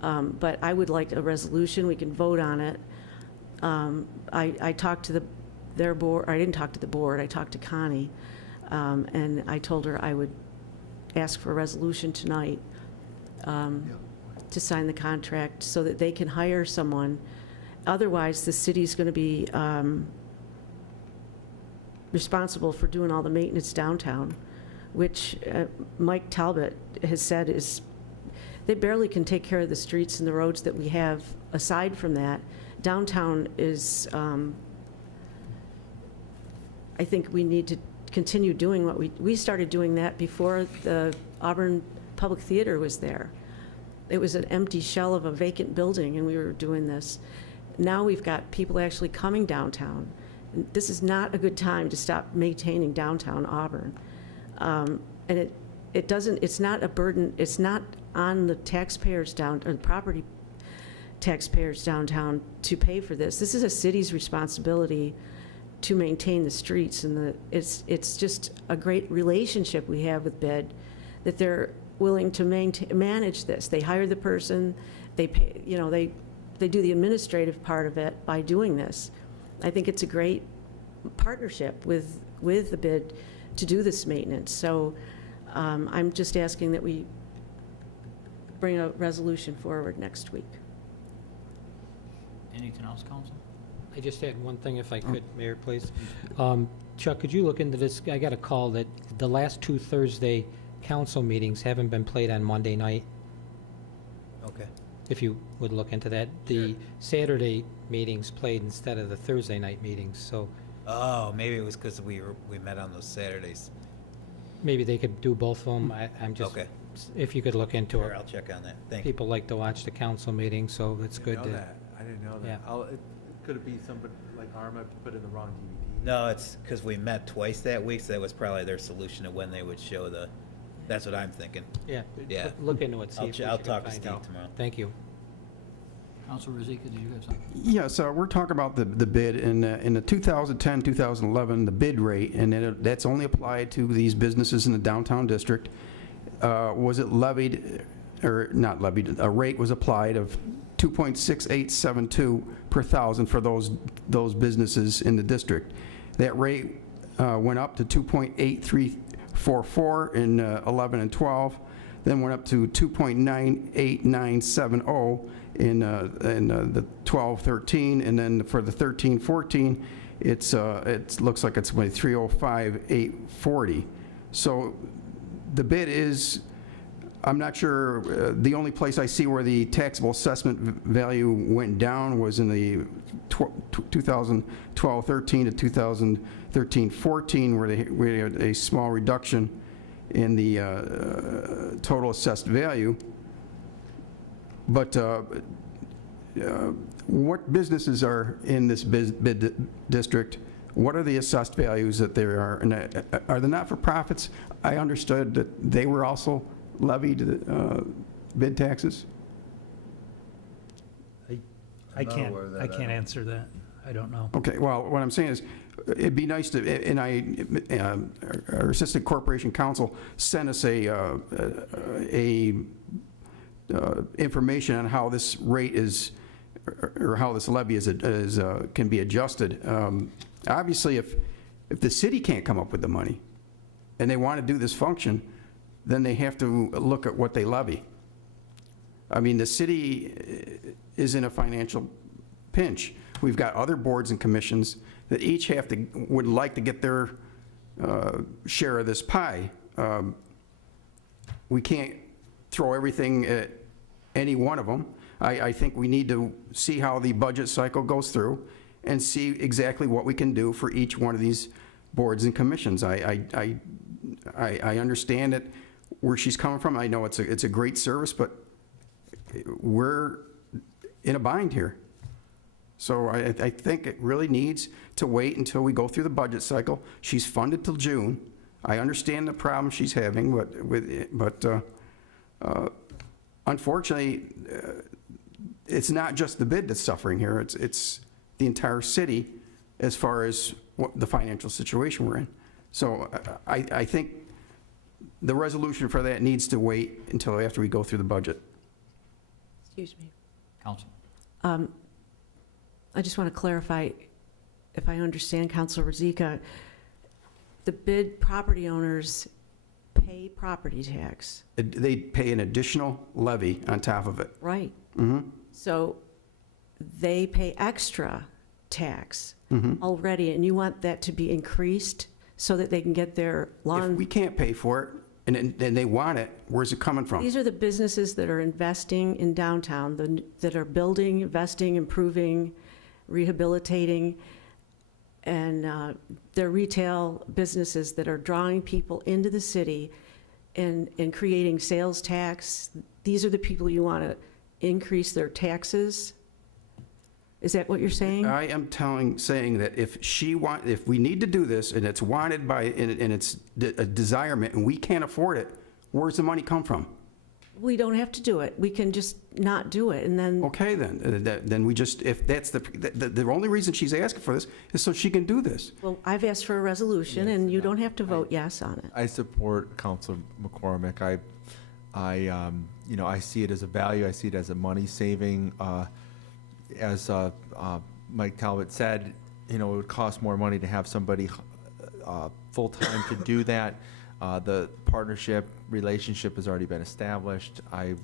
But I would like a resolution. We can vote on it. I talked to their board. I didn't talk to the board. I talked to Connie, and I told her I would ask for a resolution tonight to sign the contract so that they can hire someone. Otherwise, the city's going to be responsible for doing all the maintenance downtown, which Mike Talbot has said is they barely can take care of the streets and the roads that we have. Aside from that, downtown is, I think we need to continue doing what we started doing that before the Auburn Public Theater was there. It was an empty shell of a vacant building, and we were doing this. Now we've got people actually coming downtown, this is not a good time to stop maintaining downtown Auburn. And it doesn't, it's not a burden, it's not on the taxpayers or the property taxpayers downtown to pay for this. This is a city's responsibility to maintain the streets, and it's just a great relationship we have with BID, that they're willing to manage this. They hire the person, they pay, you know, they do the administrative part of it by doing this. I think it's a great partnership with the BID to do this maintenance. So I'm just asking that we bring a resolution forward next week. Anything else, Council? I just had one thing, if I could, Mayor, please. Chuck, could you look into this? I got a call that the last 2 Thursday council meetings haven't been played on Monday night. Okay. If you would look into that. The Saturday meetings played instead of the Thursday night meetings, so Oh, maybe it was because we met on those Saturdays. maybe they could do both of them. I'm just, Okay. if you could look into Sure, it. I'll check on that. Thank you. People like to watch the council meetings, so it's good to. I didn't know that. Yeah. Could it be somebody like Arma put in the wrong DVD? No, it's because we met twice that week, so that was probably their solution to when they would show the, that's what I'm thinking. Yeah. Yeah. Look into it, see if we I'll can talk to find Steve out. tomorrow. Thank you. Council Rozika, did you have something? Yes, we're talking about the bid. In the 2010, 2011, the bid rate, and that's only applied to these businesses in the downtown district, was it levied, or not levied, a rate was applied of 2.6872 per thousand for those businesses in the district. That rate went up to 2.8344 in 11 and 12, then went up to 2.98970 in the 12-13, and then for the 13-14, it looks like it's 305,840. So the bid is, I'm not sure, the only place I see where the taxable assessment value went down was in the 2012-13 to 2013-14, where we had a small reduction in the total assessed value. But what businesses are in this bid district? What are the assessed values that there are? And are the not-for-profits? I understood that they were also levied bid taxes. I can't answer that. I don't know. Okay, well, what I'm saying is, it'd be nice to, and our Assistant Corporation Counsel sent us information on how this rate is, or how this levy can be adjusted. Obviously, if the city can't come up with the money, and they want to do this function, then they have to look at what they levy. I mean, the city is in a financial pinch. We've got other boards and commissions that each would like to get their share of this pie. We can't throw everything at any one of them. I think we need to see how the budget cycle goes through and see exactly what we can do for each one of these boards and commissions. I understand it, where she's coming from. I know it's a great service, but we're in a bind here. So I think it really needs to wait until we go through the budget cycle. She's funded till June. I understand the problem she's having, but unfortunately, it's not just the bid that's suffering here. It's the entire city as far as what the financial situation we're in. So I think the resolution for that needs to wait until after we go through the budget. Excuse me. Council. I just want to clarify, if I understand Councilor Rozika, the bid property owners pay property tax. They pay an additional levy on top of it. Right. Mm-hmm. So they pay extra tax Mm-hmm. already, and you want that to be increased so that they can get their lawn. If we can't pay for it, and they want it, where's it coming from? These are the businesses that are investing in downtown, that are building, investing, improving, rehabilitating, and they're retail businesses that are drawing people into the city and creating sales tax. These are the people you want to increase their taxes. Is that what you're saying? I am saying that if we need to do this, and it's wanted by, and it's a desirement, and we can't afford it, where's the money come from? We don't have to do it. We can just not do it, and then, Okay, then we just, if that's the only reason she's asking for this is so she can do this. well, I've asked for a resolution, and you don't have to vote yes on it. I support Councilor McCormick. I see it as a value. I see it as a money saving. As Mike Talbot said, it would cost more money to have somebody full-time to do that. The partnership relationship has already been established. I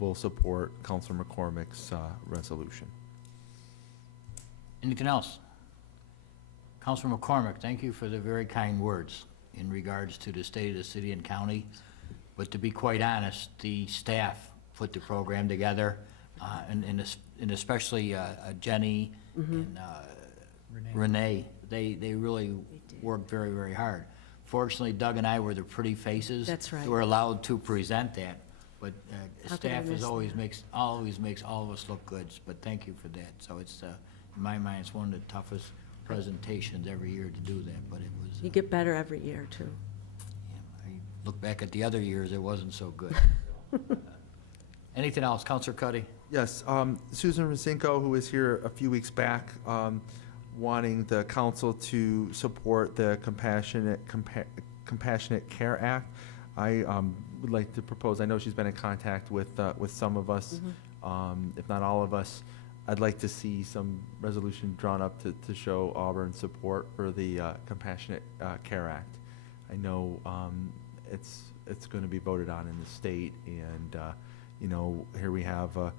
will support Councilor McCormick's resolution. Anything else? Councilor McCormick, thank you for the very kind words in regards to the state of the city and county. But to be quite honest, the staff put the program together, and especially Jenny and Renee. They really worked very, very hard. Fortunately, Doug and I were the pretty faces. That's right. Who were allowed to present that. But How could I staff miss always that? makes all of us look good. But thank you for that. So it's in my mind, it's one of the toughest presentations every year to do that. But it was. You get better every year, too. I look back at the other years, it wasn't so good. Anything else, Councilor Cuddy? Yes, Susan Rosinko, who was here a few weeks back, wanting the council to support the Compassionate Care Act. I would like to propose, I know she's been in contact with some of us, if not all of us. I'd like to see some resolution drawn up to show Auburn support for the Compassionate Care Act. I know it's going to be voted on in the state, and here we have a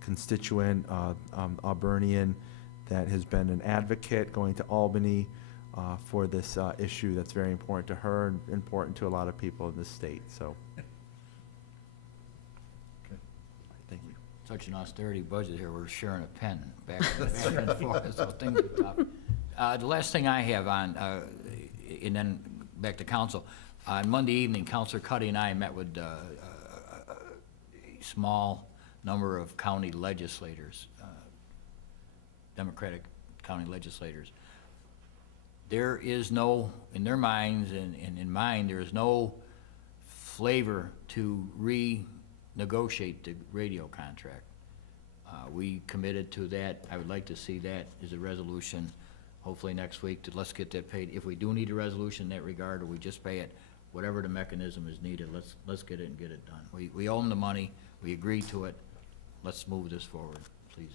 constituent, Auburnian, that has been an advocate going to Albany for this issue that's very important to her and important to a lot of people in this state. So, thank you. Such an austerity budget here, we're sharing a pen back and forth, so things are tough. The last thing I have on, and then back to council, on Monday evening, Councilor Cuddy and I met with a small number of county legislators, Democratic county legislators. There is no, in their minds and in mine, there is no flavor to renegotiate the radio contract. We committed to that. I would like to see that as a resolution, hopefully next week, to let's get that paid. If we do need a resolution in that regard, or we just pay it, whatever the mechanism is needed, let's get it and get it done. We owe them the money. We agreed to it. Let's move this forward, please.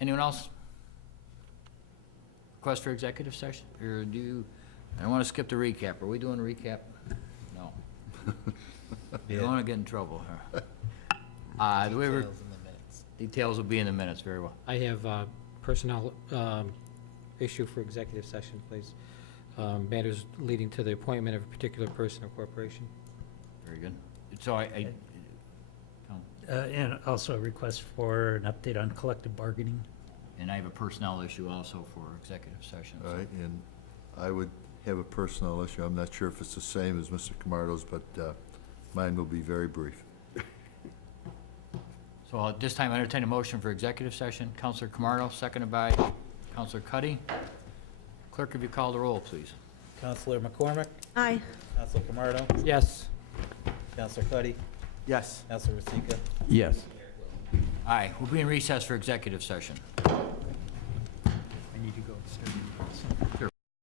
Anyone else? Request for executive session? Or I don't want to skip the recap. Are we doing a recap? No. You don't want to get in trouble, huh? Do we ever? Details will be in the minutes, very well. I have a personnel issue for executive session, please. Matters leading to the appointment of a particular person or corporation. Very good. So And also a request for an update on collective bargaining. and I have a personnel issue also for executive session. All right, and I would have a personnel issue. I'm not sure if it's the same as Mr. Camardo's, but mine will be very brief. So at this time, I entertain a motion for executive session. Councilor Camardo, seconded by Councilor Cuddy. Clerk, if you call the roll, please. Councilor McCormick? Aye. Councilor Camardo? Yes. Councilor Cuddy? Yes. Councilor Rosika? Yes. Aye, we'll be in recess for executive session. I need to go.